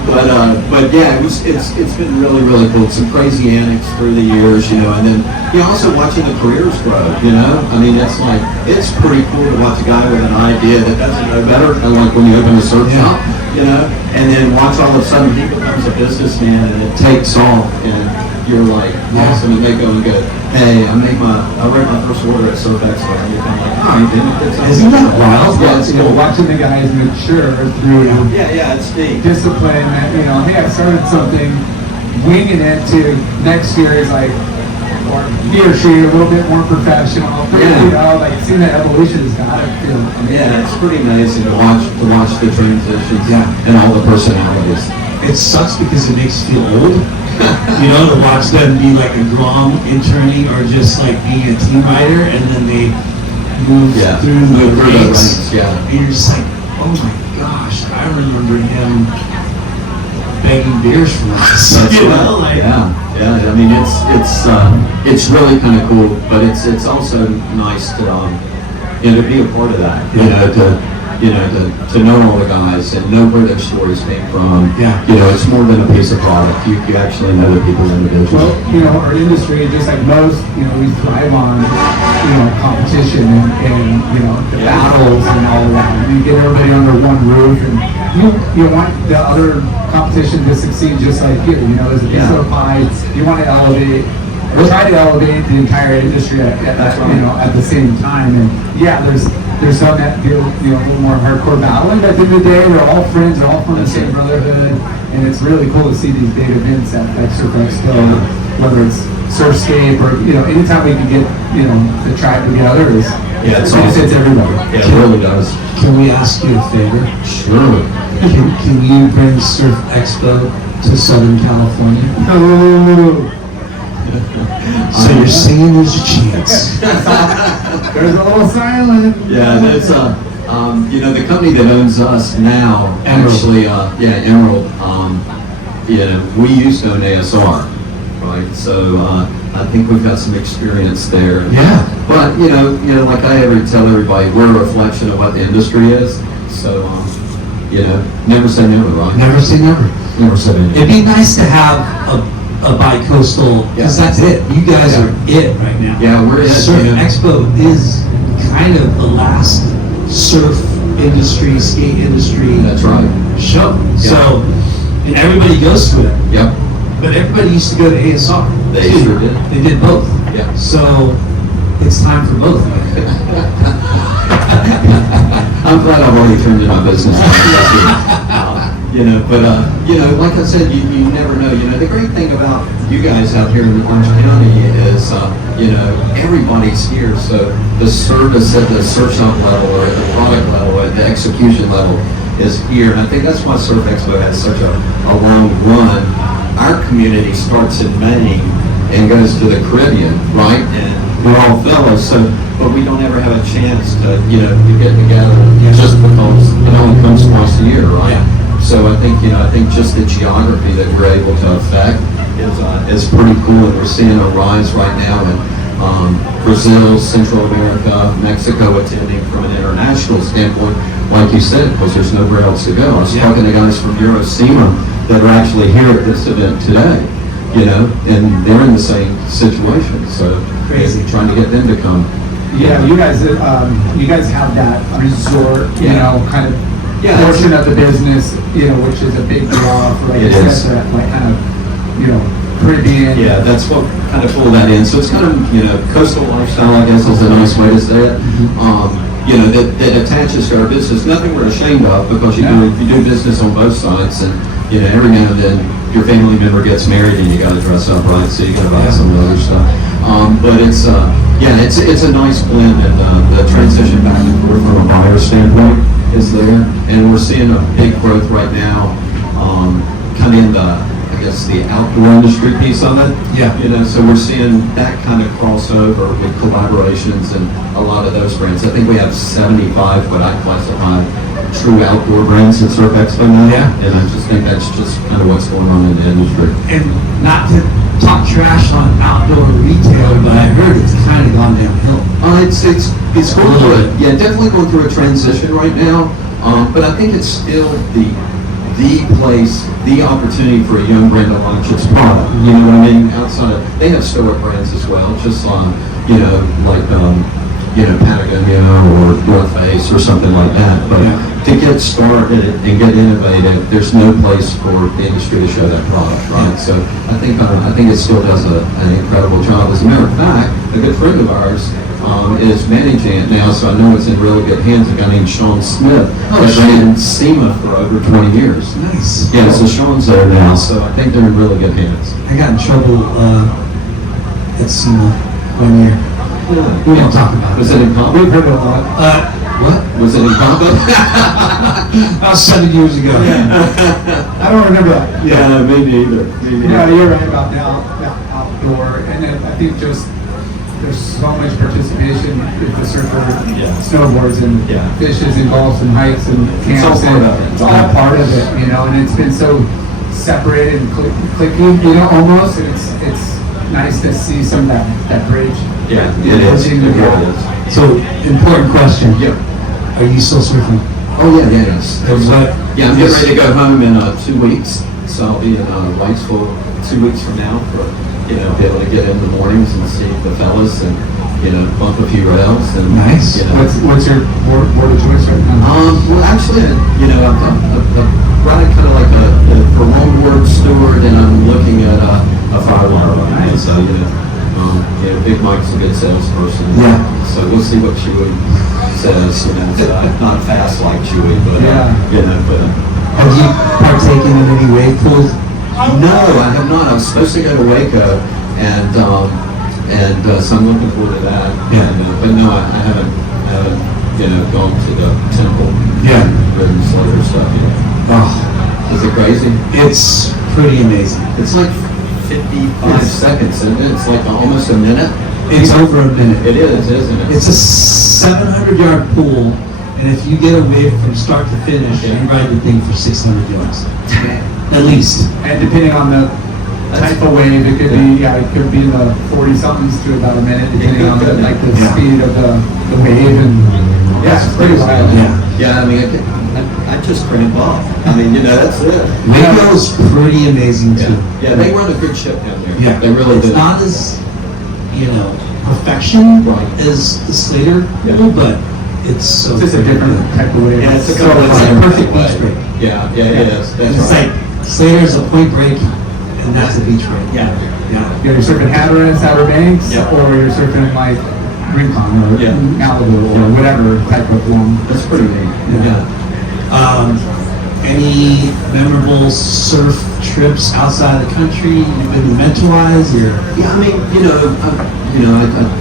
But yeah, it's been really, really cool. Some crazy antics through the years, and then also watching the careers grow. I mean, it's pretty cool to watch a guy with an idea that doesn't know better, kind of like when you open a surf shop, and then watch all of a sudden he becomes a businessman and it takes off, and you're like awesome, and they go and go, hey, I wrote my first order at Surf Expo, and you're kind of like, oh, you didn't. Isn't that wild? Yeah, it's cool. Watching the guys mature through Yeah, it's neat. discipline. And, hey, I started something, winging it to next year is like, or he or she a little bit more professional. Yeah. Like seeing that evolution has got to feel amazing. Yeah, it's pretty amazing to watch the transitions and all the personalities. It sucks because it makes you feel old. To watch them be like a Grom interning or just like being a team rider, and then they move through the ranks. And you're just like, oh my gosh, I remember him begging beers from us. That's right. Yeah. I mean, it's really kind of cool, but it's also nice to to be a part of that. To know all the guys and know where their stories came from. Yeah. It's more than a piece of product. You actually know the people individually. Well, our industry, just like most, we thrive on, competition and the battles and all of that. You get everybody under one roof, and you want the other competition to succeed just like you. As a piece of the pie, you want to elevate. Or try to elevate the entire industry at the same time. And there's some that feel a little more hardcore battling, but at the end of the day, they're all friends, they're all from the same brotherhood, and it's really cool to see these big events at Surf Expo, whether it's SurfScape or anytime we can get the tribe together is Yeah, it's It benefits awesome. everybody. Yeah, it really does. Can we ask you a favor? Sure. Can you bring Surf Expo to Southern California? Oh, So you're saying there's a chance? there's a little silent. Yeah, that's you know, the company that owns us now, Emerald. actually, Emerald, you know, we used to own ASR, right? So, I think we've got some experience there. Yeah. But, you know, like I ever tell everybody, we're a reflection of what the industry is. So, you know, never say never, right? Never say never. Never say never. It'd be nice to have a bi-coastal, because that's it. You guys are it right now. Yeah, we're it, Surf you know. Expo is kind of the last surf industry, skate industry That's right. show. So, and everybody goes to it. Yep. But everybody used to go to ASR. They too. sure did. They did both. Yeah. So it's time for both. I'm glad I've already turned in my business. You know, but you know, like I said, you never know. You know, the great thing about you guys out here in Orange County is, you know, everybody's here. So the service at the surf shop level, or at the product level, or at the execution level, is here. And I think that's why Surf Expo has such a long run. Our community starts in Maine and goes to the Caribbean, right? And we're all fellows, so, but we don't ever have a chance to, you know, to get together just because it only comes twice a year, right? So I think, you know, I think just the geography that we're able to affect is pretty cool, and we're seeing a rise right now in Brazil, Central America, Mexico attending from an international standpoint, like you said, because there's nowhere else to go. I was talking to guys from Eurosema that are actually here at this event today, you know, and they're in the same situation, so Crazy. trying to get them to come. Yeah, you guys have that resort, you know, kind of Yeah, portion of the business, you know, which is a big draw for, like, It you is. said, that, like, kind of, you know, Caribbean. Yeah, that's what kind of pulled that in. So it's kind of, you know, coastal lifestyle, I guess, is a nice way to say it. You know, that attaches to our business. Nothing we're ashamed of, because you do business on both sides, and you know, every now and then your family member gets married and you got to dress up, right? So you got to buy some other stuff. But it's it's a nice blend, and the transition back and forth from a buyer standpoint is there, and we're seeing a big growth right now, kind of in the, I guess, the outdoor industry piece of it. Yeah. You know, so we're seeing that kind of crossover with collaborations and a lot of those brands. I think we have 75 what I classify true outdoor brands at Surf Expo now. Yeah. And I just think that's just kind of what's going on in the industry. And not to talk trash on outdoor retail, but I heard it's kind of gone downhill. It's going through it. Yeah, definitely going through a transition right now. But I think it's still the place, the opportunity for a young brand to launch its product. You know what I mean? Outside of, they have stoic brands as well, just you know, like you know, Patagonia or North Face or something like that. But to get started and get innovative, there's no place for the industry to show that product, right? So I think it still does an incredible job. As a matter of fact, a good friend of ours is managing it now, so I know it's in really good hands. A guy named Sean Smith has ran SEMA for over 20 years. Nice. Yeah, so Sean's there now, so I think they're in really good hands. I got in trouble at SEMA 1 year. We don't talk about it. Was it in combo? We've heard it a lot. What? Was it in combo? About 7 years ago. I don't remember that. Yeah, me neither. Yeah, you're right about the outdoor, and then I think just there's so much participation with the surfer, snowboards, and fishes, and golfs, and hikes, and camps, all part of it. it's all part of it, you know. And it's been so separated and clicky, you know, almost. And it's nice to see some of that bridge. Yeah, it is. It Working really together. is. So, important question. Yep. Are you still surfing? Oh yeah, yes. Yeah, I'm getting ready to go home in 2 weeks, so I'll be in Whitesville 2 weeks from now for, you know, be able to get in the mornings and see the fellas and, you know, bump a few rails and. Nice. You know. What's your board of choice right now? Well, actually, you know, I'm running kind of like for longboard steward, and I'm looking at a firewire right now. So you know, Big Mike's a good salesperson. Yeah. So we'll see what Chewy says. You know, so not fast like Chewy, but you know, but. Have you partaken in any wave pools? No, I have not. I was supposed to go to Waco, and And so I'm looking forward to that. Yeah. But no, I haven't gone to the temple. Yeah. Ridden Slayer stuff yet. Oh, Is it crazy? it's pretty amazing. It's like 55 seconds, isn't it? It's like almost a minute. It's over a minute. It is, isn't it? It's a 700-yard pool, and if you get a wave from start to finish, you ride the thing for 600 yards. At least. And depending on the type of wave, it could be, it could be the 40-somethings to about a minute, depending on the, like the Yeah. speed of the wave, and it's pretty wild. Yeah, I mean, I just cramp up. I mean, that's it. Waco's pretty amazing too. Yeah, they run a good ship down there. Yeah, They really it's do. not as, perfection Right. as the Slater pool, but it's so It's just a different type of wave. Yeah, it's a so completely it's a different perfect way. beach break. Yeah, it is. That's It's right. like Slater's a point break, and that's a beach break. Yeah. You're surfing Hatteras, Outer Banks, Yeah. or you're surfing like Rincon or Yeah. Malibu or whatever type of long. That's pretty neat. Yeah. Any memorable surf trips outside the country you've been mental-wise, or? Yeah, I mean,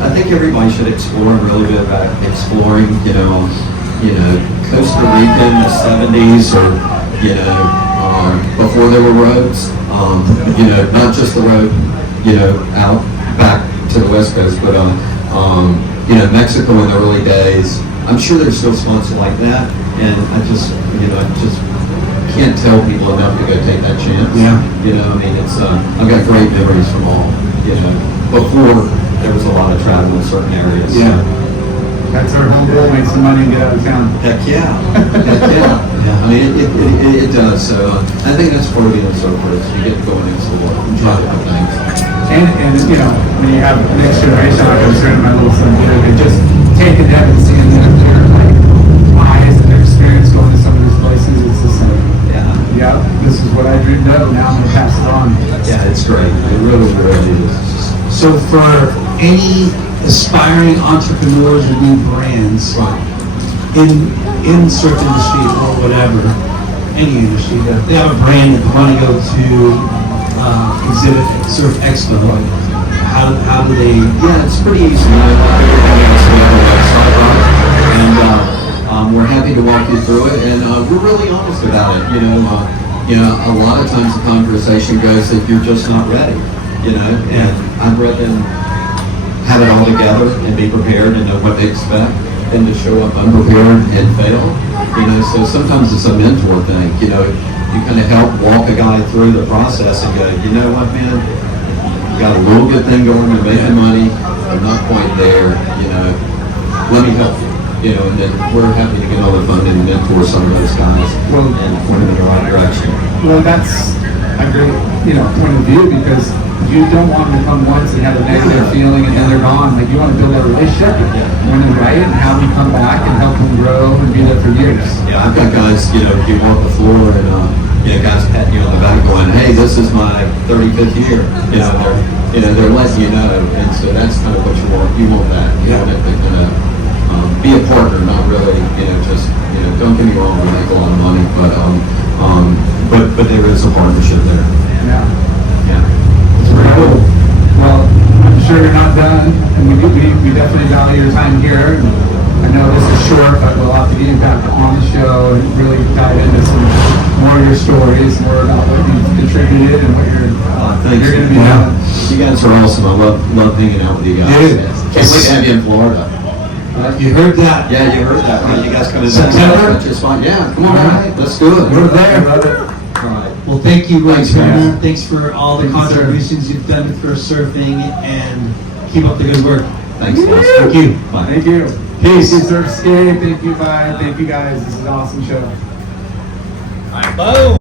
I think everybody should explore and really be about exploring, Costa Rica in the 70s or, before there were roads, not just the road, out back to the West Coast, but, Mexico in the early days. I'm sure there's still spots like that, and I just can't tell people enough to go take that chance. Yeah. I've got great memories from all, before there was a lot of travel in certain areas. Yeah. That's our home goal, make some money and get out of town. Heck yeah. Heck yeah. Yeah. I mean, it does. So I think that's part of being a surfer is you get to go and explore and try different things. And when you have next generation, I was showing my little son, they just taking them and seeing them, their eyes and their experience going to some of these places. It's just like, Yeah. this is what I dreamed of. Now I'm gonna pass it on. Yeah, it's great. It really, really is. So for any aspiring entrepreneurs or new brands in surf industry or whatever, any industry, they have a brand that they want to go to exhibit at Surf Expo. How do they? Yeah, it's pretty easy. Everything else we have a website, right? And we're happy to walk you through it, and we're really honest about it. A lot of times the conversation goes that you're just not ready. And I'd rather have it all together and be prepared and know what they expect than to show up unprepared and fail. So sometimes it's a mentor thing. You kind of help walk a guy through the process and go, you know what, man, you got a little good thing going, you're making money, I'm not quite there, let me help you. And then we're happy to get all the funding and mentor some of those guys and point them in the right direction. Well, that's a great, point of view, because you don't want them to come once and have a negative feeling and then they're gone. Like, you want to build a relationship when they're right and have them come back and help them grow and be there for years. Yeah, I've got guys, you walk the floor and, guys patting you on the back going, hey, this is my 35th year. They're letting you know. And so that's kind of what you want. You want that. You want it to kind of be a partner, not really, don't get me wrong, we make a lot of money, but there is a partnership there. Yeah. Yeah. It's pretty cool. Well, I'm sure you're not done, and we definitely value your time here. I know this is short, but we'll have to get you back on the show and really dive into some more of your stories, more about what you've contributed and what you're Thanks. going to be doing. You guys are awesome. I love hanging out with you guys. Dude. Can't wait to have you in Florida. You heard that? Yeah, you heard that, right? You guys come in September? That's just fine. Yeah, come on, All man. right. Let's do it. We're there, brother. All right. Well, thank you, Thanks, Turner. man. Thanks for all the Thank you, sir. contributions you've done for surfing, and keep up the good work. Thanks, boss. Thank you. Bye. Thank you. Peace. Thank you, SurfScape. Thank you, bye. Thank you, guys. This is an awesome show. Boom.